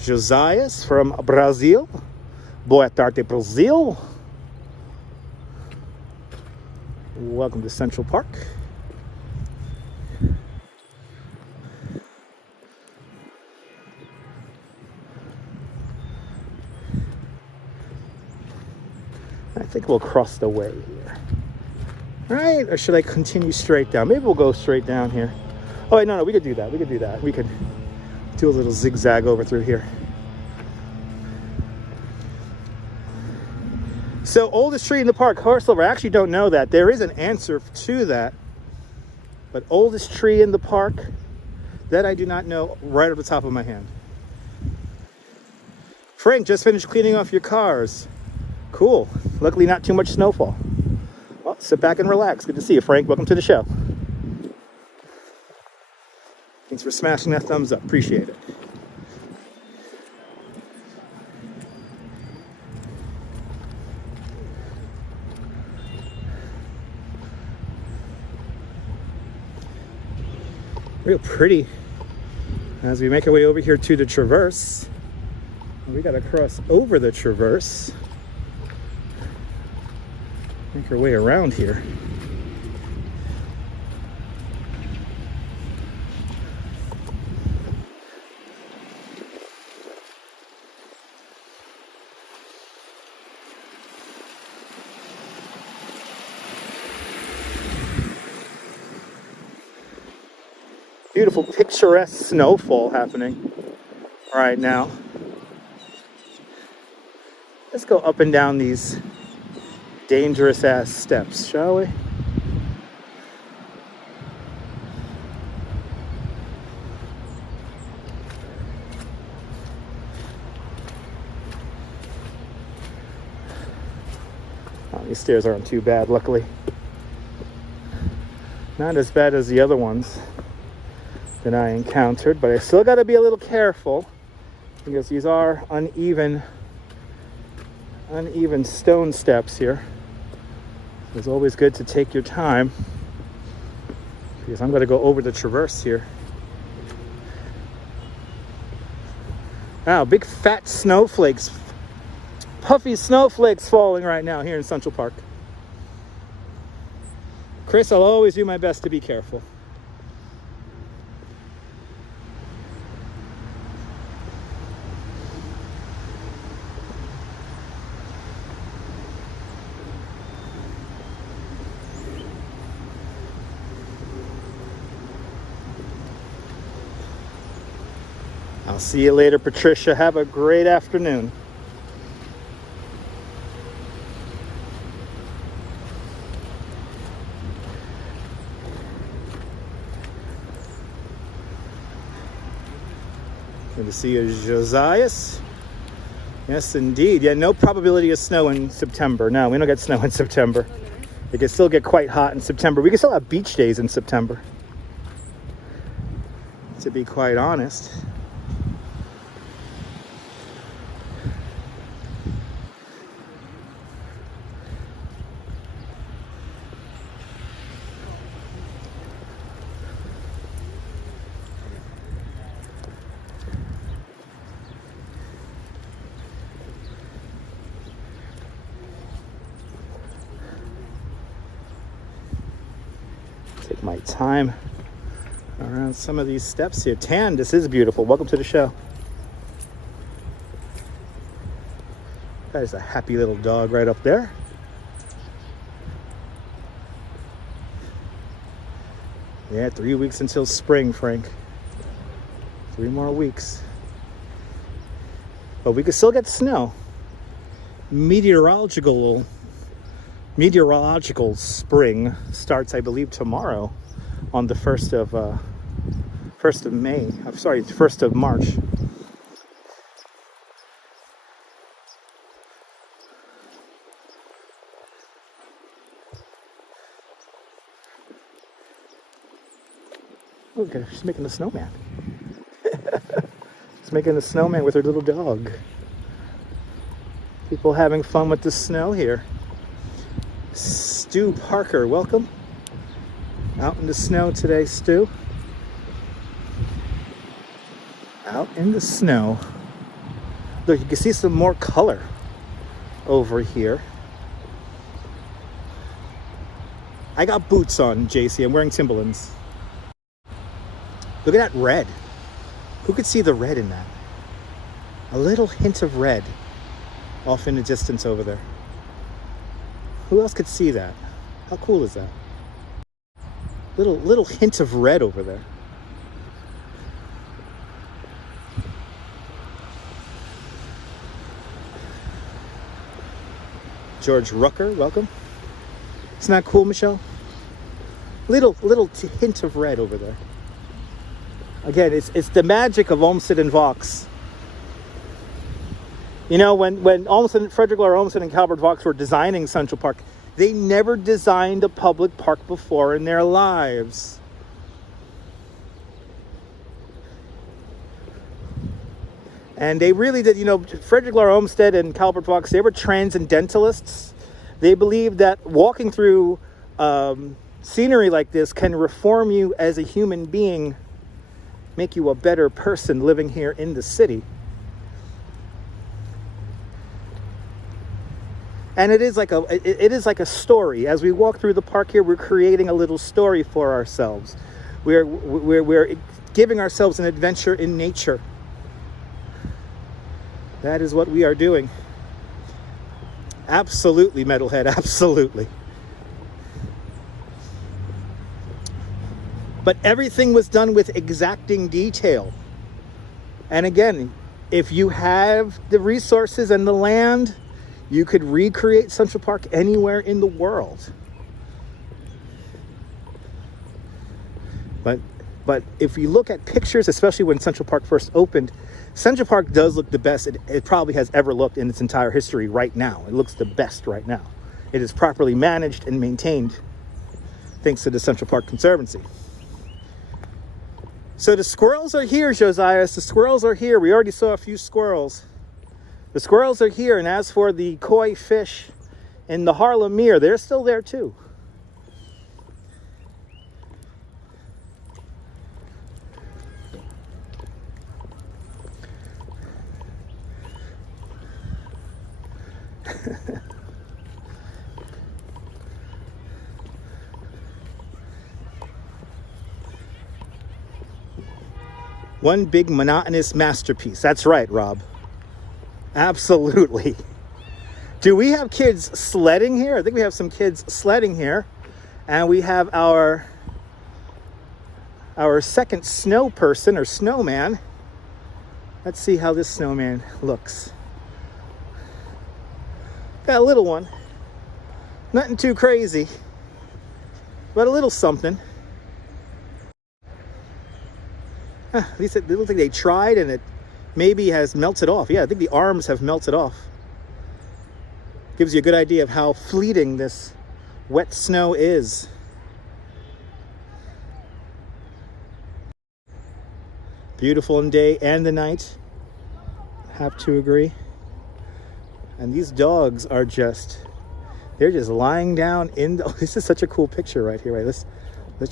Josias from Brazil. Boa tarde, Brazil. Welcome to Central Park. I think we'll cross the way here. Right? Or should I continue straight down? Maybe we'll go straight down here. Oh, wait, no, we could do that. We could do that. We could do a little zigzag over through here. So, oldest tree in the park, Horselover. I actually don't know that. There is an answer to that. But oldest tree in the park, that I do not know right off the top of my hand. Frank, just finished cleaning off your cars. Cool. Luckily not too much snowfall. Well, sit back and relax. Good to see you, Frank. Welcome to the show. Thanks for smashing that thumbs up. Appreciate it. Real pretty as we make our way over here to the traverse. We got to cross over the traverse. Make our way around here. Beautiful picturesque snowfall happening right now. Let's go up and down these dangerous ass steps, shall we? Oh, these stairs aren't too bad, luckily. Not as bad as the other ones that I encountered, but I still got to be a little careful because these are uneven stone steps here. It's always good to take your time because I'm going to go over the traverse here. Wow, big fat snowflakes, puffy snowflakes falling right now here in Central Park. Chris, I'll always do my best to be careful. I'll see you later, Patricia. Have a great afternoon. Good to see you, Josias. Yes, indeed. Yeah, no probability of snow in September. No, we don't get snow in September. It can still get quite hot in September. We can still have beach days in September, to be quite honest. Take my time around some of these steps here. Tan, this is beautiful. Welcome to the show. There's a happy little dog right up there. Yeah, 3 weeks until spring, Frank. 3 more weeks. But we could still get snow. Meteorological spring starts, I believe, tomorrow on the 1st of May. I'm sorry, 1st of March. Okay, she's making a snowman. She's making a snowman with her little dog. People having fun with the snow here. Stu Parker, welcome. Out in the snow today, Stu. Out in the snow. Look, you can see some more color over here. I got boots on, JC. I'm wearing Timberlands. Look at that red. Who could see the red in that? A little hint of red off in the distance over there. Who else could see that? How cool is that? Little hint of red over there. George Rucker, welcome. Isn't that cool, Michelle? Little hint of red over there. Again, it's the magic of Olmsted and Vaux. You know, when Olmsted, Frederick Law Olmsted and Calvert Vaux were designing Central Park, they never designed a public park before in their lives. And they really did, you know, Frederick Law Olmsted and Calvert Vaux, they were transcendentalists. They believed that walking through scenery like this can reform you as a human being, make you a better person living here in the city. And it is like a story. As we walk through the park here, we're creating a little story for ourselves. We're giving ourselves an adventure in nature. That is what we are doing. Absolutely, Metalhead, absolutely. But everything was done with exacting detail. And again, if you have the resources and the land, you could recreate Central Park anywhere in the world. But if you look at pictures, especially when Central Park first opened, Central Park does look the best it probably has ever looked in its entire history right now. It looks the best right now. It is properly managed and maintained thanks to the Central Park Conservancy. So the squirrels are here, Josiah. The squirrels are here. We already saw a few squirrels. The squirrels are here. And as for the koi fish in the Harlem Meer, they're still there too. One big monotonous masterpiece. That's right, Rob. Absolutely. Do we have kids sledding here? I think we have some kids sledding here. And we have our second snow person or snowman. Let's see how this snowman looks. Got a little one. Nothing too crazy, but a little something. At least it looks like they tried and it maybe has melted off. Yeah, I think the arms have melted off. Gives you a good idea of how fleeting this wet snow is. Beautiful in day and the night. Have to agree. And these dogs are they're just lying down in the, oh, this is such a cool picture right here. Right, let's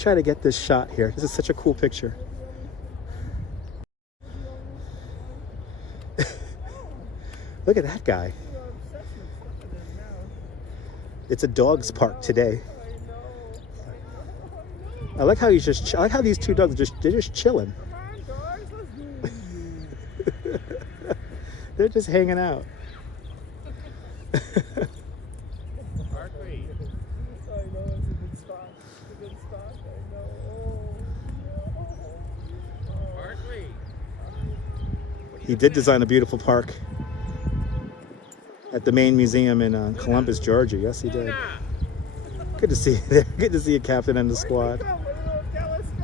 try to get this shot here. This is such a cool picture. Look at that guy. It's a dog's park today. I like how I like how these two dogs they're just chilling. They're just hanging out. He did design a beautiful park at the main museum in Columbus, Georgia. Yes, he did. Good to see you there. Good to see you, Captain, and the squad. Come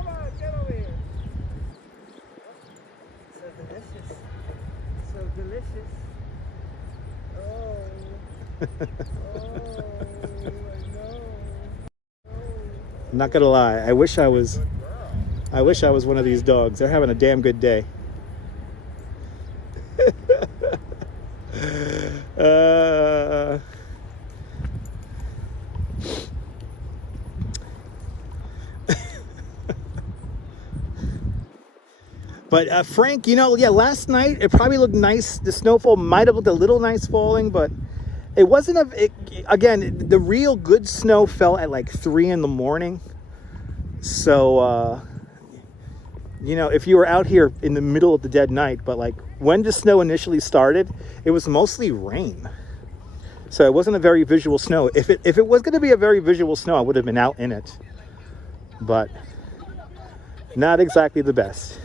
on, get over here. So delicious. So delicious. I know. I'm not gonna lie. I wish I was one of these dogs. They're having a damn good day. But Frank, you know, yeah, last night it probably looked nice. The snowfall might have looked a little nice falling, but it wasn't again, the real good snow fell at like 3 in the morning. So you know, if you were out here in the middle of the dead night, but like when the snow initially started, it was mostly rain. So it wasn't a very visual snow. If it was going to be a very visual snow, I would have been out in it. But not exactly the best.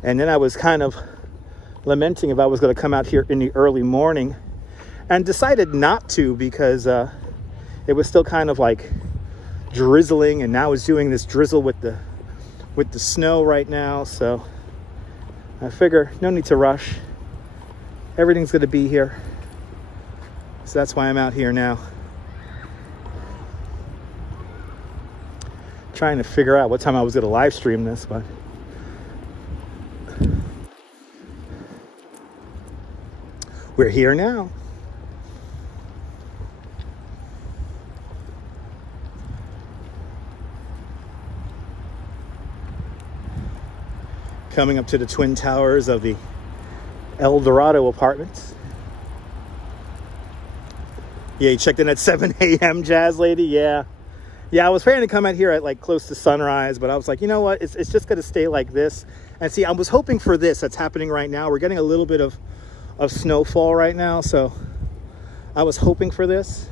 And then I was kind of lamenting if I was going to come out here in the early morning and decided not to because it was still kind of like drizzling, and now it's doing this drizzle with the snow right now. So I figure no need to rush. Everything's going to be here. So that's why I'm out here now. Trying to figure out what time I was going to live stream this, but we're here now. Coming up to the twin towers of the El Dorado apartments. Yeah, you checked in at 7 a.m. Jazz Lady. Yeah, I was planning to come out here at like close to sunrise, but I was like, you know what? It's just gonna stay like this. And see, I was hoping for this that's happening right now. We're getting a little bit of snowfall right now, so I was hoping for this.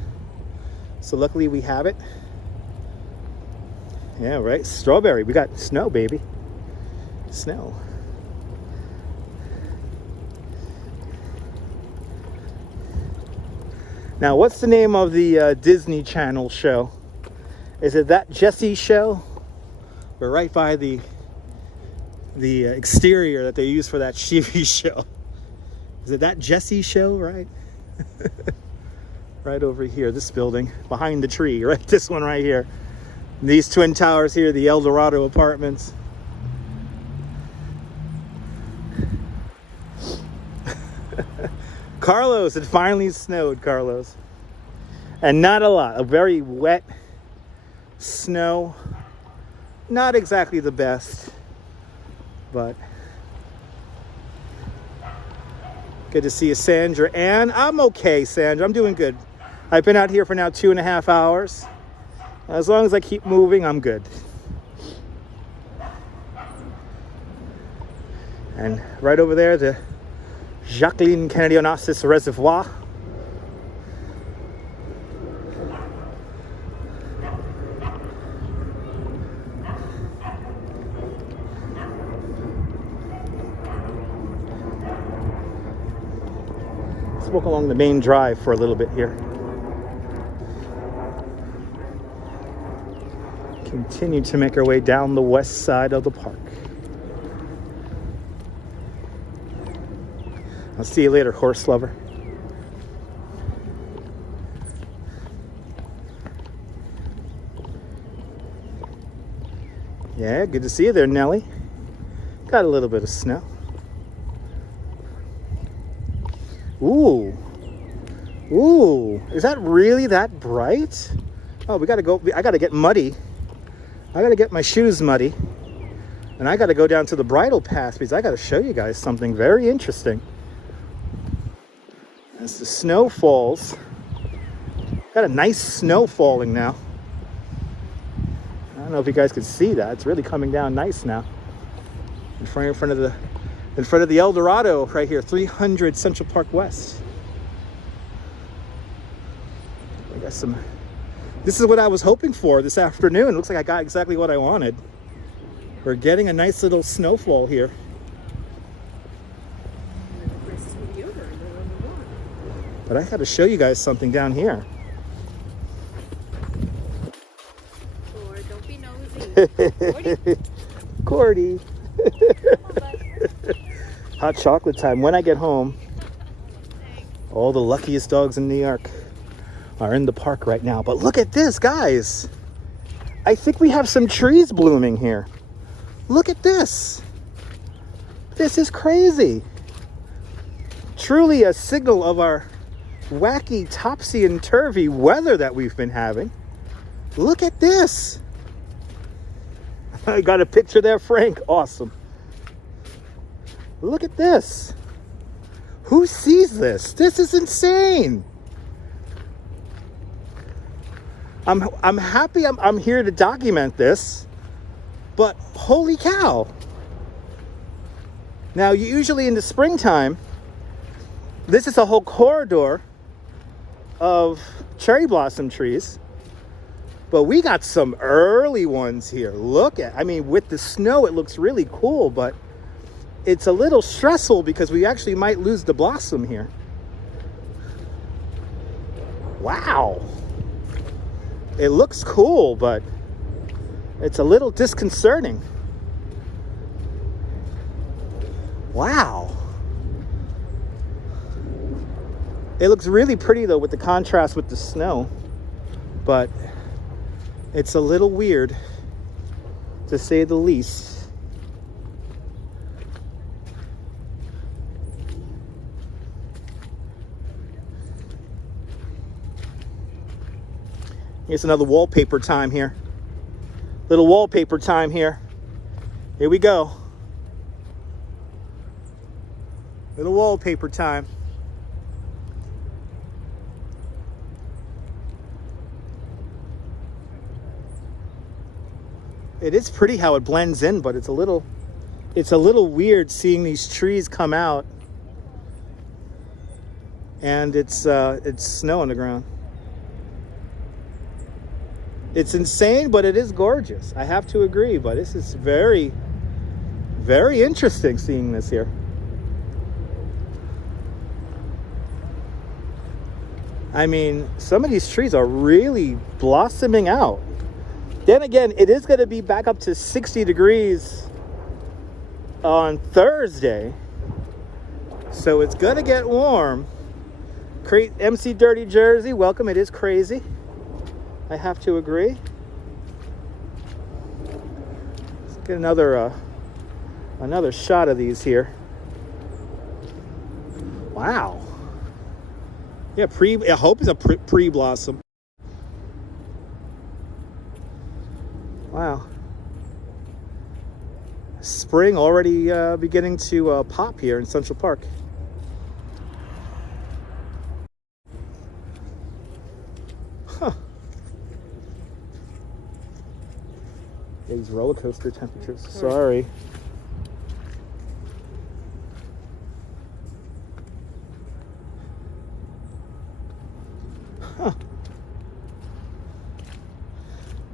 So luckily we have it. Yeah, right. Strawberry. We got snow, baby. Snow. Now, what's the name of the Disney Channel show? Is it That Jessie Show? We're right by the exterior that they use for that TV show. Is it That Jessie Show, right? Right over here, this building, behind the tree, right? This one right here. These twin towers here, the El Dorado apartments. Carlos, it finally snowed, Carlos. And not a lot, a very wet snow. Not exactly the best, but good to see you, Sandra. And I'm okay, Sandra, I'm doing good. I've been out here for now 2.5 hours. As long as I keep moving, I'm good. And right over there, the Jacqueline Kennedy Onassis Reservoir. Let's walk along the main drive for a little bit here. Continue to make our way down the west side of the park. I'll see you later, horse lover. Yeah, good to see you there, Nelly. Got a little bit of snow. Ooh. Ooh. Is that really that bright? Oh, we gotta go. I gotta get muddy. I gotta get my shoes muddy. And I gotta go down to the bridle path because I gotta show you guys something very interesting. As the snow falls, got a nice snow falling now. I don't know if you guys can see that. It's really coming down nice now. In front of the El Dorado right here, 300 Central Park West. I got some. This is what I was hoping for this afternoon. Looks like I got exactly what I wanted. We're getting a nice little snowfall here. But I got to show you guys something down here. Or don't be nosy. Cordy. Hot chocolate time. When I get home, all the luckiest dogs in New York are in the park right now. But look at this, guys. I think we have some trees blooming here. Look at this. This is crazy. Truly a signal of our wacky topsy and turvy weather that we've been having. Look at this. I got a picture there, Frank. Awesome. Look at this. Who sees this? This is insane. I'm happy I'm here to document this, but holy cow. Now, usually in the springtime, this is a whole corridor of cherry blossom trees, but we got some early ones here. Look at, I mean, with the snow, it looks really cool, but it's a little stressful because we actually might lose the blossom here. Wow. It looks cool, but it's a little disconcerting. Wow. It looks really pretty though with the contrast with the snow, but it's a little weird to say the least. Here's another wallpaper time here. Little wallpaper time here. Here we go. Little wallpaper time. It is pretty how it blends in, but it's a little weird seeing these trees come out and it's snow on the ground. It's insane, but it is gorgeous. I have to agree, but this is very, very interesting seeing this here. I mean, some of these trees are really blossoming out. Then again, it is going to be back up to 60 degrees on Thursday. So it's going to get warm. MC Dirty Jersey, welcome. It is crazy. I have to agree. Let's get another shot of these here. Wow. Yeah, I hope it's a pre-blossom. Wow. Spring already beginning to pop here in Central Park. Huh. These roller coaster temperatures. Sorry. Huh.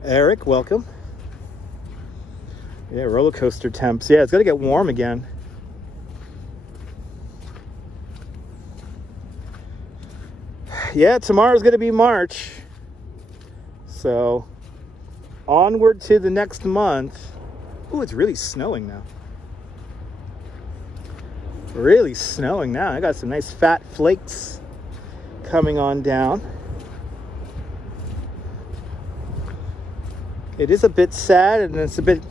Eric, welcome. Yeah, roller coaster temps. Yeah, it's gonna get warm again. Yeah, tomorrow's gonna be March. So onward to the next month. Ooh, it's really snowing now. Really snowing now. I got some nice fat flakes coming on down. It is a bit sad and it's a bit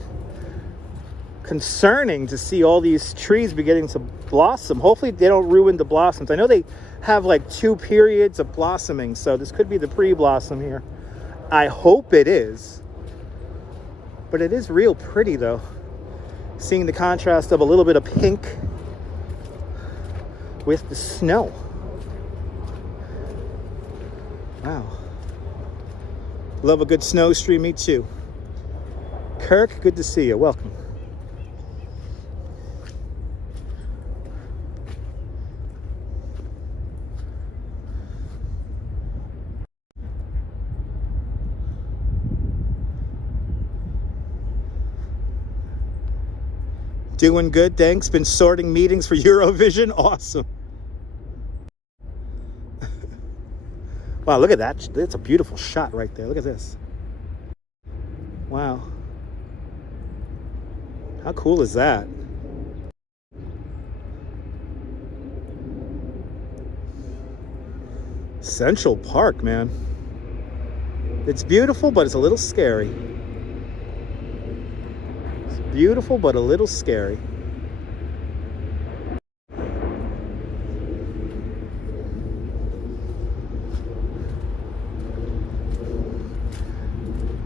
concerning to see all these trees beginning to blossom. Hopefully they don't ruin the blossoms. I know they have like 2 periods of blossoming, so this could be the pre-blossom here. I hope it is. But it is real pretty though. Seeing the contrast of a little bit of pink with the snow. Wow. Love a good snow stream, me too. Kirk, good to see you. Welcome. Doing good, thanks. Been sorting meetings for Eurovision. Awesome. Wow, look at that. That's a beautiful shot right there. Look at this. Wow. How cool is that? Central Park, man. It's beautiful, but it's a little scary. It's beautiful, but a little scary.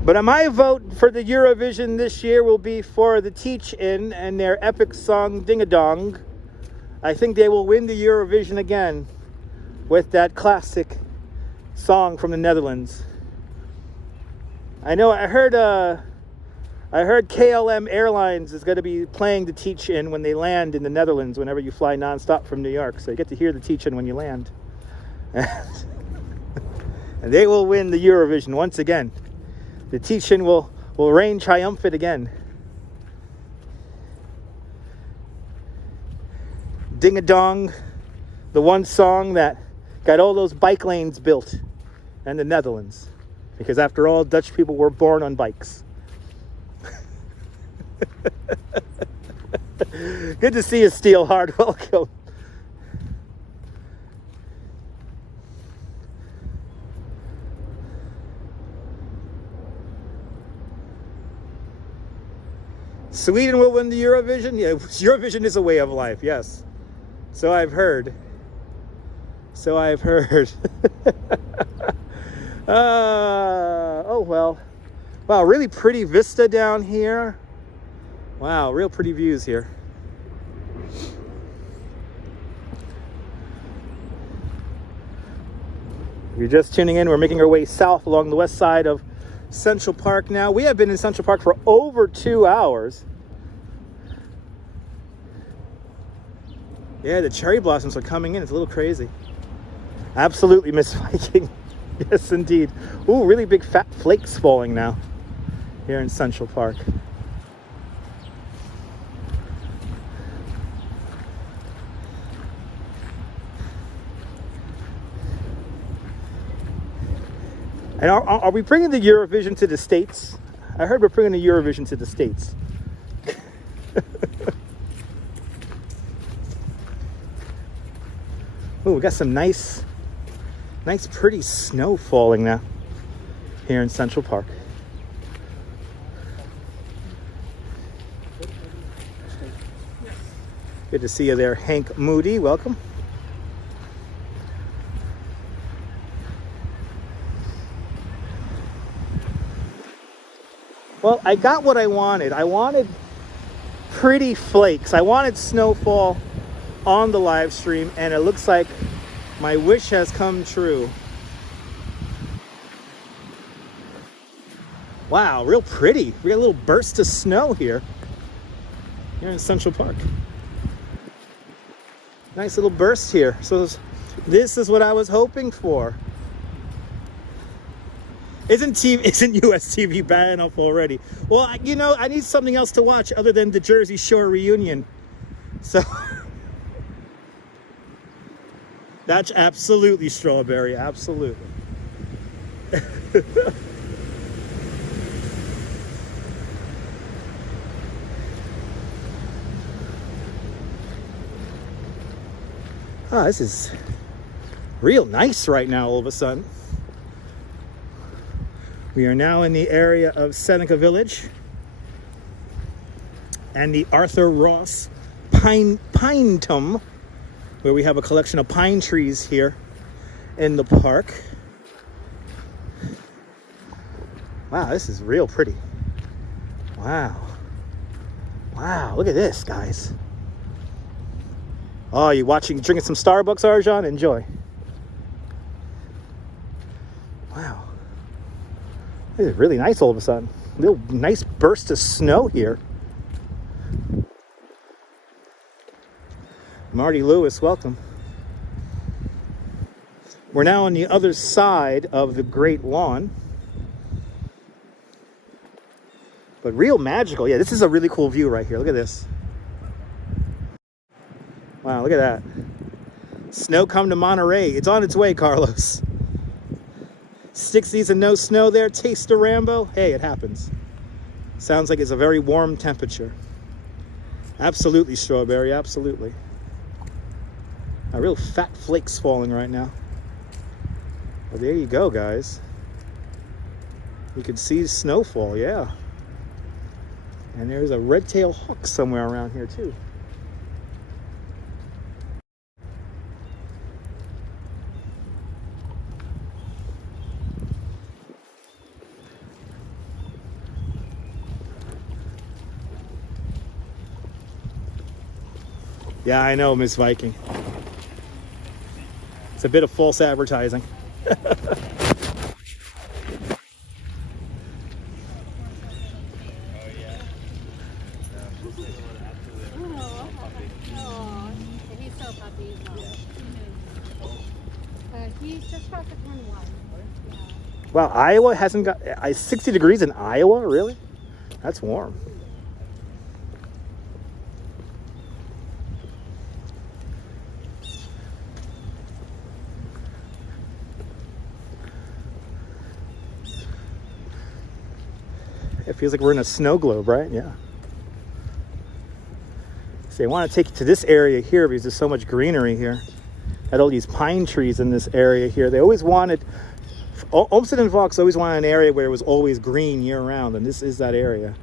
But my vote for the Eurovision this year will be for the Teach-In and their epic song Ding-a-Dong. I think they will win the Eurovision again with that classic song from the Netherlands. I know I heard KLM Airlines is going to be playing the Teach-In when they land in the Netherlands whenever you fly nonstop from New York. So you get to hear the Teach-In when you land. And they will win the Eurovision once again. The Teach-In will reign triumphant again. Ding-a-Dong, the one song that got all those bike lanes built and the Netherlands. Because after all, Dutch people were born on bikes. Good to see you, Steelheart. Welcome. Sweden will win the Eurovision? Yeah, Eurovision is a way of life, yes. So I've heard. So I've heard. Oh, well. Wow, really pretty vista down here. Wow, real pretty views here. If you're just tuning in, we're making our way south along the west side of Central Park now. We have been in Central Park for over 2 hours. Yeah, the cherry blossoms are coming in. It's a little crazy. Absolutely, Miss Viking. Yes, indeed. Ooh, really big fat flakes falling now here in Central Park. And are we bringing the Eurovision to the States? I heard we're bringing the Eurovision to the States. Oh, we got some nice pretty snow falling now here in Central Park. Good to see you there, Hank Moody. Welcome. Well, I got what I wanted. I wanted pretty flakes. I wanted snowfall on the live stream, and it looks like my wish has come true. Wow, real pretty. We got a little burst of snow here in Central Park. Nice little burst here. So this is what I was hoping for. Isn't US TV bad enough already? Well, you know, I need something else to watch other than the Jersey Shore reunion. So that's absolutely strawberry, absolutely. Ah, this is real nice right now all of a sudden. We are now in the area of Seneca Village and the Arthur Ross Pinetum, where we have a collection of pine trees here in the park. Wow, this is real pretty. Wow. Wow, look at this, guys. Oh, you drinking some Starbucks, Arjan? Enjoy. Wow. This is really nice all of a sudden. Little nice burst of snow here. Marty Lewis, welcome. We're now on the other side of the Great Lawn. But real magical. Yeah, this is a really cool view right here. Look at this. Wow, look at that. Snow come to Monterey. It's on its way, Carlos. 60s and no snow there. Taste of Rambo. Hey, it happens. Sounds like it's a very warm temperature. Absolutely strawberry, absolutely. A real fat flakes falling right now. Well, there you go, guys. You can see snowfall, yeah. And there's a red-tailed hawk somewhere around here, too. Yeah, I know, Miss Viking. It's a bit of false advertising. He's so puppy. He's just about to turn 1. Yeah. Wow, Iowa hasn't got 60 degrees in Iowa? Really? That's warm. It feels like we're in a snow globe, right? Yeah. See, I want to take you to this area here because there's so much greenery here. Had all these pine trees in this area here. They always wanted, Olmsted and Vaux always wanted an area where it was always green year round, and this is that area.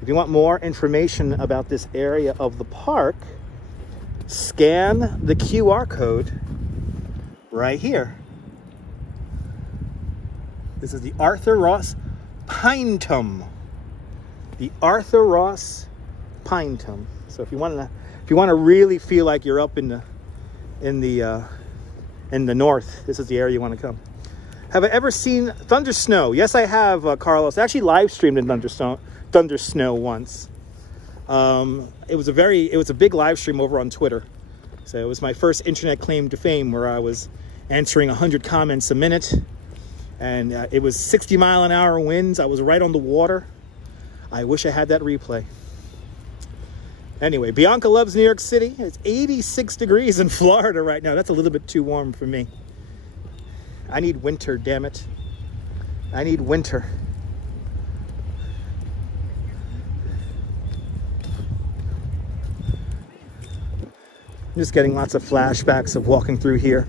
If you want more information about this area of the park, scan the QR code right here. This is the Arthur Ross Pinetum. The Arthur Ross Pinetum. So if you want to really feel like you're up in the north, this is the area you want to come. Have I ever seen thunder snow? Yes, I have, Carlos. I actually live streamed in thunder snow once. It was a big live stream over on Twitter. So it was my first internet claim to fame, where I was answering 100 comments a minute, and it was 60-mile-an-hour winds. I was right on the water. I wish I had that replay. Anyway, Bianca loves New York City. It's 86 degrees in Florida right now. That's a little bit too warm for me. I need winter, damn it. I need winter. I'm just getting lots of flashbacks of walking through here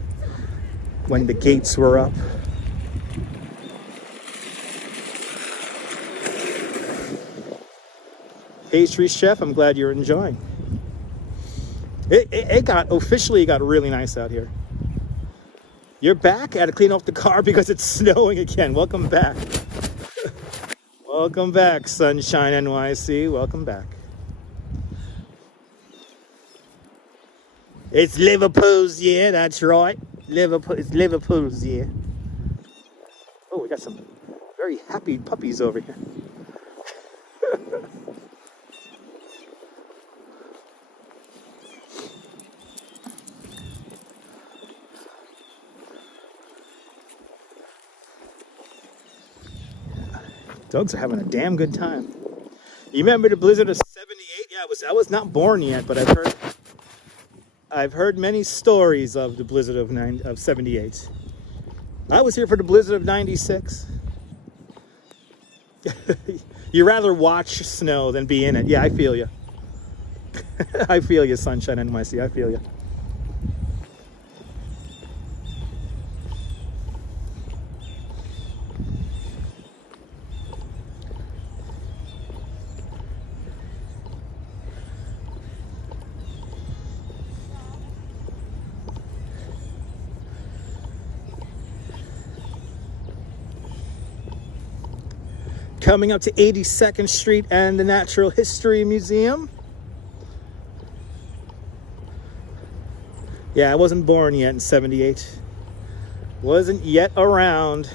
when the gates were up. Pastry chef, I'm glad you're enjoying. It got really nice out here. You're back? I had to clean off the car because it's snowing again. Welcome back. Welcome back, Sunshine NYC. Welcome back. It's Liverpool's year, that's right. It's Liverpool's year. Oh, we got some very happy puppies over here. Dogs are having a damn good time. You remember the blizzard of '78? Yeah, I was not born yet, but I've heard many stories of the blizzard of '78. I was here for the blizzard of '96. You rather watch snow than be in it. Yeah, I feel you. I feel you, Sunshine NYC. I feel you. Coming up to 82nd Street and the Natural History Museum. Yeah, I wasn't born yet in '78. Wasn't yet around.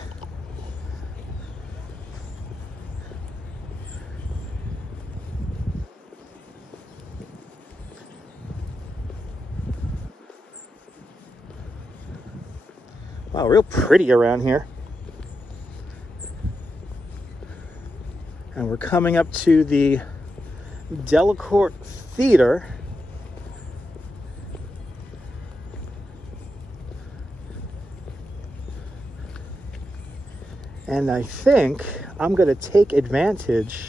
Wow, real pretty around here. And we're coming up to the Delacorte Theater. And I think I'm going to take advantage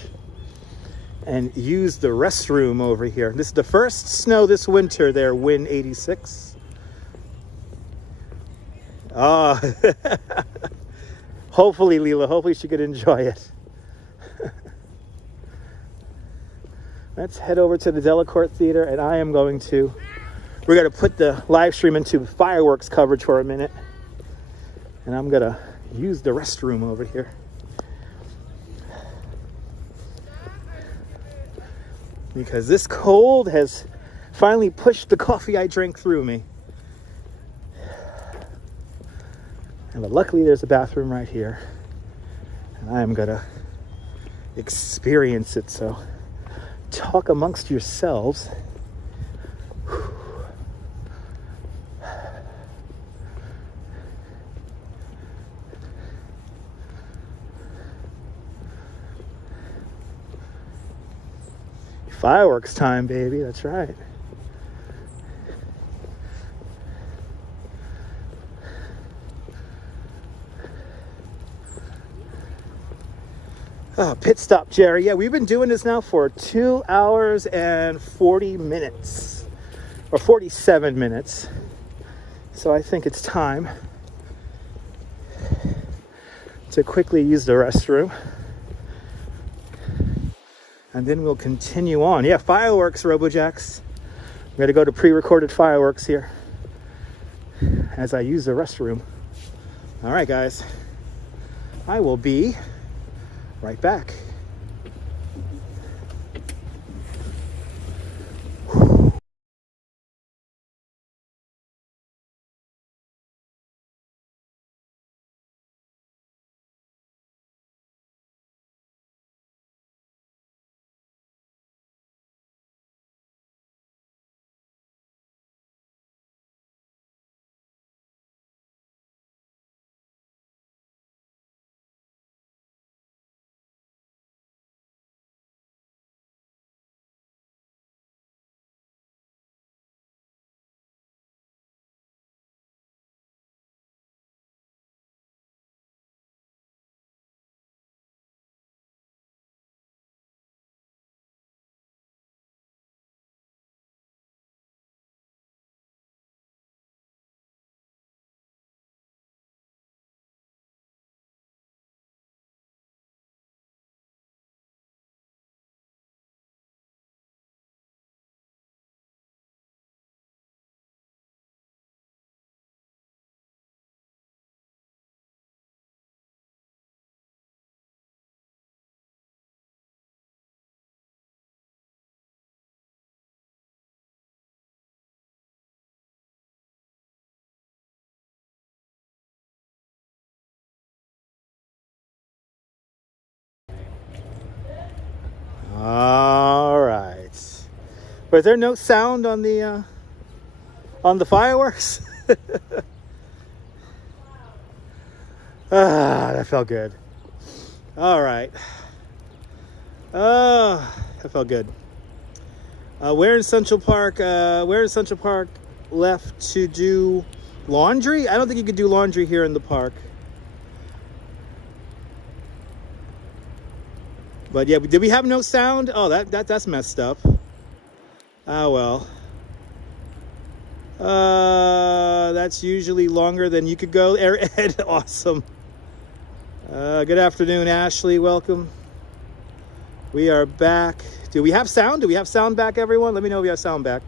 and use the restroom over here. This is the first snow this winter there, Win 86. Oh, hopefully, Leela, hopefully she could enjoy it. Let's head over to the Delacorte Theater, and we're going to put the live stream into fireworks coverage for a minute. And I'm going to use the restroom over here. Because this cold has finally pushed the coffee I drink through me. But luckily there's a bathroom right here. And I'm going to experience it, so talk amongst yourselves. Fireworks time, baby. That's right. Oh, pit stop, Jerry. Yeah, we've been doing this now for 2 hours and 40 minutes. Or 47 minutes. So I think it's time to quickly use the restroom. And then we'll continue on. Yeah, fireworks, Robojacks. I'm going to go to pre-recorded fireworks here as I use the restroom. All right, guys. I will be right back. All right. Was there no sound on the fireworks? That felt good. All right. That felt good. Where in Central Park left to do laundry? I don't think you could do laundry here in the park. But yeah, did we have no sound? Oh, that's messed up. Oh well. That's usually longer than you could go. Ed, awesome. Good afternoon, Ashley. Welcome. We are back. Do we have sound? Do we have sound back, everyone? Let me know if we have sound back.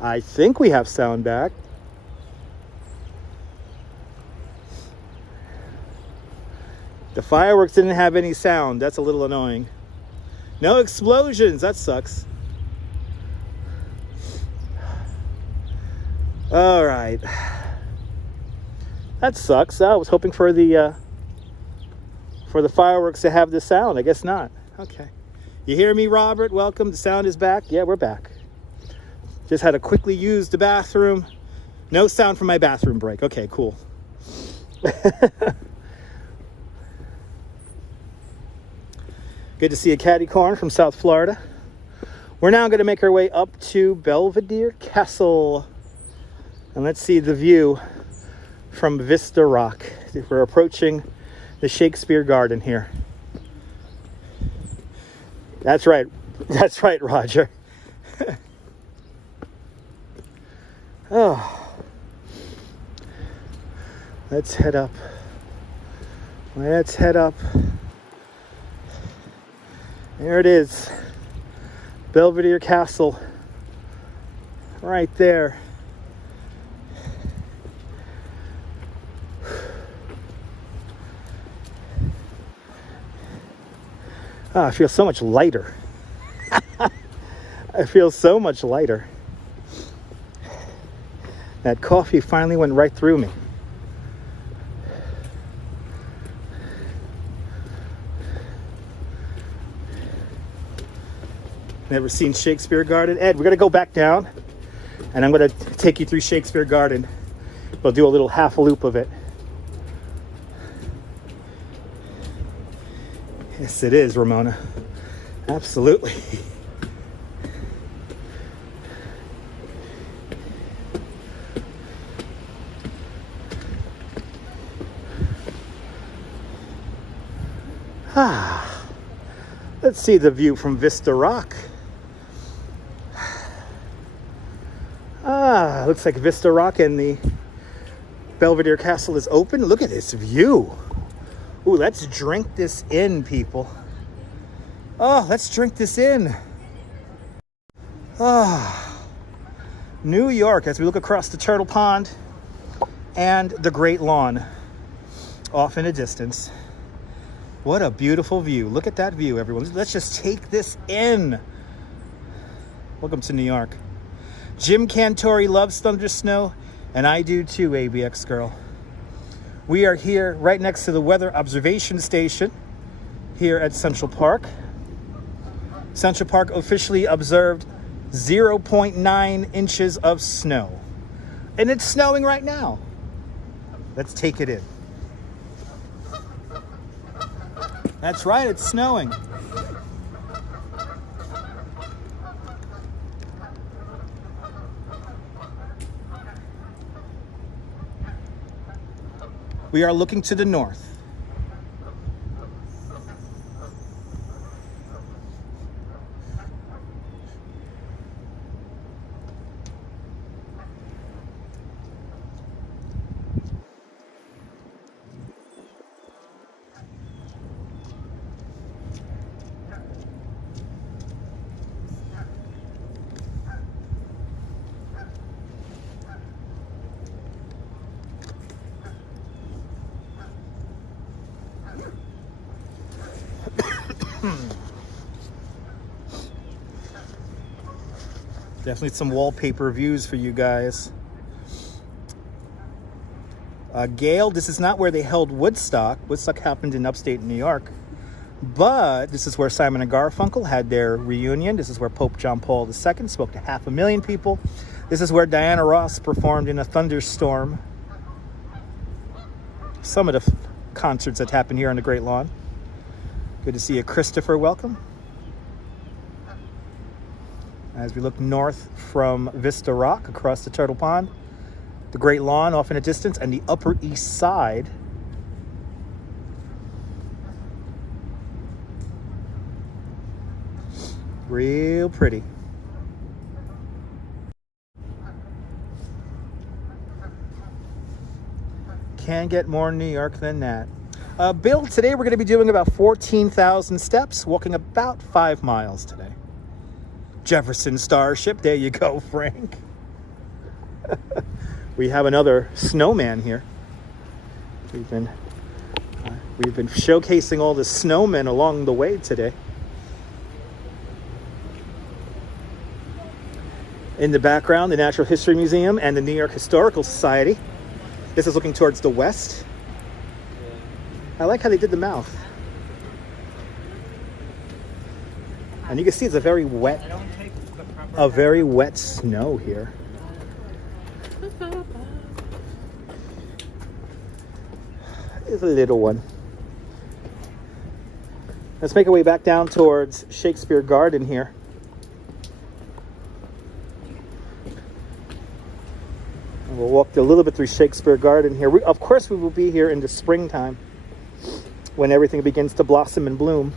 I think we have sound back. The fireworks didn't have any sound. That's a little annoying. No explosions. That sucks. All right. That sucks. I was hoping for the fireworks to have the sound. I guess not. Okay. You hear me, Robert? Welcome. The sound is back. Yeah, we're back. Just had to quickly use the bathroom. No sound from my bathroom break. Okay, cool. Good to see a catty corn from South Florida. We're now going to make our way up to Belvedere Castle. And let's see the view from Vista Rock. We're approaching the Shakespeare Garden here. That's right. That's right, Roger. Oh. Let's head up. Let's head up. There it is. Belvedere Castle. Right there. Oh, I feel so much lighter. I feel so much lighter. That coffee finally went right through me. Never seen Shakespeare Garden. Ed, we're going to go back down, and I'm going to take you through Shakespeare Garden. We'll do a little half loop of it. Yes, it is, Ramona. Absolutely. Let's see the view from Vista Rock. Ah, looks like Vista Rock and the Belvedere Castle is open. Look at this view. Ooh, let's drink this in, people. Oh, let's drink this in. Ah, New York, as we look across the Turtle Pond and the Great Lawn off in the distance. What a beautiful view. Look at that view, everyone. Let's just take this in. Welcome to New York. Jim Cantori loves thunder snow, and I do too, ABX girl. We are here right next to the weather observation station here at Central Park. Central Park officially observed 0.9 inches of snow. And it's snowing right now. Let's take it in. That's right, it's snowing. We are looking to the north. Definitely some wallpaper views for you guys. Gail, this is not where they held Woodstock. Woodstock happened in upstate New York. But this is where Simon and Garfunkel had their reunion. This is where Pope John Paul II spoke to 500,000 people. This is where Diana Ross performed in a thunderstorm. Some of the concerts that happened here on the Great Lawn. Good to see you, Christopher. Welcome. As we look north from Vista Rock across the Turtle Pond, the Great Lawn off in the distance, and the Upper East Side. Real pretty. Can't get more New York than that. Bill, today we're going to be doing about 14,000 steps, walking about 5 miles today. Jefferson Starship, there you go, Frank. We have another snowman here. We've been showcasing all the snowmen along the way today. In the background, the Natural History Museum and the New York Historical Society. This is looking towards the west. I like how they did the mouth. And you can see it's a very wet snow here. It's a little one. Let's make our way back down towards Shakespeare Garden here. And we'll walk a little bit through Shakespeare Garden here. Of course, we will be here in the springtime when everything begins to blossom and bloom.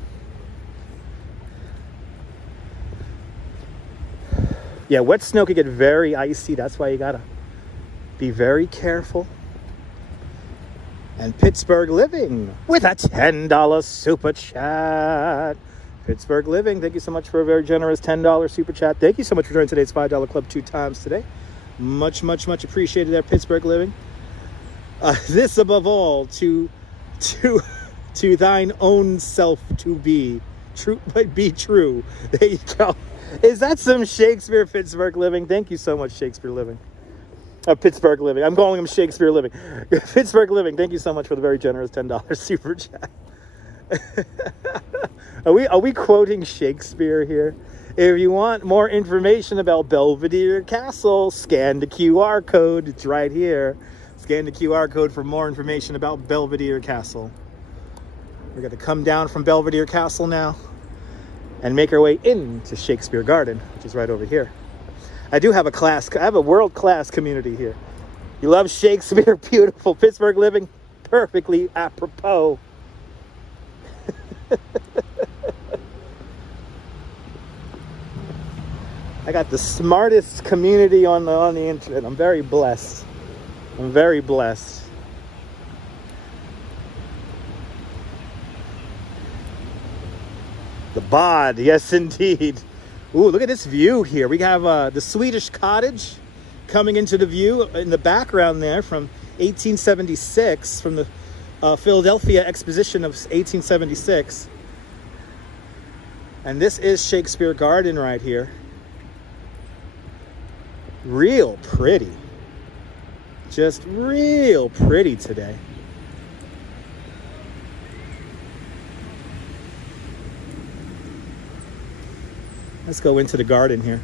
Yeah, wet snow can get very icy. That's why you gotta be very careful. And Pittsburgh Living with a $10 super chat. Pittsburgh Living, thank you so much for a very generous $10 super chat. Thank you so much for joining today's $5 club 2 times today. Much, much, much appreciated there, Pittsburgh Living. This above all, to thine own self to be true, but be true. There you go. Is that some Shakespeare Pittsburgh Living? Thank you so much, Shakespeare Living. Pittsburgh Living. I'm calling him Shakespeare Living. Pittsburgh Living. Thank you so much for the very generous $10 super chat. Are we quoting Shakespeare here? If you want more information about Belvedere Castle, scan the QR code. It's right here. Scan the QR code for more information about Belvedere Castle. We're going to come down from Belvedere Castle now and make our way into Shakespeare Garden, which is right over here. I do have I have a world-class community here. You love Shakespeare, beautiful. Pittsburgh Living, perfectly apropos. I got the smartest community on the internet. I'm very blessed. I'm very blessed. The bod, yes indeed. Ooh, look at this view here. We have the Swedish cottage coming into the view in the background there from 1876, from the Philadelphia Exposition of 1876. And this is Shakespeare Garden right here. Real pretty. Just real pretty today. Let's go into the garden here.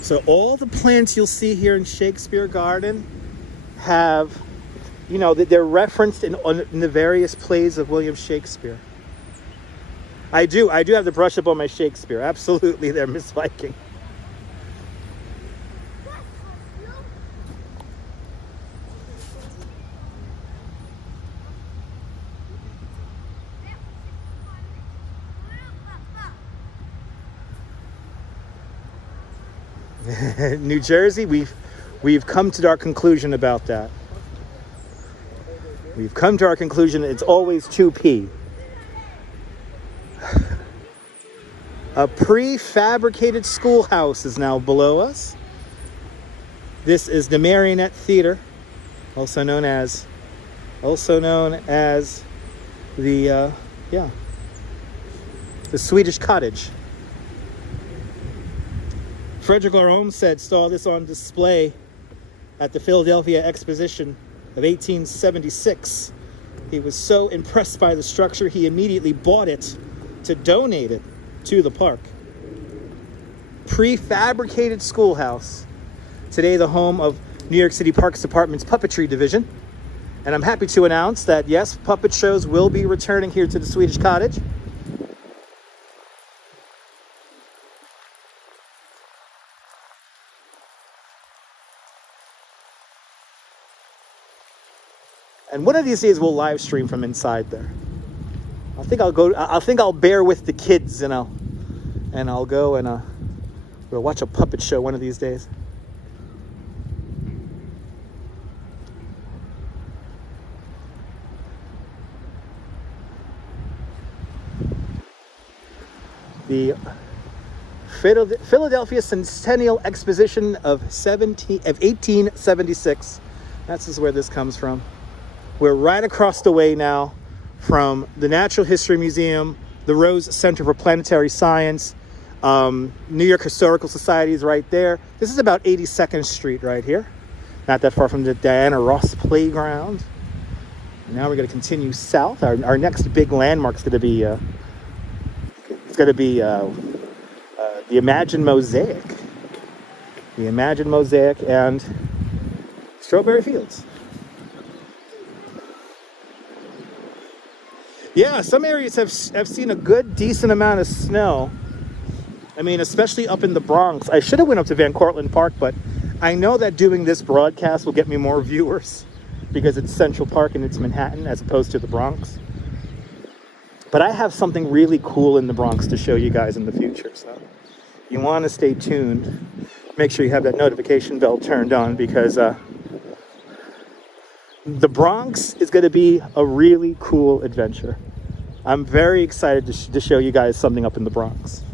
So all the plants you'll see here in Shakespeare Garden have, you know, they're referenced in the various plays of William Shakespeare. I do have to brush up on my Shakespeare. Absolutely, there, Miss Viking. New Jersey, we've come to our conclusion about that. We've come to our conclusion it's always 2P. A prefabricated schoolhouse is now below us. This is the Marionette Theater, also known as the Swedish Cottage. Frederick Olmsted saw this on display at the Philadelphia Exposition of 1876. He was so impressed by the structure, he immediately bought it to donate it to the park. Prefabricated schoolhouse. Today the home of New York City Parks Department's puppetry division. And I'm happy to announce that, yes, puppet shows will be returning here to the Swedish Cottage. And one of these days we'll live stream from inside there. I think I'll bear with the kids and I'll go and we'll watch a puppet show one of these days. The Philadelphia Centennial Exposition of 1876. That's where this comes from. We're right across the way now from the Natural History Museum, the Rose Center for Planetary Science, New York Historical Society is right there. This is about 82nd Street right here. Not that far from the Diana Ross Playground. And now we're going to continue south. Our next big landmark is going to be the Imagine Mosaic. The Imagine Mosaic and Strawberry Fields. Yeah, some areas have seen a good, decent amount of snow. I mean, especially up in the Bronx. I should have went up to Van Cortlandt Park, but I know that doing this broadcast will get me more viewers because it's Central Park and it's Manhattan as opposed to the Bronx. But I have something really cool in the Bronx to show you guys in the future. So you want to stay tuned. Make sure you have that notification bell turned on because the Bronx is going to be a really cool adventure. I'm very excited to show you guys something up in the Bronx.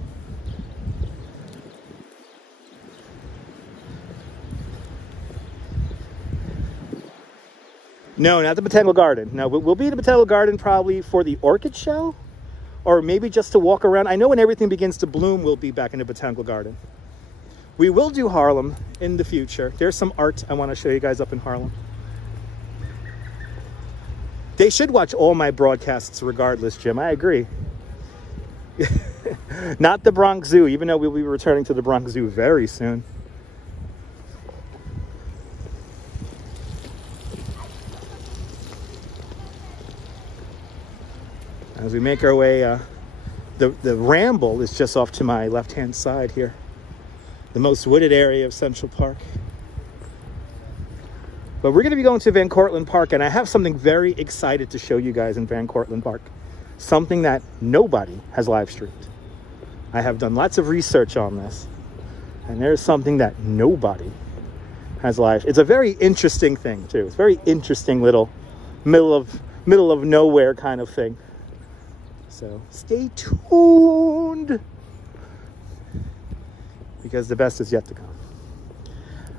No, not the Botanical Garden. No, we'll be in the Botanical Garden probably for the orchid show or maybe just to walk around. I know when everything begins to bloom, we'll be back in the Botanical Garden. We will do Harlem in the future. There's some art I want to show you guys up in Harlem. They should watch all my broadcasts regardless, Jim. I agree. Not the Bronx Zoo, even though we'll be returning to the Bronx Zoo very soon. As we make our way, the Ramble is just off to my left-hand side here. The most wooded area of Central Park. But we're going to be going to Van Cortlandt Park, and I have something very excited to show you guys in Van Cortlandt Park. Something that nobody has live streamed. I have done lots of research on this, And there's something that nobody has live. It's a very interesting thing too. It's a very interesting little middle of nowhere kind of thing. So stay tuned, because the best is yet to come.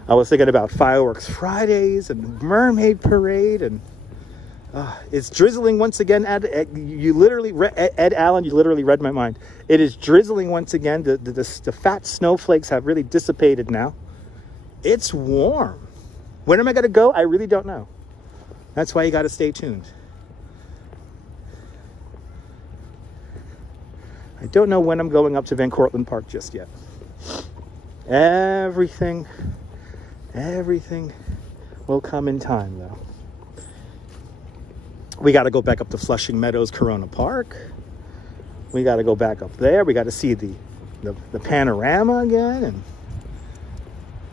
I was thinking about Fireworks Fridays and Mermaid Parade, and it's drizzling once again. Ed, you literally, Ed Allen, you literally read my mind. It is drizzling once again. The fat snowflakes have really dissipated now. It's warm. When am I going to go? I really don't know. That's why you got to stay tuned. I don't know when I'm going up to Van Cortlandt Park just yet. Everything will come in time, though. We got to go back up to Flushing Meadows, Corona Park. We got to go back up there. We got to see the panorama again. And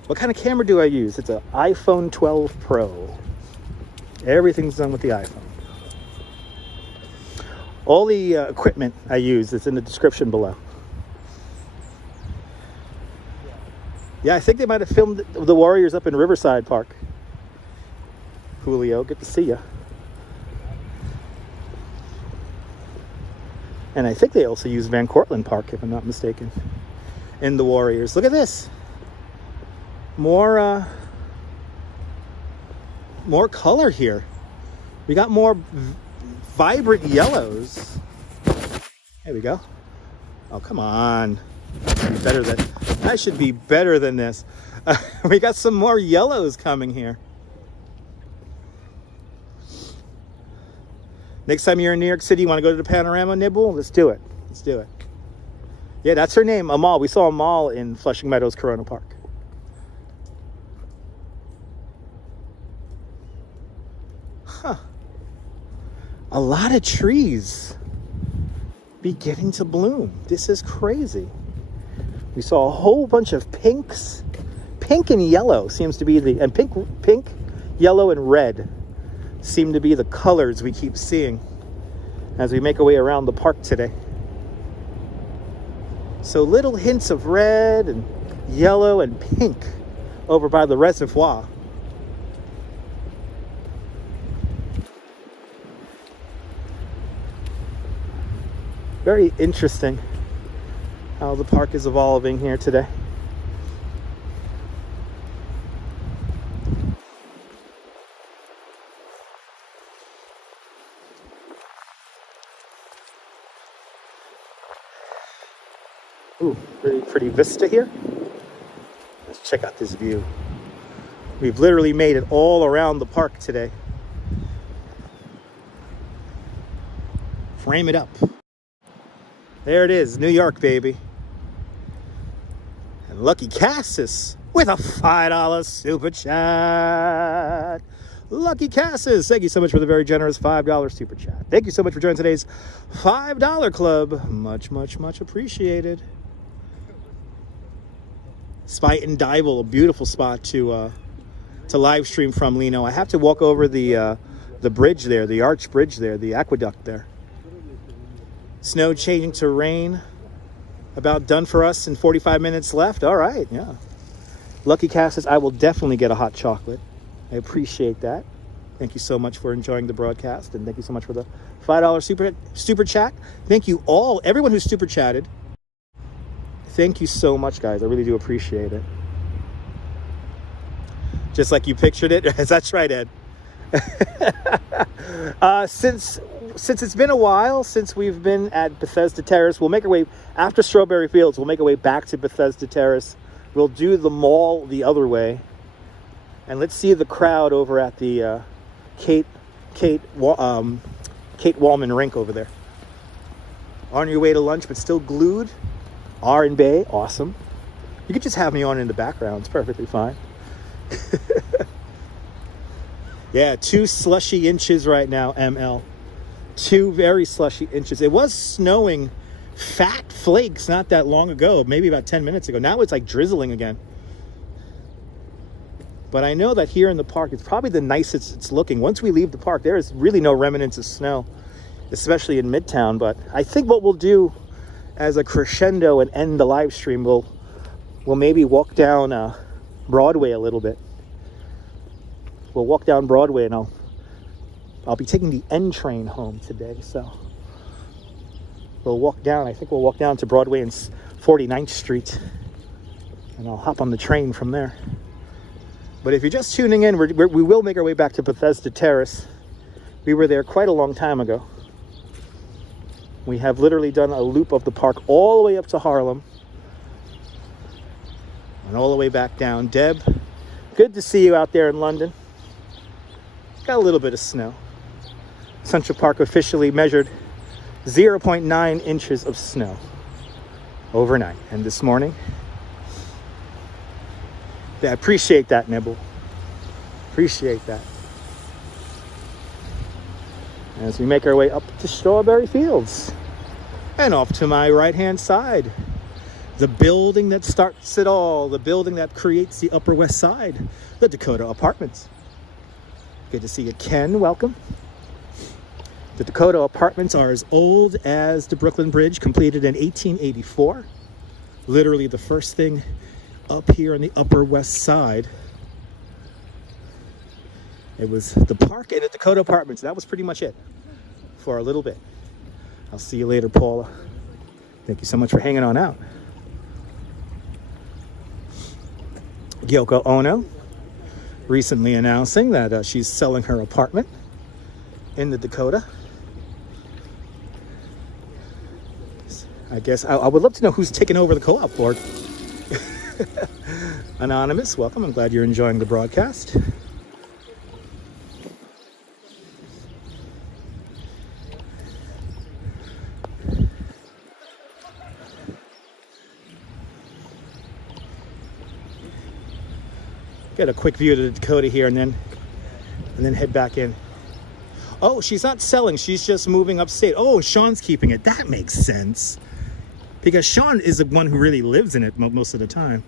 what kind of camera do I use? It's an iPhone 12 Pro. Everything's done with the iPhone. All the equipment I use is in the description below. Yeah, I think they might have filmed the Warriors up in Riverside Park. Julio, good to see you. And I think they also use Van Cortlandt Park, if I'm not mistaken, in the Warriors. Look at this. More color here. We got more vibrant yellows. There we go. Oh, come on. I should be better than this. We got some more yellows coming here. Next time you're in New York City, you want to go to the Panorama, Nibble? Let's do it. Let's do it. Yeah, that's her name, Amal. We saw Amal in Flushing Meadows, Corona Park. Huh. A lot of trees beginning to bloom. This is crazy. We saw a whole bunch of pinks. Pink and yellow seems to be and pink, yellow, and red seem to be the colors we keep seeing as we make our way around the park today. So little hints of red and yellow and pink over by the reservoir. Very interesting how the park is evolving here today. Ooh, pretty vista here. Let's check out this view. We've literally made it all around the park today. Frame it up. There it is, New York, baby. And Lucky Cassis with a $5 super chat. Lucky Cassis, thank you so much for the very generous $5 super chat. Thank you so much for joining today's $5 club. Much, much, much appreciated. Spite and Dival, a beautiful spot to live stream from, Lino. I have to walk over the bridge there, the arch bridge there, the aqueduct there. Snow changing to rain. About done for us, in 45 minutes left. All right, yeah. Lucky Cassis, I will definitely get a hot chocolate. I appreciate that. Thank you so much for enjoying the broadcast, and thank you so much for the $5 super chat. Thank you all, everyone who super chatted. Thank you so much, guys. I really do appreciate it. Just like you pictured it. That's right, Ed. Since it's been a while since we've been at Bethesda Terrace, we'll make our way after Strawberry Fields. We'll make our way back to Bethesda Terrace. We'll do the mall the other way, and let's see the crowd over at the Kate Wallman Rink over there. On your way to lunch, but still glued. R and Bay, awesome. You could just have me on in the background. It's perfectly fine. Yeah, 2 slushy inches right now, ML. 2 very slushy inches. It was snowing fat flakes not that long ago, maybe about 10 minutes ago. Now it's like drizzling again. But I know that here in the park, it's probably the nicest it's looking. Once we leave the park, there is really no remnants of snow, especially in Midtown. But I think what we'll do as a crescendo and end the live stream, we'll we'll maybe walk down Broadway a little bit. We'll walk down Broadway, and I'll be taking the N train home today, so we'll walk down. I think we'll walk down to Broadway and 49th Street, and I'll hop on the train from there. But if you're just tuning in, we will make our way back to Bethesda Terrace. We were there quite a long time ago. We have literally done a loop of the park all the way up to Harlem and all the way back down. Deb, good to see you out there in London. Got a little bit of snow. Central Park officially measured 0.9 inches of snow overnight. And this morning, yeah, I appreciate that, Nibble. Appreciate that. As we make our way up to Strawberry Fields. And off to my right-hand side, the building that starts it all, the building that creates the Upper West Side, the Dakota Apartments. Good to see you, Ken. Welcome. The Dakota Apartments are as old as the Brooklyn Bridge, completed in 1884. Literally the first thing up here on the Upper West Side. It was the park and the Dakota Apartments. That was pretty much it for a little bit. I'll see you later, Paula. Thank you so much for hanging on out. Yoko Ono recently announcing that she's selling her apartment in the Dakota. I guess I would love to know who's taking over the co-op board. Anonymous, welcome. I'm glad you're enjoying the broadcast. Get a quick view of the Dakota here and then head back in. Oh, she's not selling. She's just moving upstate. Oh, Sean's keeping it. That makes sense. Because Sean is the one who really lives in it most of the time.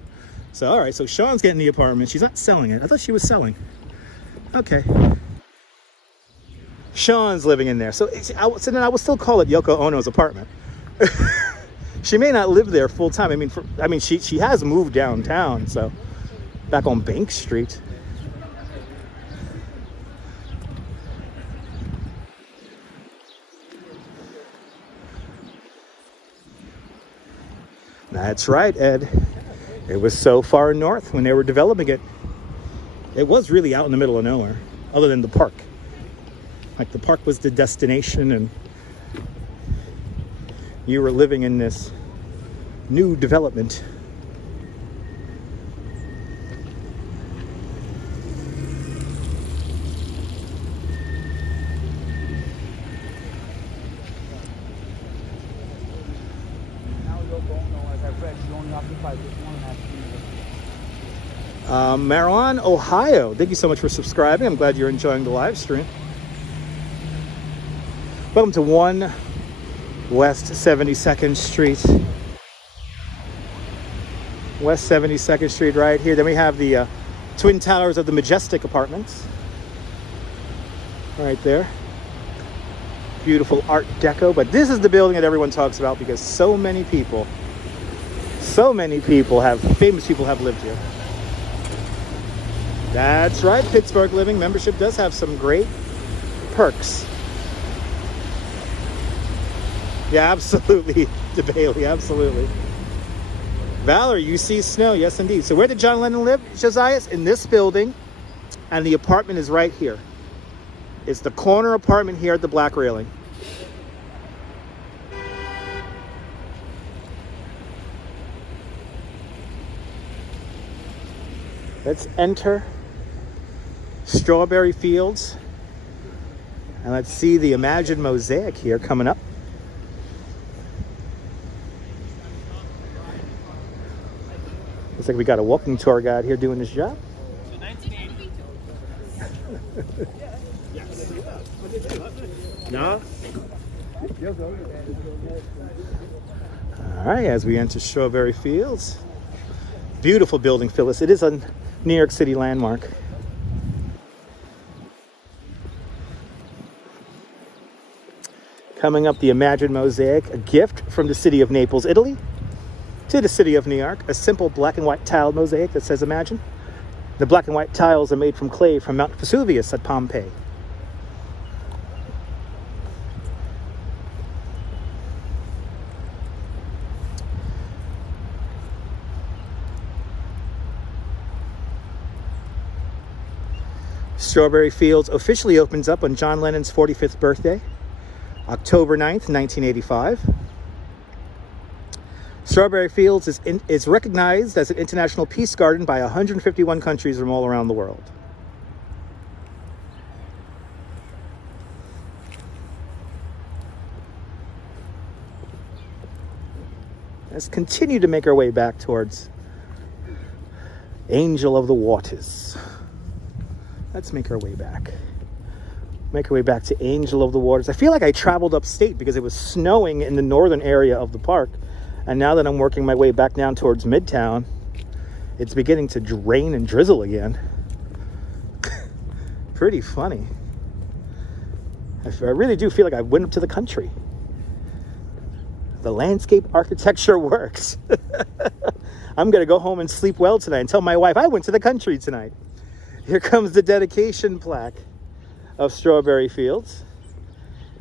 So, all right. So Sean's getting the apartment. She's not selling it. I thought she was selling. Okay. Sean's living in there. So then I would still call it Yoko Ono's apartment. She may not live there full time. I mean, she has moved downtown. So back on Bank Street. That's right, Ed. It was so far north when they were developing it. It was really out in the middle of nowhere, other than the park. Like the park was the destination and you were living in this new development. Marilyn, Ohio. Thank you so much for subscribing. I'm glad you're enjoying the live stream. Welcome to 1 West 72nd Street. West 72nd Street right here. Then we have the Twin Towers of the Majestic Apartments. Right there. Beautiful Art Deco. But this is the building that everyone talks about because so many people have, famous people have lived here. That's right, Pittsburgh Living membership does have some great perks. Yeah, absolutely, DeBailey, absolutely. Valerie, you see snow, yes indeed. So where did John Lennon live, Josiah? In this building, and the apartment is right here. It's the corner apartment here at the black railing. Let's enter Strawberry Fields and let's see the Imagine Mosaic here coming up. Looks like we got a walking tour guide here doing this job. No? All right, as we enter Strawberry Fields. Beautiful building, Phyllis. It is a New York City landmark. Coming up, the Imagine Mosaic, a gift from the city of Naples, Italy. to the city of New York, a simple black and white tile mosaic that says imagine. The black and white tiles are made from clay from Mount Vesuvius at Pompeii. Strawberry Fields officially opens up on John Lennon's 45th birthday, October 9th, 1985. Strawberry Fields is recognized as an international peace garden by 151 countries from all around the world. Let's continue to make our way back towards Angel of the Waters. Let's make our way back. Make our way back to Angel of the Waters. I feel like I traveled upstate because it was snowing in the northern area of the park. And now that I'm working my way back down towards Midtown, it's beginning to rain and drizzle again. Pretty funny. I really do feel like I went up to the country. The landscape architecture works. I'm going to go home and sleep well tonight and tell my wife I went to the country tonight. Here comes the dedication plaque of Strawberry Fields.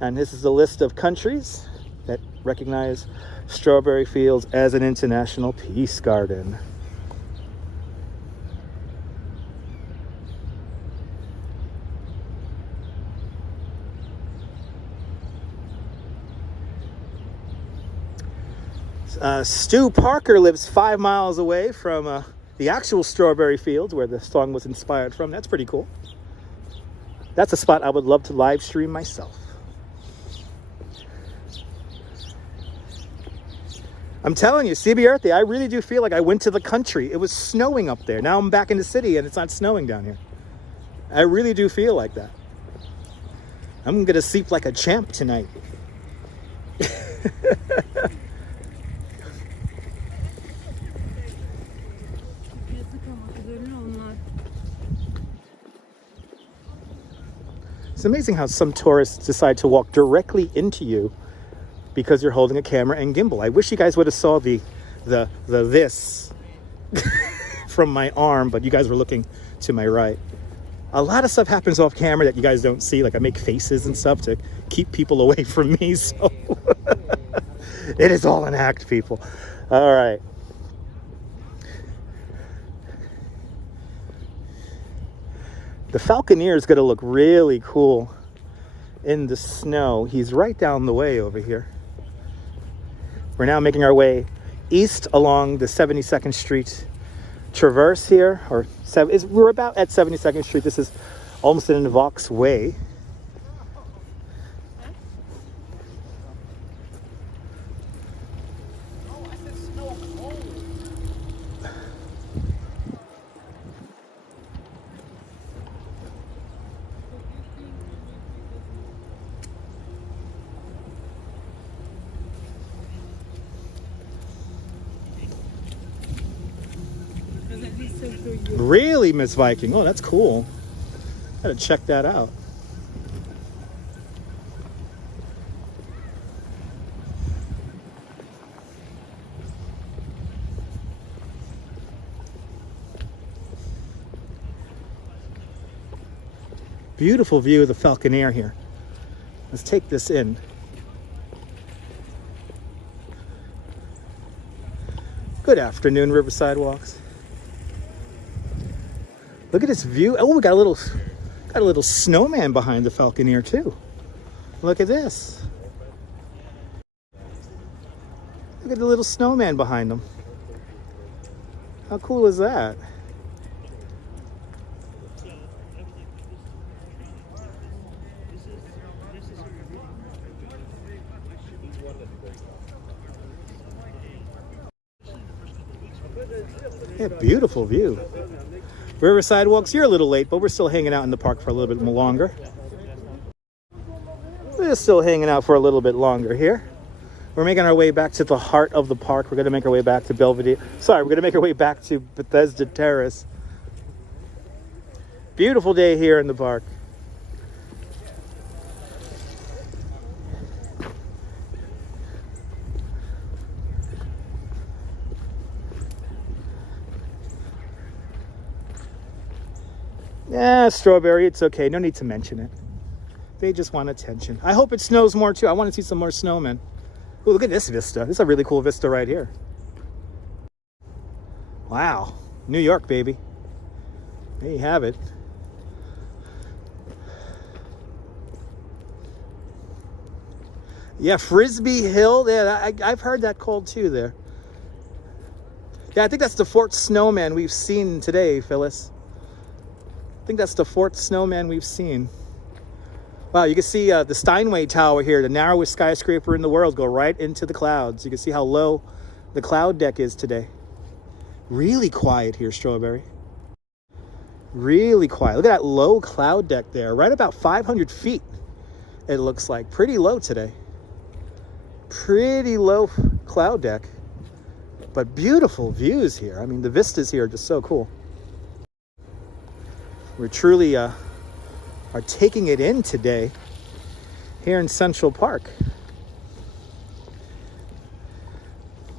And this is a list of countries that recognize Strawberry Fields as an international peace garden. Stu Parker lives 5 miles away from the actual Strawberry Fields where the song was inspired from. That's pretty cool. That's a spot I would love to live stream myself. I'm telling you, CB Earthy, I really do feel like I went to the country. It was snowing up there. Now I'm back in the city and it's not snowing down here. I really do feel like that. I'm going to sleep like a champ tonight. It's amazing how some tourists decide to walk directly into you because you're holding a camera and gimbal. I wish you guys would have saw the this from my arm, but you guys were looking to my right. A lot of stuff happens off camera that you guys don't see. Like I make faces and stuff to keep people away from me. So it is all an act, people. All right. The Falconeer is going to look really cool in the snow. He's right down the way over here. We're now making our way east along the 72nd Street Traverse here. We're about at 72nd Street. This is Olmsted and Vaux Way. Really, Miss Viking? Oh, that's cool. Gotta check that out. Beautiful view of the Falconeer here. Let's take this in. Good afternoon, Riverside Walks. Look at this view. Oh, we got a little snowman behind the Falconeer too. Look at this. Look at the little snowman behind them. How cool is that? Yeah, beautiful view. Riverside Walks, you're a little late, but we're still hanging out in the park for a little bit longer. We're still hanging out for a little bit longer here. We're making our way back to the heart of the park. We're going to make our way back to Belvedere. Sorry, we're going to make our way back to Bethesda Terrace. Beautiful day here in the park. Yeah, Strawberry, it's okay. No need to mention it. They just want attention. I hope it snows more too. I want to see some more snowmen. Ooh, look at this vista. This is a really cool vista right here. Wow. New York, baby. There you have it. Yeah, Frisbee Hill. Yeah, I've heard that called too there. Yeah, I think that's the fourth snowman we've seen today, Phyllis. I think that's the fourth snowman we've seen. Wow, you can see the Steinway Tower here, the narrowest skyscraper in the world, go right into the clouds. You can see how low the cloud deck is today. Really quiet here, Strawberry. Really quiet. Look at that low cloud deck there, right about 500 feet. It looks like pretty low today. Pretty low cloud deck, but beautiful views here. I mean, the vistas here are just so cool. We're truly are taking it in today here in Central Park.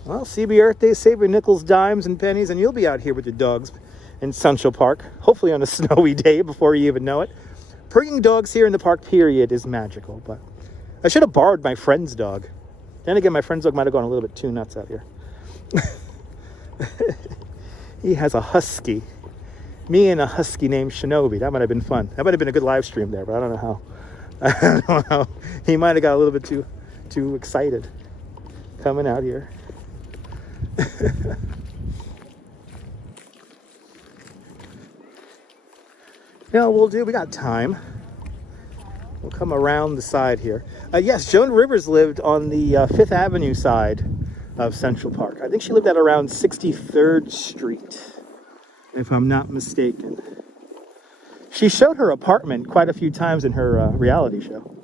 Well, CB Earth Day, save your nickels, dimes, and pennies, and you'll be out here with your dogs in Central Park, hopefully on a snowy day before you even know it. Bringing dogs here in the park, period, is magical, but I should have borrowed my friend's dog. Then again, my friend's dog might have gone a little bit too nuts out here. He has a husky. Me and a husky named Shinobi. That might have been fun. That might have been a good live stream there, but I don't know how. I don't know how. He might have got a little bit too excited coming out here. You know what we'll do? We got time. We'll come around the side here. Yes, Joan Rivers lived on the Fifth Avenue side of Central Park. I think she lived at around 63rd Street, if I'm not mistaken. She showed her apartment quite a few times in her reality show.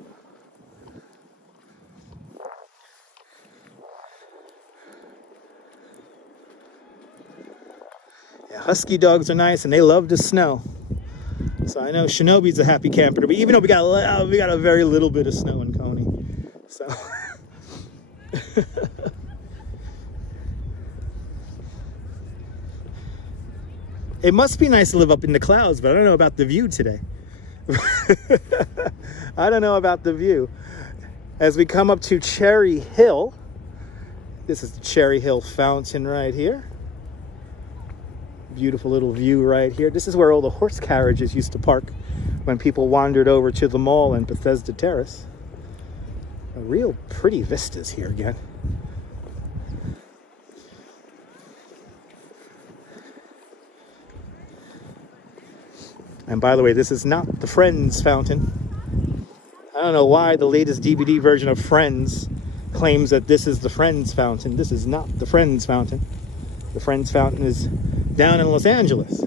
Yeah, husky dogs are nice and they love the snow. So I know Shinobi's a happy camper, but even though we got a very little bit of snow in Coney, so it must be nice to live up in the clouds, but I don't know about the view today. I don't know about the view. As we come up to Cherry Hill, this is the Cherry Hill Fountain right here. Beautiful little view right here. This is where all the horse carriages used to park when people wandered over to the mall and Bethesda Terrace. A real pretty vistas here again. And by the way, this is not the Friends fountain. I don't know why the latest DVD version of Friends claims that this is the Friends fountain. This is not the Friends fountain. The Friends fountain is down in Los Angeles.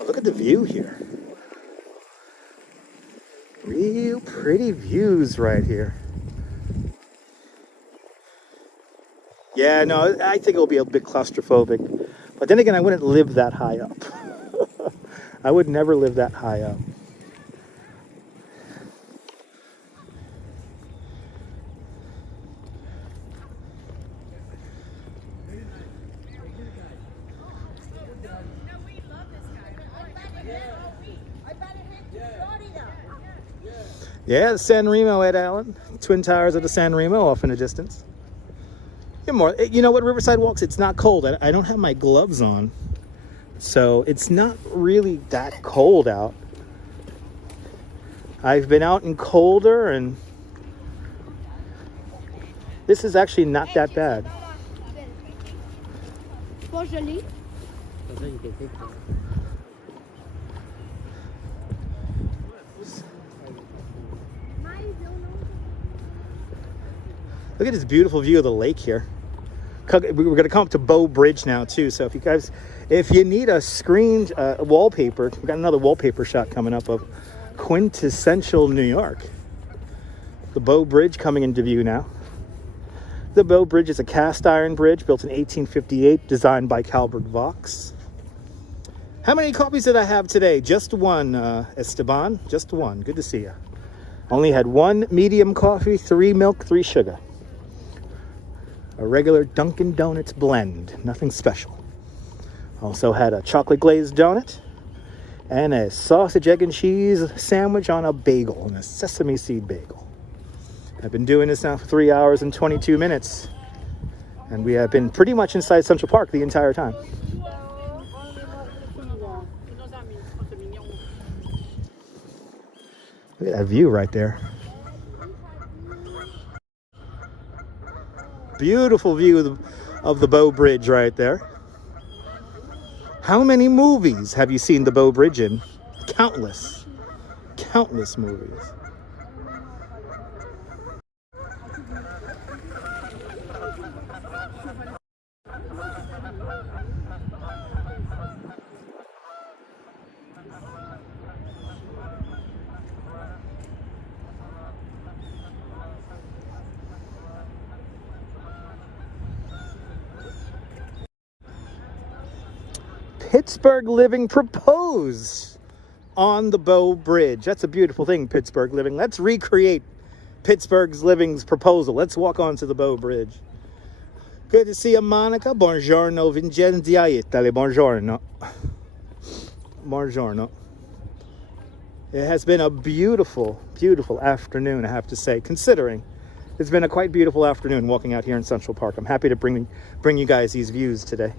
Oh, look at the view here. Real pretty views right here. Yeah, no, I think it'll be a bit claustrophobic. But then again, I wouldn't live that high up. I would never live that high up. Yeah, the San Remo, Ed Allen. Twin towers of the San Remo off in the distance. You know what, Riverside Walks, it's not cold. I don't have my gloves on, so it's not really that cold out. I've been out in colder, and this is actually not that bad. Look at this beautiful view of the lake here. We're going to come up to Bow Bridge now too. So if you need a screened wallpaper, we've got another wallpaper shot coming up of quintessential New York. The Bow Bridge coming into view now. The Bow Bridge is a cast iron bridge built in 1858, designed by Calvert Vaux. How many copies did I have today? Just one, Esteban. Just one. Good to see you. Only had one medium coffee, 3 milk, 3 sugar. A regular Dunkin' Donuts blend. Nothing special. Also had a chocolate glazed donut and a sausage, egg, and cheese sandwich on a bagel, and a sesame seed bagel. I've been doing this now for 3 hours and 22 minutes. And we have been pretty much inside Central Park the entire time. Look at that view right there. Beautiful view of the Bow Bridge right there. How many movies have you seen the Bow Bridge in? Countless. Countless movies. Pittsburgh Living propose on the Bow Bridge. That's a beautiful thing, Pittsburgh Living. Let's recreate Pittsburgh's Living's proposal. Let's walk onto the Bow Bridge. Good to see you, Monica. Buongiorno, Vincenzo Italy. Buongiorno. Buongiorno. It has been a beautiful, beautiful afternoon, I have to say, considering it's been a quite beautiful afternoon walking out here in Central Park. I'm happy to bring you guys these views today.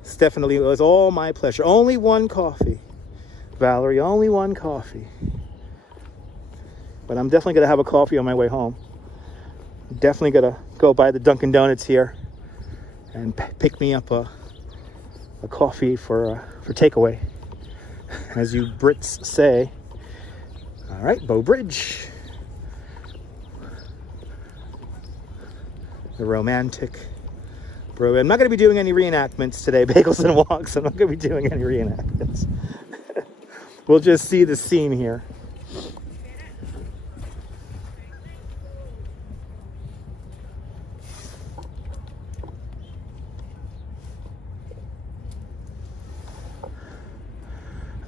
It's definitely, it was all my pleasure. Only one coffee, Valerie, only one coffee. But I'm definitely going to have a coffee on my way home. Definitely going to go by the Dunkin' Donuts here and pick me up a coffee for takeaway, as you Brits say. All right, Bow Bridge. The romantic. Bro, I'm not going to be doing any reenactments today, bagels and walks. I'm not going to be doing any reenactments. We'll just see the scene here.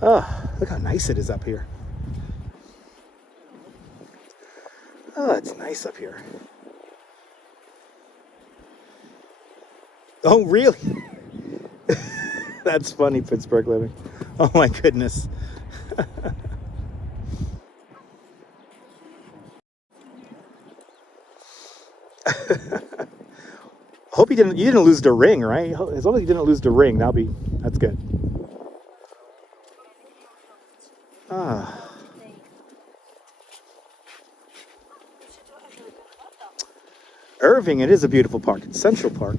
Oh, look how nice it is up here. Oh, it's nice up here. Oh, really? That's funny, Pittsburgh Living. Oh my goodness. Hope you didn't lose the ring, right? As long as you didn't lose the ring, that's good. Ah. Irving, it is a beautiful park. It's Central Park.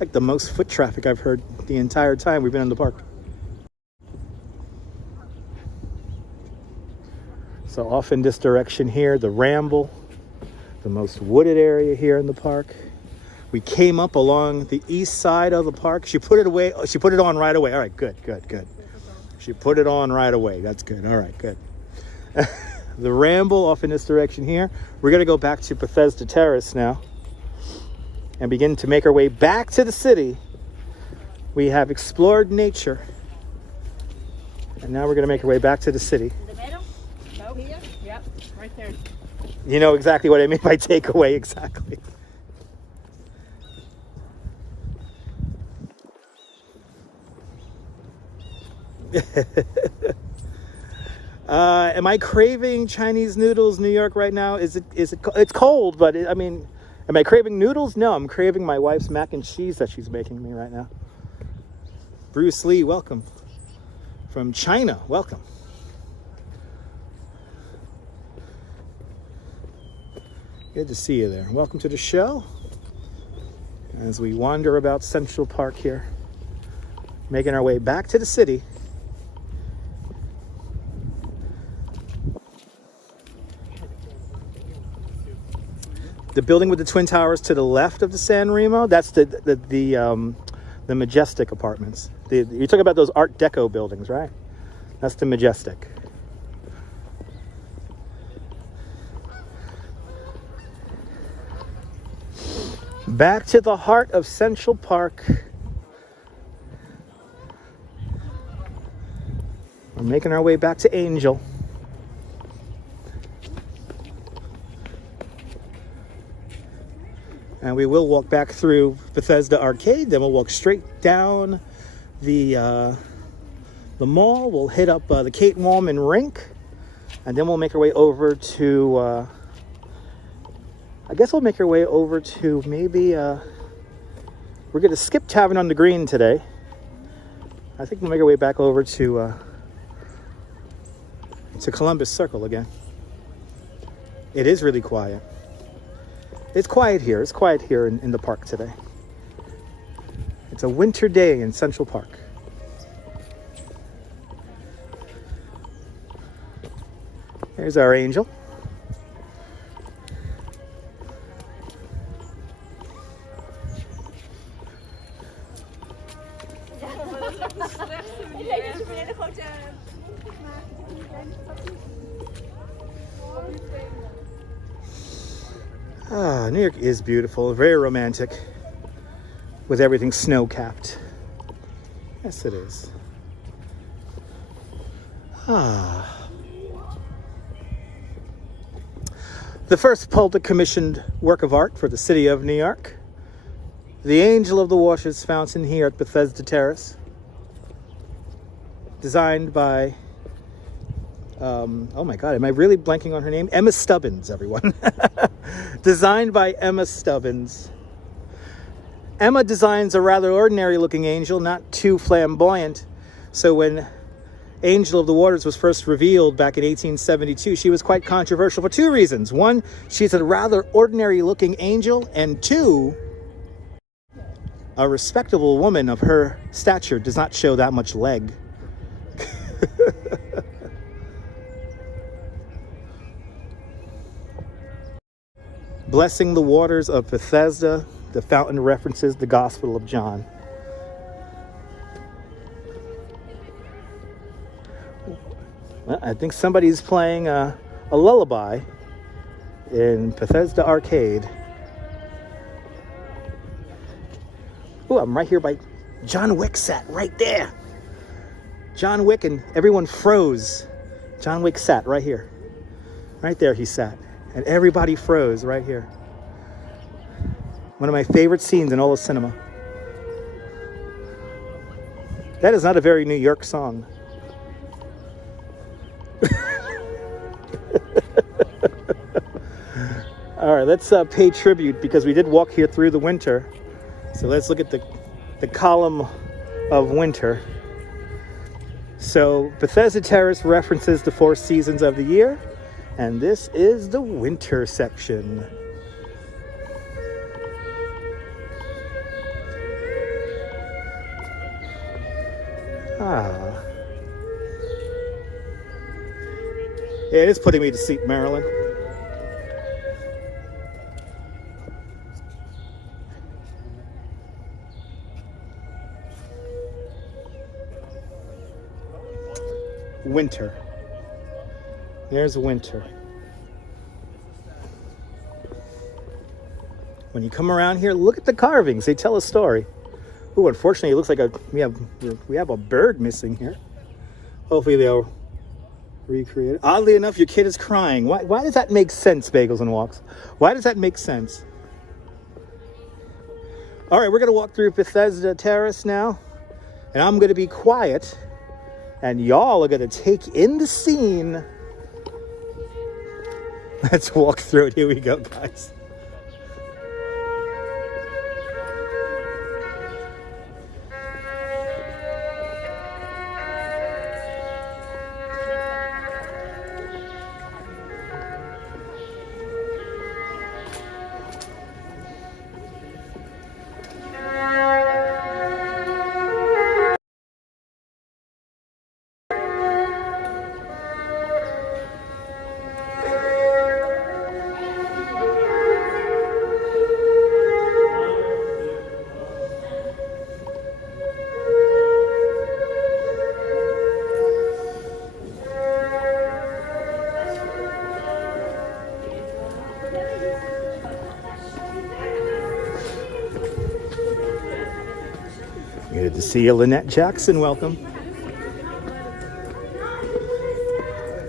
Like the most foot traffic I've heard the entire time we've been in the park. So off in this direction here, the Ramble, the most wooded area here in the park. We came up along the east side of the park. She put it away. She put it on right away. All right, good. She put it on right away. That's good. All right, good. The Ramble off in this direction here. We're going to go back to Bethesda Terrace now and begin to make our way back to the city. We have explored nature, and now we're going to make our way back to the city. In the middle? No, here? Yep, right there. You know exactly what I mean by takeaway, exactly. Am I craving Chinese noodles, New York, right now? It's cold, but I mean, am I craving noodles? No, I'm craving my wife's mac and cheese that she's making me right now. Bruce Lee, welcome. From China, welcome. Good to see you there. Welcome to the show. As we wander about Central Park here, making our way back to the city. The building with the Twin Towers to the left of the San Remo, that's the Majestic Apartments. You're talking about those Art Deco buildings, right? That's the Majestic. Back to the heart of Central Park. We're making our way back to Angel. And we will walk back through Bethesda Arcade, then we'll walk straight down the mall. We'll hit up the Kate Wallman Rink, and then we'll make our way over to, I guess we'll make our way over to maybe, we're going to skip Tavern on the Green today. I think we'll make our way back over to Columbus Circle again. It is really quiet. It's quiet here. It's quiet here in the park today. It's a winter day in Central Park. There's our angel. Ah, New York is beautiful, very romantic, with everything snow-capped. Yes, it is. Ah. The first public commissioned work of art for the city of New York. The Angel of the Waters fountain here at Bethesda Terrace. Designed by, oh my God, am I really blanking on her name? Emma Stubbins, everyone. Designed by Emma Stubbins. Emma designs a rather ordinary looking angel, not too flamboyant. So when Angel of the Waters was first revealed back in 1872, she was quite controversial for two reasons. One, she's a rather ordinary looking angel, and two, a respectable woman of her stature does not show that much leg. Blessing the waters of Bethesda, the fountain references the Gospel of John. Well, I think somebody's playing a lullaby in Bethesda Arcade. Oh, I'm right here by John Wick sat right there. John Wick, and everyone froze. John Wick sat right here. Right there he sat. And everybody froze right here. One of my favorite scenes in all of cinema. That is not a very New York song. All right, let's pay tribute because we did walk here through the winter. So let's look at the column of winter. So Bethesda Terrace references the 4 seasons of the year, and this is the winter section. Ah. Yeah, it is putting me to sleep, Marilyn. Winter. There's winter. When you come around here, look at the carvings. They tell a story. Oh, unfortunately, it looks like we have a bird missing here. Hopefully they'll recreate it. Oddly enough, your kid is crying. Why does that make sense, Bagels and Walks? Why does that make sense? All right, we're going to walk through Bethesda Terrace now, and I'm going to be quiet, and y'all are going to take in the scene. Let's walk through it. Here we go, guys. Good to see you, Lynette Jackson. Welcome.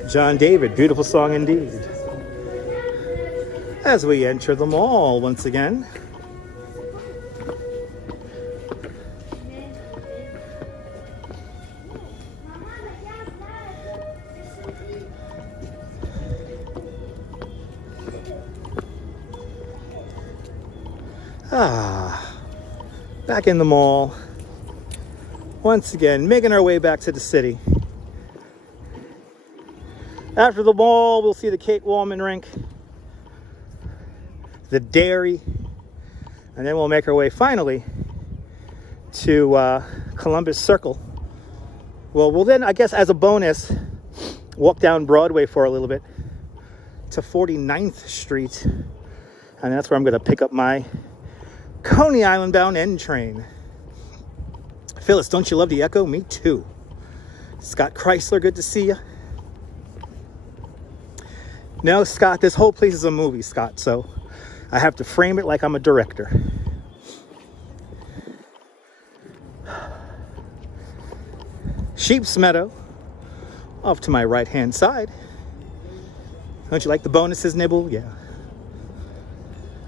John David, beautiful song indeed. As we enter the mall once again, Back in the mall. Once again, making our way back to the city. After the mall, we'll see the Kate Wallman Rink, the dairy, and then we'll make our way finally to Columbus Circle. Well, we'll then, I guess, as a bonus, walk down Broadway for a little bit to 49th Street, and that's where I'm going to pick up my Coney Island bound N train. Phyllis, don't you love the echo? Me too. Scott Chrysler, good to see you. No, Scott, this whole place is a movie, Scott, so I have to frame it like I'm a director. Sheep's Meadow, off to my right-hand side. Don't you like the bonuses, Nibble? Yeah.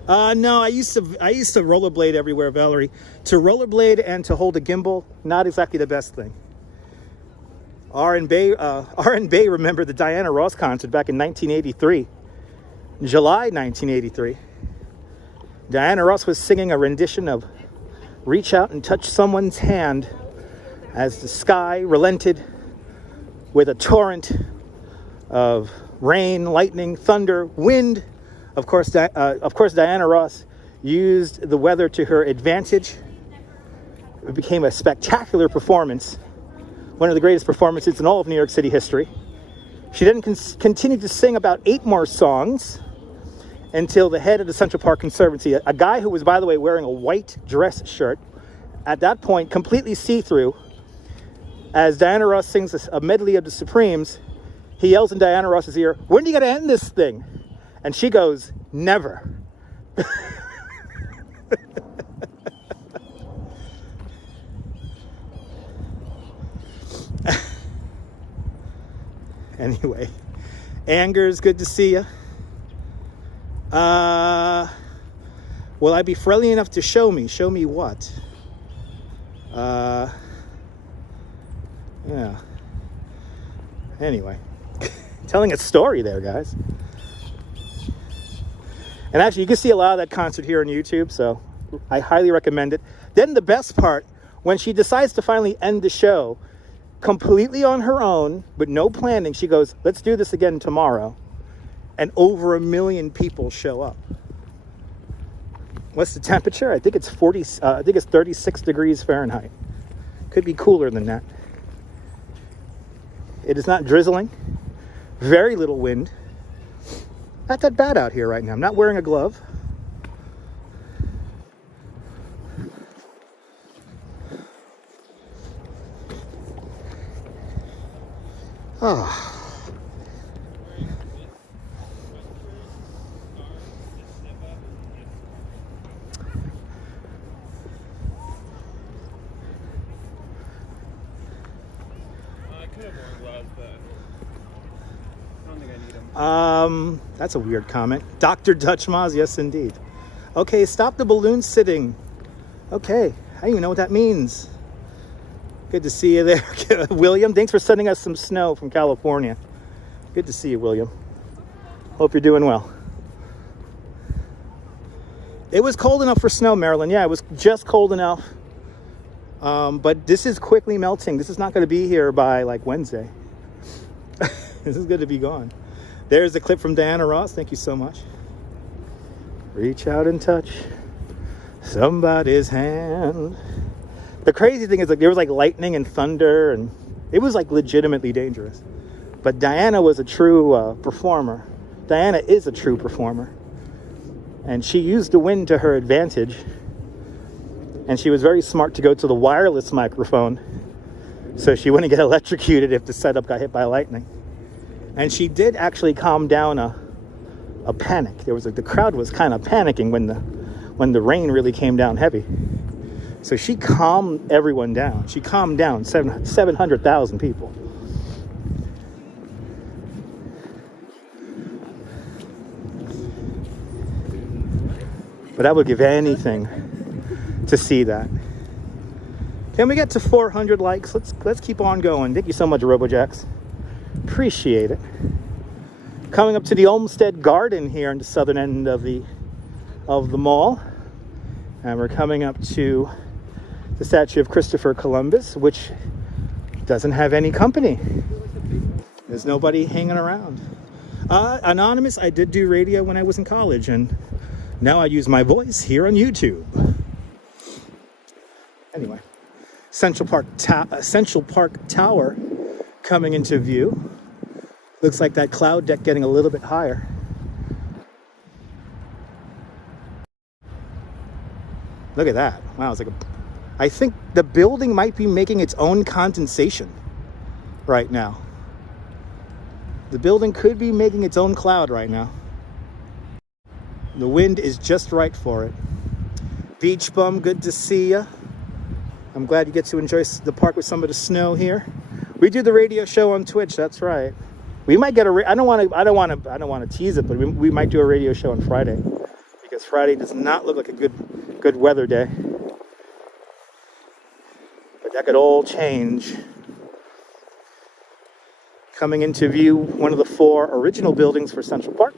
No, I used to rollerblade everywhere, Valerie. To rollerblade and to hold a gimbal, not exactly the best thing. R&B, remember the Diana Ross concert back in 1983, July 1983. Diana Ross was singing a rendition of Reach Out and Touch Someone's Hand as the sky relented with a torrent of rain, lightning, thunder, wind. Of course, Diana Ross used the weather to her advantage. It became a spectacular performance, one of the greatest performances in all of New York City history. She then continued to sing about 8 more songs until the head of the Central Park Conservatory, a guy who was, by the way, wearing a white dress shirt, at that point completely see-through, as Diana Ross sings a medley of the Supremes, he yells in Diana Ross's ear, "When are you going to end this thing?" And she goes, "Never." Anyway, Angers, good to see you. Will I be friendly enough to show me? Show me what? Yeah. Anyway, telling a story there, guys. And actually, you can see a lot of that concert here on YouTube, so I highly recommend it. Then the best part, when she decides to finally end the show, completely on her own, but no planning, she goes, "Let's do this again tomorrow." And over 1 million people show up. What's the temperature? I think it's 36 degrees Fahrenheit. Could be cooler than that. It is not drizzling. Very little wind. Not that bad out here right now. I'm not wearing a glove. Oh. That's a weird comment. Dr. Dutch Maz, yes indeed. Okay, stop the balloon sitting. Okay, I don't even know what that means. Good to see you there, William. Thanks for sending us some snow from California. Good to see you, William. Hope you're doing well. It was cold enough for snow, Marilyn. Yeah, it was just cold enough. But this is quickly melting. This is not going to be here by like Wednesday. This is good to be gone. There's a clip from Diana Ross. Thank you so much. Reach out and touch somebody's hand. The crazy thing is, like, there was like lightning and thunder, and it was like legitimately dangerous. But Diana was a true performer. Diana is a true performer. And she used the wind to her advantage. And she was very smart to go to the wireless microphone so she wouldn't get electrocuted if the setup got hit by lightning. And she did actually calm down a panic. There was the crowd was kind of panicking when the rain really came down heavy. So she calmed everyone down. She calmed down 700,000 people. But I would give anything to see that. Can we get to 400 likes? Let's keep on going. Thank you so much, RoboJax. Appreciate it. Coming up to the Olmsted Garden here in the southern end of the mall. And we're coming up to the statue of Christopher Columbus, which doesn't have any company. There's nobody hanging around. Anonymous, I did do radio when I was in college, and now I use my voice here on YouTube. Anyway, Central Park Tower coming into view. Looks like that cloud deck getting a little bit higher. Look at that. Wow, it's like I think the building might be making its own condensation right now. The building could be making its own cloud right now. The wind is just right for it. Beach bum, good to see ya. I'm glad you get to enjoy the park with some of the snow here. We do the radio show on Twitch. That's right. We might get I don't want to tease it, but we might do a radio show on Friday, because Friday does not look like a good weather day. But that could all change. Coming into view, one of the 4 original buildings for Central Park.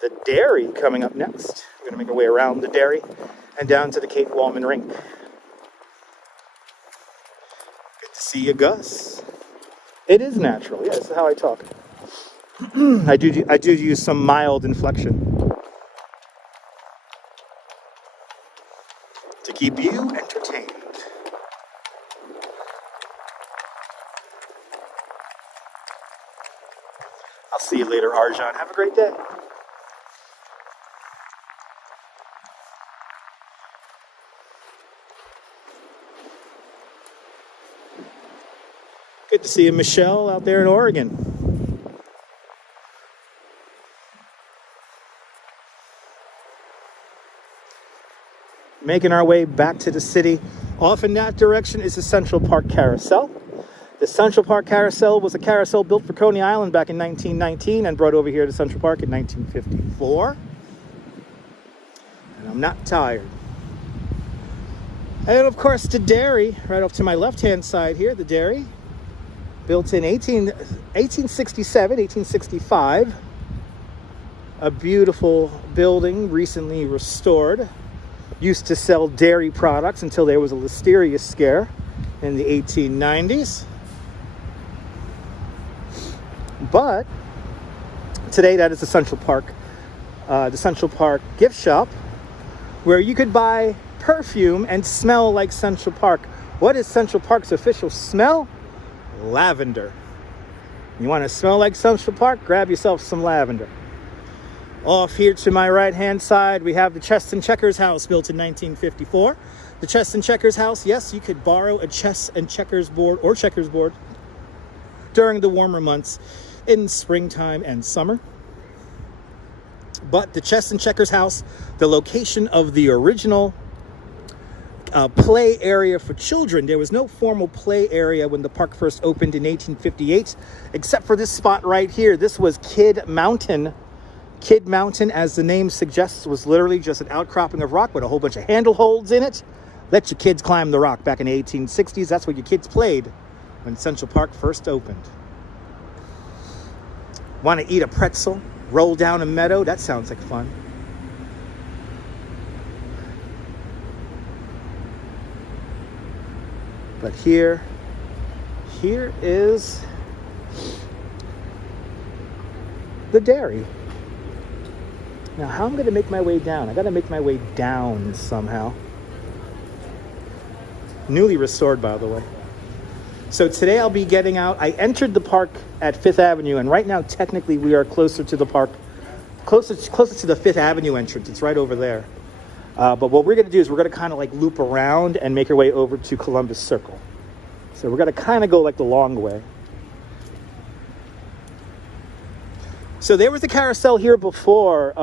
The dairy coming up next. We're going to make our way around the dairy and down to the Kate Wallman Rink. Good to see you, Gus. It is natural. Yeah, this is how I talk. I do use some mild inflection to keep you entertained. I'll see you later, Arjan. Have a great day. Good to see you, Michelle, out there in Oregon. Making our way back to the city. Off in that direction is the Central Park Carousel. The Central Park Carousel was a carousel built for Coney Island back in 1919 and brought over here to Central Park in 1954. And I'm not tired. And of course, the dairy, right off to my left-hand side here, the dairy, built in 1867, 1865. A beautiful building, recently restored. Used to sell dairy products until there was a listeria scare in the 1890s. But today that is the Central Park gift shop, where you could buy perfume and smell like Central Park. What is Central Park's official smell? Lavender. You want to smell like Central Park? Grab yourself some lavender. Off here to my right hand side, we have the Chess and Checkers house, built in 1954. The Chess and Checkers house, yes, you could borrow a chess and checkers board or checkers board during the warmer months in springtime and summer. But the Chess and Checkers house, the location of the original play area for children. There was no formal play area when the park first opened in 1858, except for this spot right here. This was Kid Mountain. Kid Mountain, as the name suggests, was literally just an outcropping of rock with a whole bunch of handle holds in it. Let your kids climb the rock. Back in the 1860s, that's what your kids played when Central Park first opened. Want to eat a pretzel? Roll down a meadow? That sounds like fun. But here is the dairy. Now, how I'm going to make my way down? I got to make my way down somehow. Newly restored, by the way. So today I'll be getting out. I entered the park at 5th Avenue, and right now, technically, we are closer to the park, closer to the 5th Avenue entrance. It's right over there. But what we're going to do is we're going to kind of like loop around and make our way over to Columbus Circle. So we're going to kind of go like the long way. So there was a carousel here before.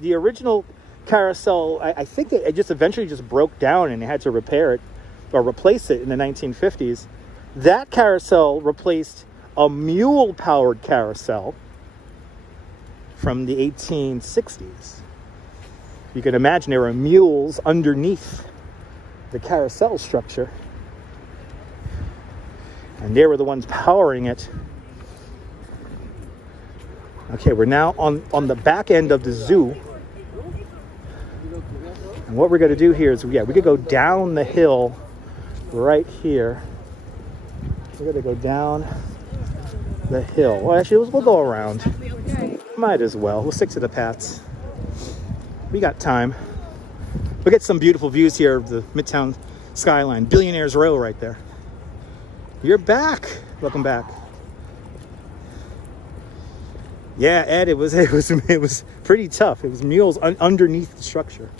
The original carousel, I think it just eventually just broke down and they had to repair it or replace it in the 1950s. That carousel replaced a mule-powered carousel from the 1860s. You can imagine there were mules underneath the carousel structure. And they were the ones powering it. Okay, we're now on the back end of the zoo. And what we're going to do here is, yeah, we could go down the hill right here. We're going to go down the hill. Well, actually, we'll go around. Might as well. We'll stick to the paths. We got time. We'll get some beautiful views here of the Midtown skyline. Billionaires Row right there. You're back. Welcome back. Yeah, Ed, it was pretty tough. It was mules underneath the structure.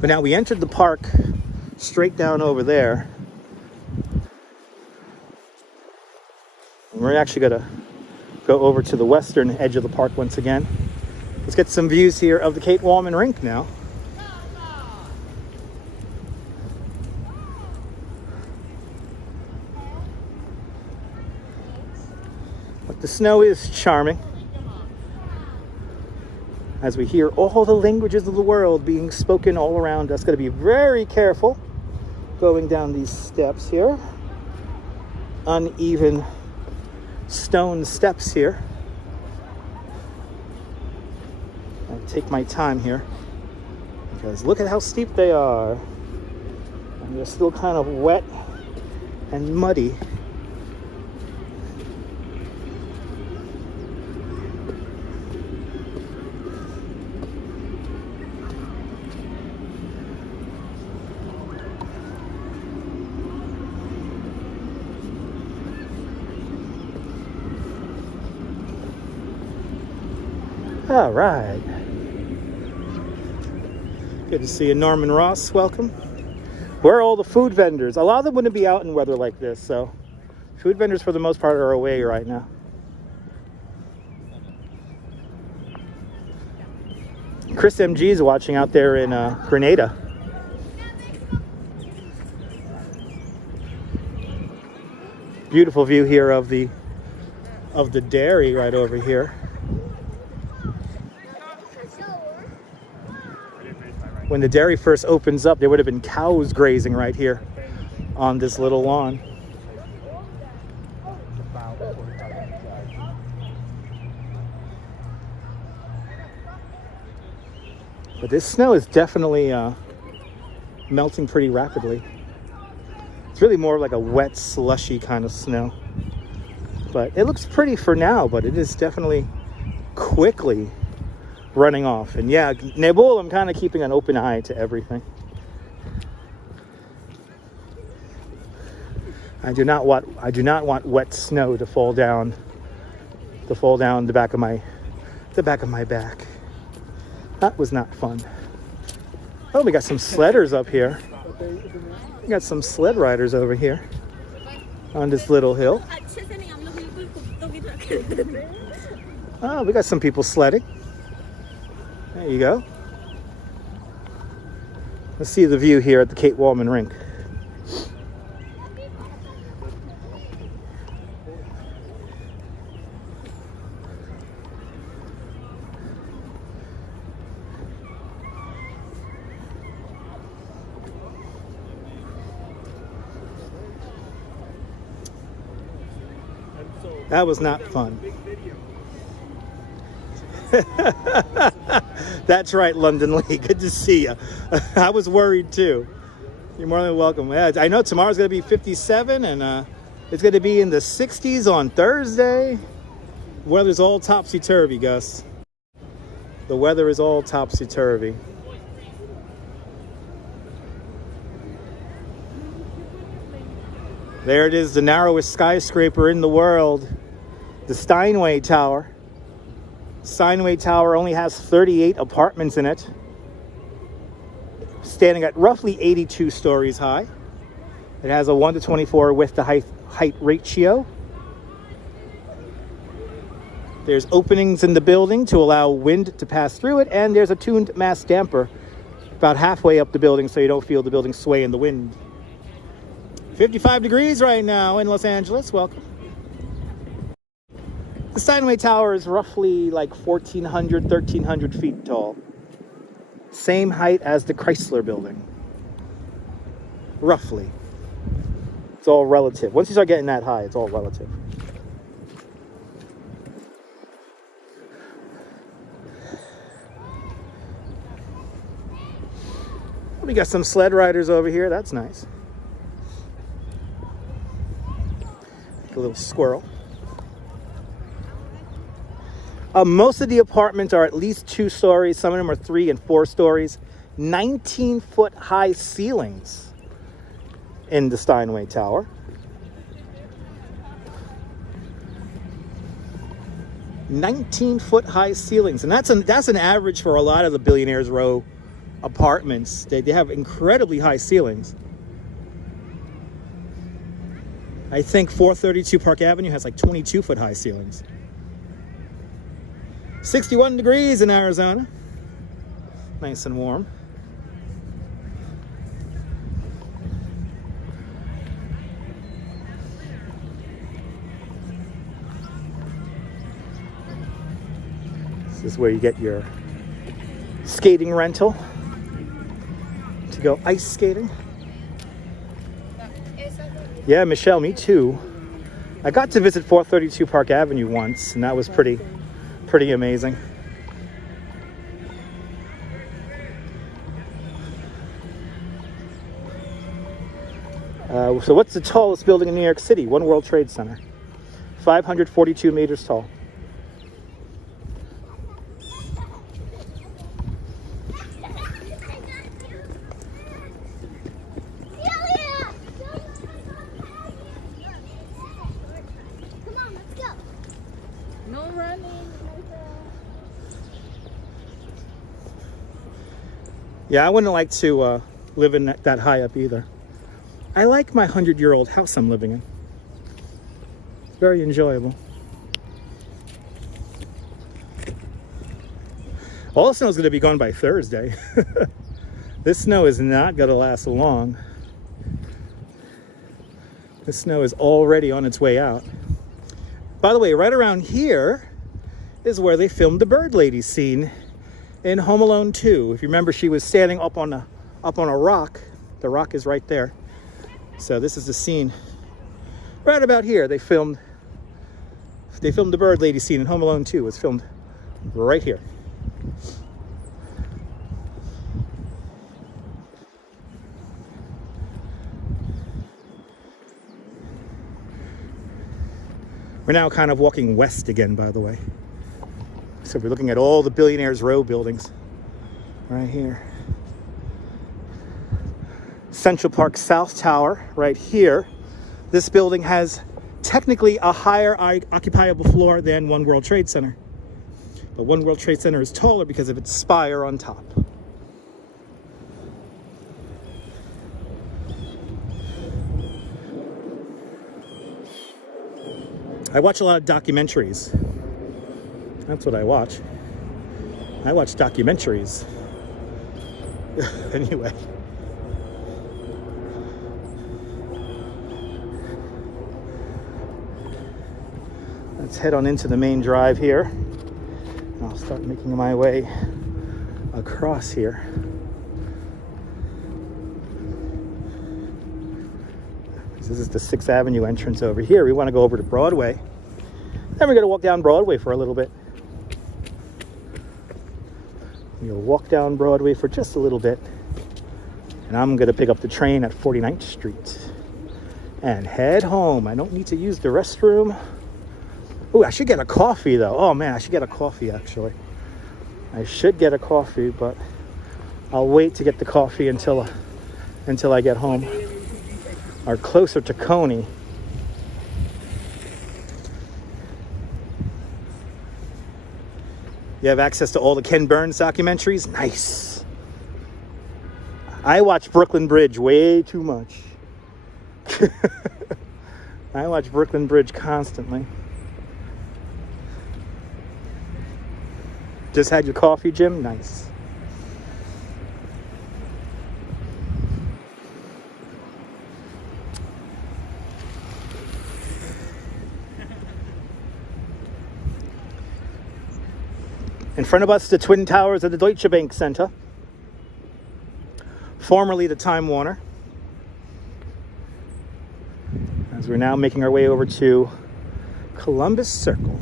But now we entered the park straight down over there. And we're actually going to go over to the western edge of the park once again. Let's get some views here of the Kate Wallman Rink now. But the snow is charming, as we hear all the languages of the world being spoken all around us. Got to be very careful going down these steps here. Uneven stone steps here. I take my time here because look at how steep they are. And they're still kind of wet and muddy. All right. Good to see you, Norman Ross. Welcome. Where are all the food vendors? A lot of them wouldn't be out in weather like this, so food vendors for the most part are away right now. Chris MG is watching out there in Grenada. Beautiful view here of the dairy right over here. When the dairy first opens up, there would have been cows grazing right here on this little lawn. But this snow is definitely melting pretty rapidly. It's really more like a wet, slushy kind of snow. But it looks pretty for now, but it is definitely quickly running off. And yeah, Nebul, I'm kind of keeping an open eye to everything. I do not want wet snow to fall down the back of my back. That was not fun. Oh, we got some sledders up here. We got some sled riders over here on this little hill. Oh, we got some people sledding. There you go. Let's see the view here at the Kate Wallman Rink. That was not fun. That's right, London Lee. Good to see you. I was worried too. You're more than welcome. Yeah, I know tomorrow's going to be 57 and it's going to be in the 60s on Thursday. Weather's all topsy-turvy, Gus. The weather is all topsy-turvy. There it is, the narrowest skyscraper in the world, the Steinway Tower. Steinway Tower only has 38 apartments in it, standing at roughly 82 stories high. It has a 1:24 width to height ratio. There's openings in the building to allow wind to pass through it, and there's a tuned mass damper about halfway up the building so you don't feel the building sway in the wind. 55 degrees right now in Los Angeles. Welcome. The Steinway Tower is roughly like 1,400, 1,300 feet tall. Same height as the Chrysler Building. Roughly. It's all relative. Once you start getting that high, it's all relative. We got some sled riders over here. That's nice. Like a little squirrel. Most of the apartments are at least 2 stories. Some of them are 3 and 4 stories. 19-foot high ceilings in the Steinway Tower. "19-foot-high ceilings," and that's an average for a lot of the Billionaires Row apartments. They have incredibly high ceilings. I think 432 Park Avenue has like 22-foot high ceilings. 61 degrees in Arizona. Nice and warm. This is where you get your skating rental to go ice skating. Yeah, Michelle, me too. I got to visit 432 Park Avenue once, and that was pretty amazing. So what's the tallest building in New York City? One World Trade Center. 542 meters tall. Yeah, I wouldn't like to live in that high up either. I like my 100-year-old house I'm living in. It's very enjoyable. All the snow is going to be gone by Thursday. This snow is not going to last long. This snow is already on its way out. By the way, right around here is where they filmed the Bird Lady scene in Home Alone 2. If you remember, she was standing up on a rock. The rock is right there. So this is the scene right about here. They filmed the Bird Lady scene in Home Alone 2. It was filmed right here. We're now kind of walking west again, by the way. So we're looking at all the Billionaires Row buildings right here. Central Park South Tower right here. This building has technically a higher occupiable floor than One World Trade Center. But One World Trade Center is taller because of its spire on top. I watch a lot of documentaries. That's what I watch. I watch documentaries. Anyway. Let's head on into the main drive here. I'll start making my way across here. This is the 6th Avenue entrance over here. We want to go over to Broadway. Then we're going to walk down Broadway for a little bit. We'll walk down Broadway for just a little bit. And I'm going to pick up the train at 49th Street and head home. I don't need to use the restroom. Oh, I should get a coffee though. Oh man, I should get a coffee actually. I should get a coffee, but I'll wait to get the coffee until I get home or closer to Coney. You have access to all the Ken Burns documentaries? Nice. I watch Brooklyn Bridge way too much. I watch Brooklyn Bridge constantly. Just had your coffee, Jim? Nice. In front of us, the Twin Towers of the Deutsche Bank Center, formerly the Time Warner. As we're now making our way over to Columbus Circle.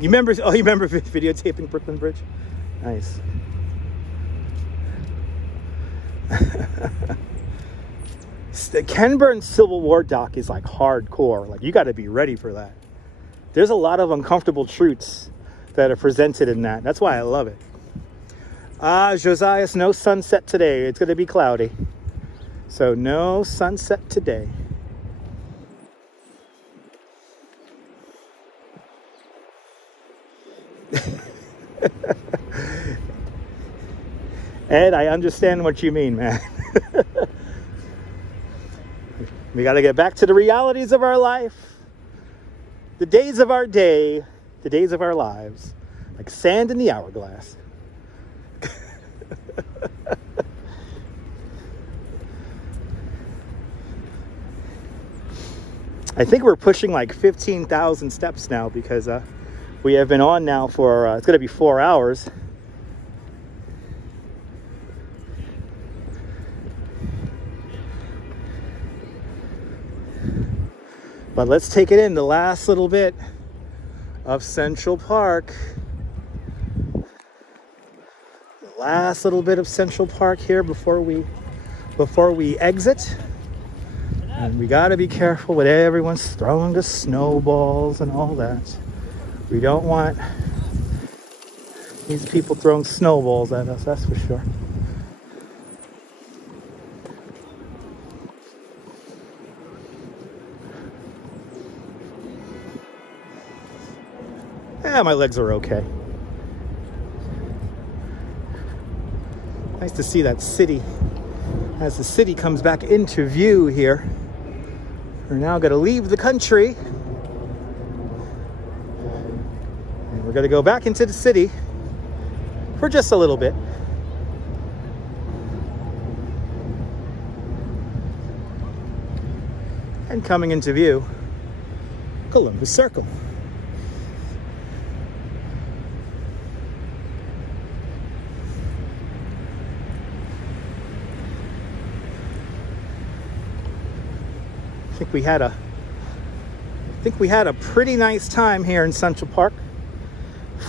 You remember videotaping Brooklyn Bridge? Nice. The Ken Burns Civil War doc is like hardcore. Like, you got to be ready for that. There's a lot of uncomfortable truths that are presented in that. That's why I love it. Josias, no sunset today. It's going to be cloudy. So no sunset today. Ed, I understand what you mean, man. We got to get back to the realities of our life. The days of our day, the days of our lives, like sand in the hourglass. I think we're pushing like 15,000 steps now because we have been on now for, it's going to be 4 hours. But let's take it in, the last little bit of Central Park. The last little bit of Central Park here before we exit. And we gotta be careful with everyone's throwing the snowballs and all that. We don't want these people throwing snowballs at us, that's for sure. Yeah, my legs are okay. Nice to see that city as the city comes back into view here. We're now going to leave the country. And we're going to go back into the city for just a little bit. And coming into view, Columbus Circle. I think we had a pretty nice time here in Central Park.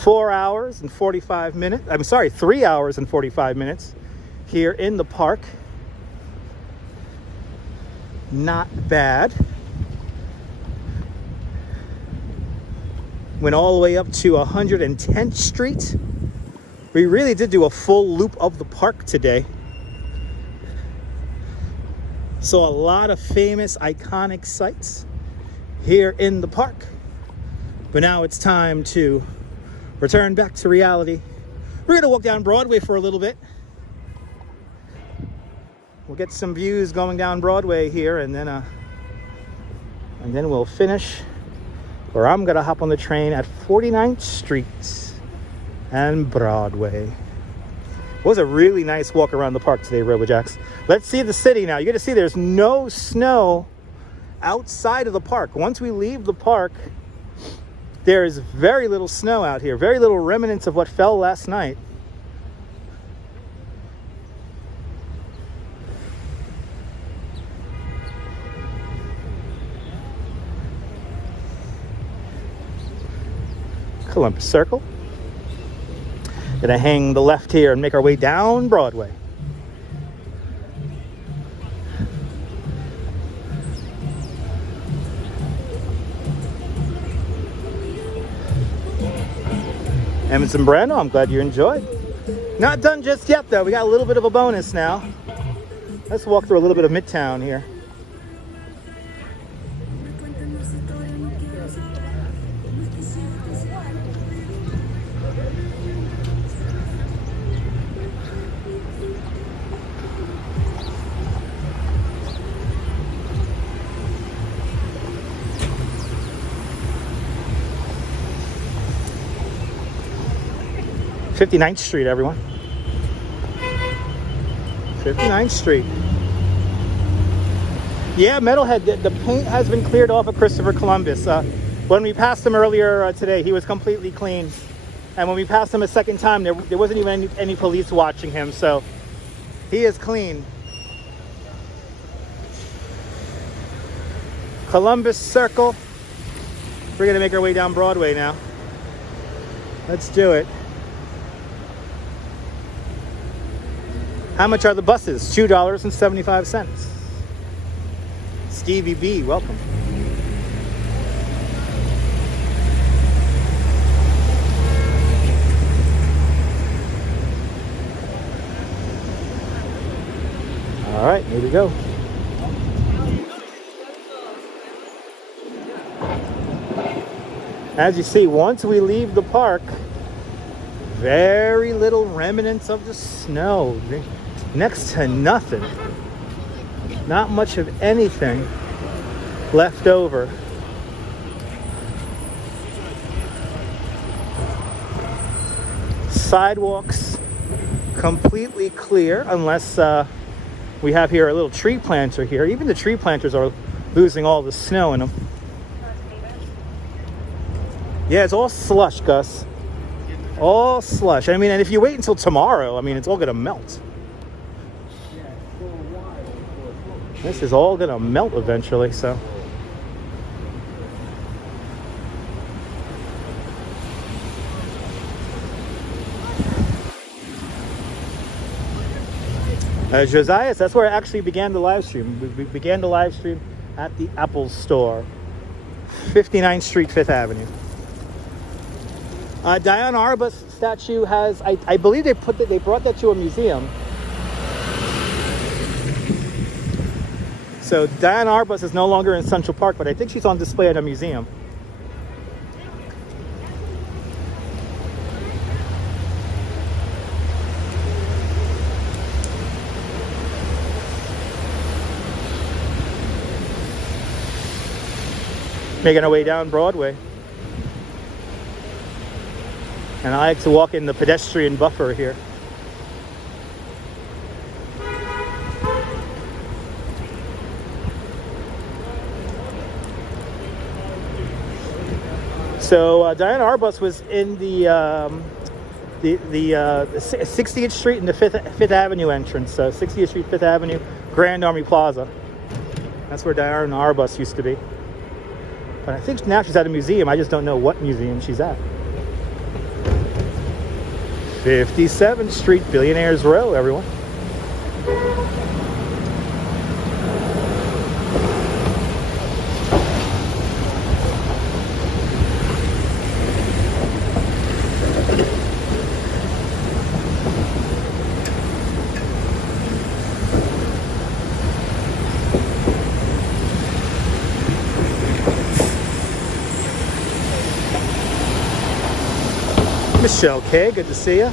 4 hours and 45 minutes. I'm sorry, 3 hours and 45 minutes here in the park. Not bad. Went all the way up to 110th Street. We really did do a full loop of the park today. So a lot of famous, iconic sites here in the park. But now it's time to return back to reality. We're going to walk down Broadway for a little bit. We'll get some views going down Broadway here, and then we'll finish. Or I'm going to hop on the train at 49th Street and Broadway. It was a really nice walk around the park today, Robojacks. Let's see the city now. You get to see there's no snow outside of the park. Once we leave the park, there is very little snow out here. Very little remnants of what fell last night. Columbus Circle. Gonna hang the left here and make our way down Broadway. Emerson Brando, I'm glad you enjoyed. Not done just yet though, we got a little bit of a bonus now. Let's walk through a little bit of Midtown here. .59th Street, everyone. 59th Street. Yeah, Metalhead, the paint has been cleared off of Christopher Columbus. When we passed him earlier today, he was completely clean. And when we passed him a second time, there wasn't even any police watching him, so he is clean. Columbus Circle. We're gonna make our way down Broadway now. Let's do it. How much are the buses? $2.75. Stevie B, welcome. All right, here we go. As you see, once we leave the park, very little remnants of the snow. Next to nothing. Not much of anything left over. Sidewalks completely clear, unless we have here a little tree planter here. Even the tree planters are losing all the snow in them. Yeah, it's all slush, Gus. All slush. I mean, and if you wait until tomorrow, I mean, it's all going to melt. This is all going to melt eventually, so. Josias, that's where I actually began the live stream. We began the live stream at the Apple Store, 59th Street, 5th Avenue. Diana Arbus statue has, I believe they brought that to a museum. So Diana Arbus is no longer in Central Park, but I think she's on display at a museum. Making our way down Broadway. And I like to walk in the pedestrian buffer here. So Diana Arbus was in the 60th Street and the 5th Avenue entrance. 60th Street, 5th Avenue, Grand Army Plaza. That's where Diana Arbus used to be. But I think now she's at a museum. I just don't know what museum she's at. 57th Street, Billionaires Row, everyone. Michelle K, good to see you.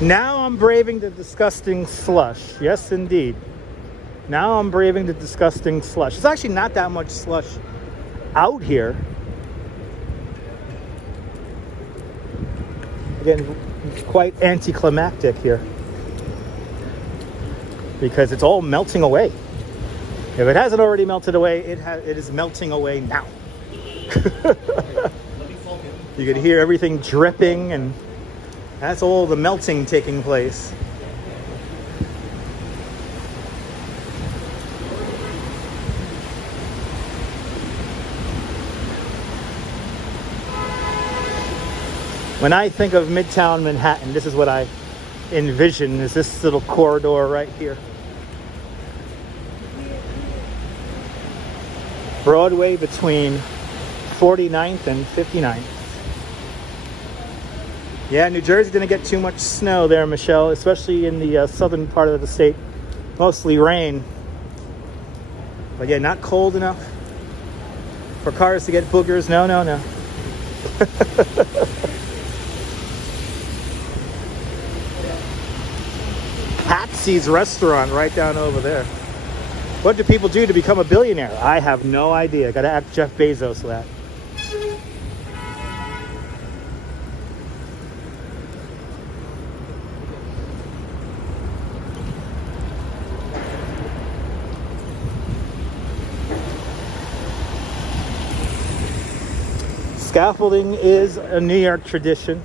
Now I'm braving the disgusting slush. Yes, indeed. Now I'm braving the disgusting slush. It's actually not that much slush out here. Again, it's quite anticlimactic here because it's all melting away. If it hasn't already melted away, it is melting away now. You could hear everything dripping, and that's all the melting taking place. When I think of Midtown Manhattan, this is what I envision, is this little corridor right here. Broadway between 49th and 59th. Yeah, New Jersey didn't get too much snow there, Michelle, especially in the southern part of the state. Mostly rain. But yeah, not cold enough for cars to get boogers. No, no, no. Patsy's restaurant right down over there. What do people do to become a billionaire? I have no idea. Gotta ask Jeff Bezos that. Scaffolding is a New York tradition.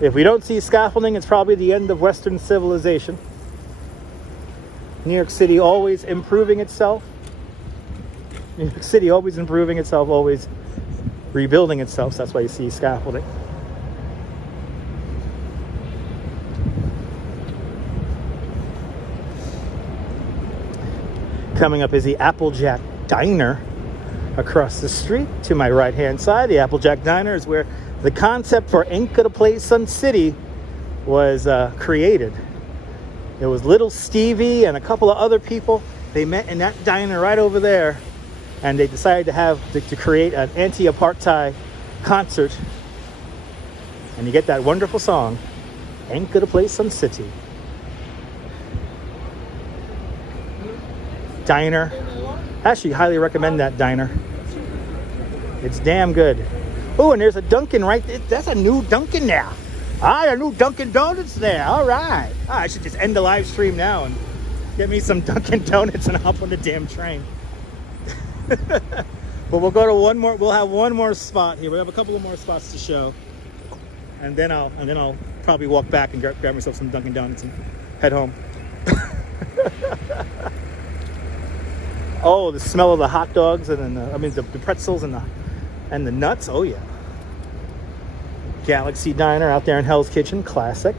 If we don't see scaffolding, it's probably the end of Western civilization. New York City always improving itself. New York City always improving itself, always rebuilding itself. So that's why you see scaffolding. Coming up is the Applejack Diner across the street. To my right-hand side, the Applejack Diner is where the concept for Ain't Gonna Play Sun City was created. It was little Stevie and a couple of other people. They met in that diner right over there, and they decided to create an anti-apartheid concert. And you get that wonderful song, Ain't Gonna Play Sun City. Diner. Actually, highly recommend that diner. It's damn good. Oh, and there's a Dunkin' right there. That's a new Dunkin' now. A new Dunkin' Donuts there. All right. I should just end the live stream now and get me some Dunkin' Donuts and hop on the damn train. But we'll go to one more. We'll have one more spot here. We have a couple of more spots to show, and then I'll probably walk back and grab myself some Dunkin' Donuts and head home. Oh, the smell of the hot dogs and then the pretzels and the nuts. Oh yeah. Galaxy Diner out there in Hell's Kitchen, classic.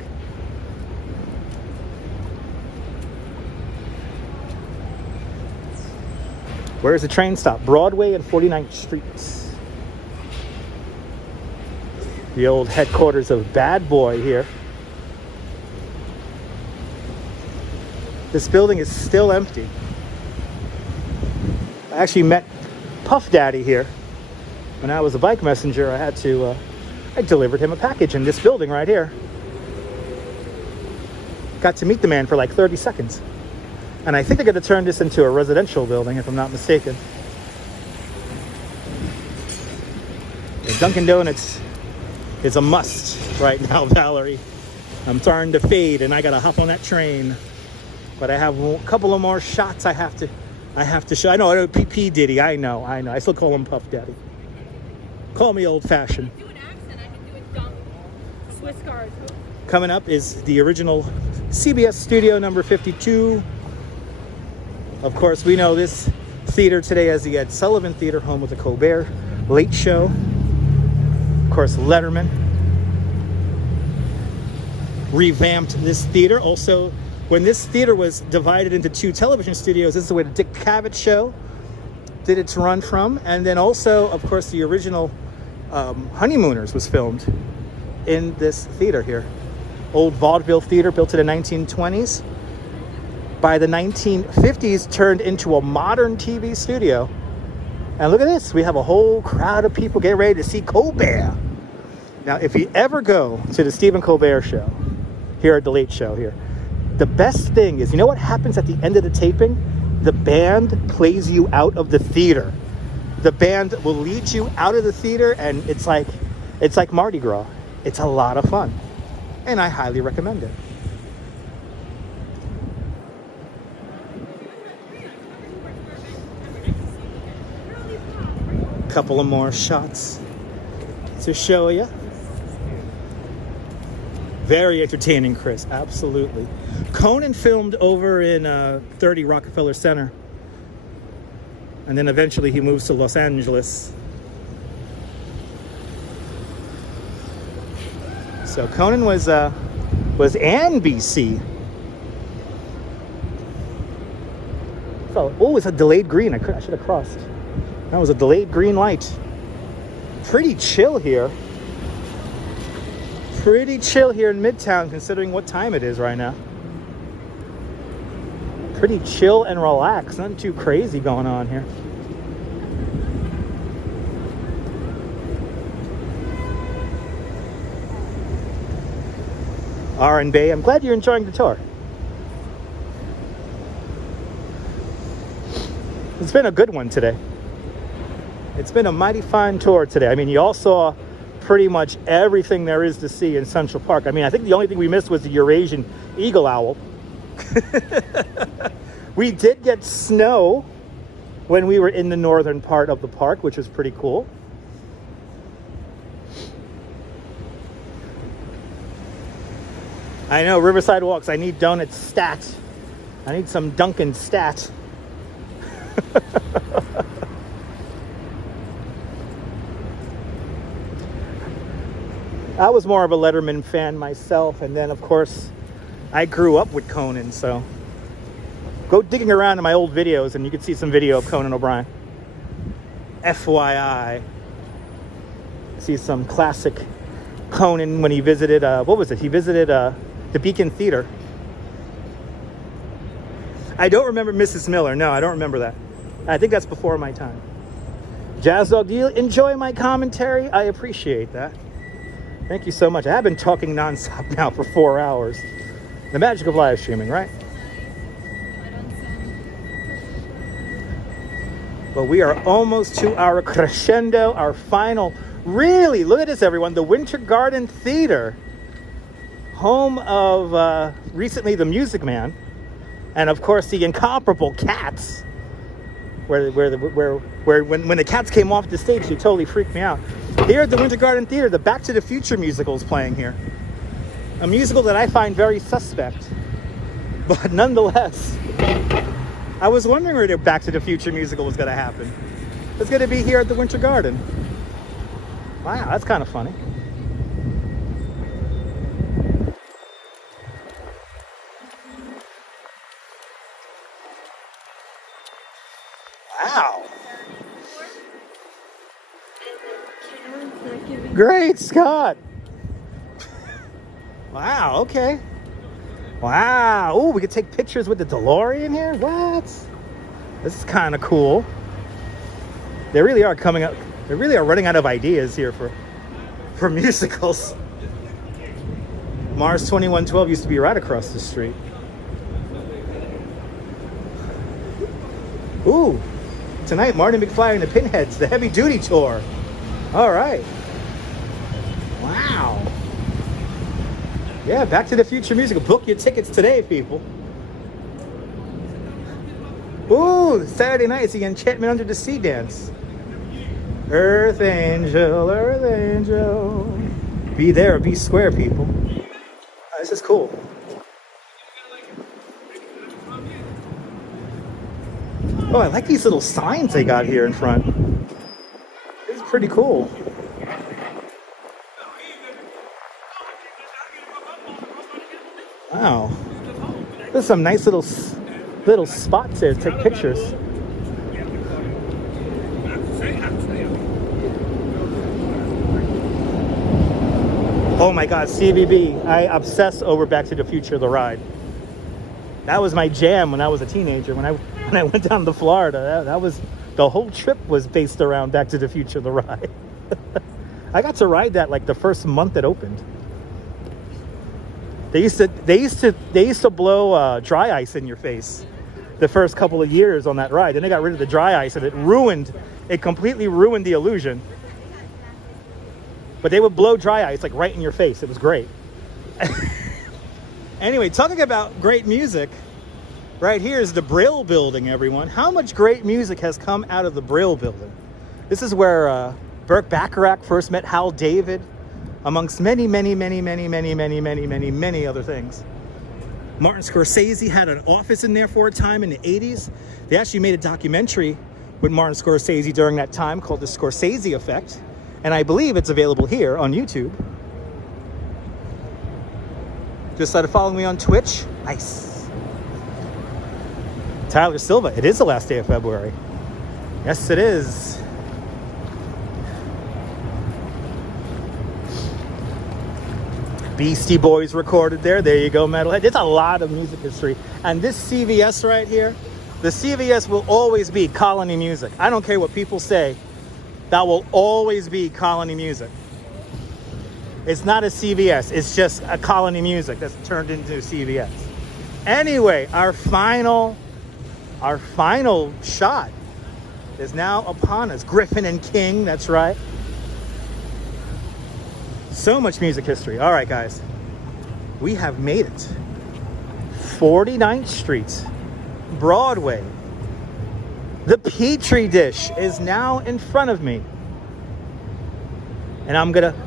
Where's the train stop? Broadway and 49th Streets. The old headquarters of Bad Boy here. This building is still empty. I actually met Puff Daddy here. When I was a bike messenger, I delivered him a package in this building right here. Got to meet the man for like 30 seconds. And I think they're going to turn this into a residential building, if I'm not mistaken. The Dunkin' Donuts is a must right now, Valerie. I'm starting to fade, and I got to hop on that train. But I have a couple of more shots I have to show. I know, P. Diddy, I know. I still call him Puff Daddy. Call me old-fashioned. Do an accent, I can do it dumb. Swiss cars. Coming up is the original CBS Studio number 52. Of course, we know this theater today as the Ed Sullivan Theater, home with the Colbert Late Show. Of course, Letterman revamped this theater. Also, when this theater was divided into two television studios, this is where the Dick Cavett Show did its run from. And then also, of course, the original Honeymooners was filmed in this theater here. Old vaudeville theater built in the 1920s. By the 1950s, turned into a modern TV studio. And look at this. We have a whole crowd of people getting ready to see Colbert. Now, if you ever go to the Stephen Colbert Show, here at the Late Show here, the best thing is, you know what happens at the end of the taping? The band plays you out of the theater. The band will lead you out of the theater, and it's like Mardi Gras. It's a lot of fun, and I highly recommend it. Couple of more shots to show you. Very entertaining, Chris. Absolutely. Conan filmed over in 30 Rockefeller Center. And then eventually he moves to Los Angeles. So Conan was NBC. Oh, it's a delayed green. I should have crossed. That was a delayed green light. Pretty chill here. Pretty chill here in Midtown, considering what time it is right now. Pretty chill and relaxed. Nothing too crazy going on here. R&B. I'm glad you're enjoying the tour. It's been a good one today. It's been a mighty fine tour today. I mean, you all saw pretty much everything there is to see in Central Park. I mean, I think the only thing we missed was the Eurasian eagle owl. We did get snow when we were in the northern part of the park, which was pretty cool. I know, Riverside Walks. I need donut stat. I need some Dunkin' stat. I was more of a Letterman fan myself, and then of course I grew up with Conan, so Go digging around in my old videos and you can see some video of Conan O'Brien. FYI. See some classic Conan when he visited, what was it? He visited the Beacon Theater. I don't remember Mrs. Miller. No, I don't remember that. I think that's before my time. Jazz Dog, do you enjoy my commentary? I appreciate that. Thank you so much. I have been talking nonstop now for 4 hours. The magic of live streaming, right? But we are almost to our crescendo, our final. Really, look at this, everyone. The Winter Garden Theater, home of recently the Music Man, and of course the incomparable Cats. Where when the Cats came off the stage, they totally freaked me out. Here at the Winter Garden Theater, the Back to the Future musical is playing here. A musical that I find very suspect, but nonetheless, I was wondering where the Back to the Future musical was going to happen. It's going to be here at the Winter Garden. Wow, that's kind of funny. Wow. Great Scott. Wow, okay. Wow. Oh, we could take pictures with the DeLorean here? What? This is kind of cool. They really are coming up. They really are running out of ideas here for musicals. Mars 2112 used to be right across the street. Ooh. Tonight, Marty McFly and the Pinheads, the Heavy Duty Tour. All right. Wow. Yeah, Back to the Future musical. Book your tickets today, people. Ooh, Saturday night is the Enchantment Under the Sea dance. Earth Angel, Earth Angel. Be there, be square, people. Oh, this is cool. Oh, I like these little signs they got here in front. This is pretty cool. Wow. There's some nice little spots there to take pictures. Oh my God, CVB. I obsess over Back to the Future, the ride. That was my jam when I was a teenager. When I went down to Florida, that was, the whole trip was based around Back to the Future, the ride. I got to ride that like the first month it opened. They used to blow dry ice in your face the first couple of years on that ride. Then they got rid of the dry ice and it completely ruined the illusion. But they would blow dry ice like right in your face. It was great. Anyway, talking about great music, right here is the Brill Building, everyone. How much great music has come out of the Brill Building? This is where Burt Bacharach first met Hal David, amongst many, many, many, many, many, many, many, many, many other things. Martin Scorsese had an office in there for a time in the 80s. They actually made a documentary with Martin Scorsese during that time called The Scorsese Effect. And I believe it's available here on YouTube. Just started following me on Twitch. Nice. Tyler Silva. It is the last day of February. Yes, it is. Beastie Boys recorded there. There you go, Metalhead. There's a lot of music history. And this CVS right here, the CVS will always be colony music. I don't care what people say. That will always be colony music. It's not a CVS. It's just a colony music that's turned into CVS. Anyway, our final shot is now upon us. Griffin and King, that's right. So much music history. All right, guys. We have made it. 49th Street, Broadway. The Petri dish is now in front of me. And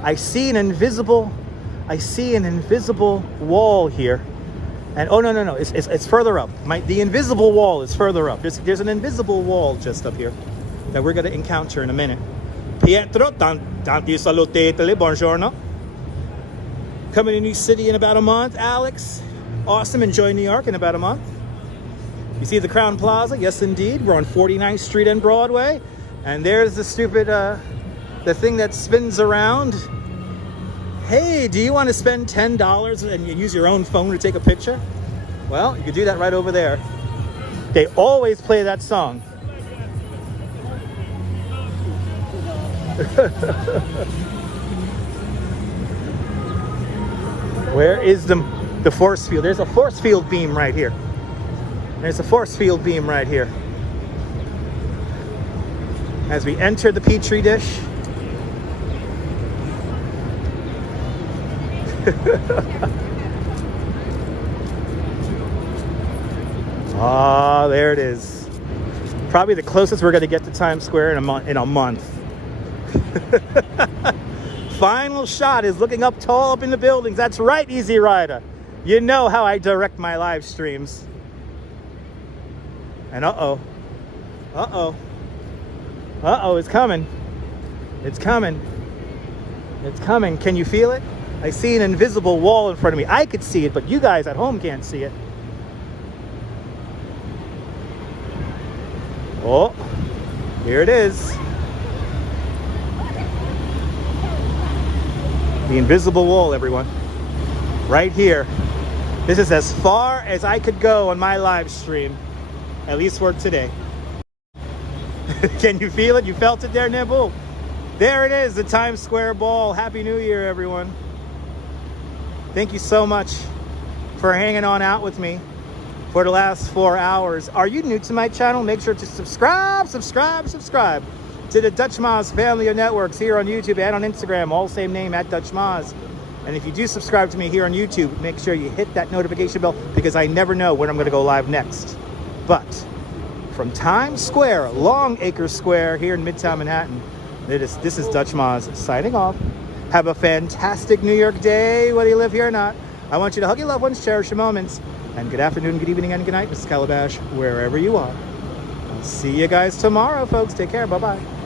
I see an invisible wall here. And oh, no, it's further up. The invisible wall is further up. There's an invisible wall just up here that we're gonna encounter in a minute. Pietro, tanti salutete, buongiorno. Coming to New York City in about a month. Alex, awesome, enjoy New York in about a month. You see the Crown Plaza? Yes, indeed. We're on 49th Street and Broadway. And there's the stupid, the thing that spins around. Hey, do you want to spend $10 and you use your own phone to take a picture? Well, you could do that right over there. They always play that song. Where is the force field? There's a force field beam right here. There's a force field beam right here. As we enter the Petri dish. Ah, there it is. Probably the closest we're going to get to Times Square in a month. Final shot is looking up tall up in the buildings. That's right, Easy Rider. You know how I direct my live streams. And uh-oh, it's coming. It's coming. It's coming. Can you feel it? I see an invisible wall in front of me. I could see it, but you guys at home can't see it. Oh, here it is. The invisible wall, everyone. Right here. This is as far as I could go on my live stream, at least for today. Can you feel it? You felt it there, Nibble? There it is, the Times Square Ball. Happy New Year, everyone. Thank you so much for hanging on out with me for the last 4 hours. Are you new to my channel? Make sure to subscribe to the Dutch Moz family of networks here on YouTube and on Instagram, all same name, @Dutch Moz. And if you do subscribe to me here on YouTube, make sure you hit that notification bell because I never know when I'm going to go live next. But from Times Square, Longacre Square here in Midtown Manhattan, this is Dutch Moz signing off. Have a fantastic New York day, whether you live here or not. I want you to hug your loved ones, cherish your moments, and good afternoon, good evening, and good night, Mrs. Calabash, wherever you are. I'll see you guys tomorrow, folks. Take care. Bye-bye.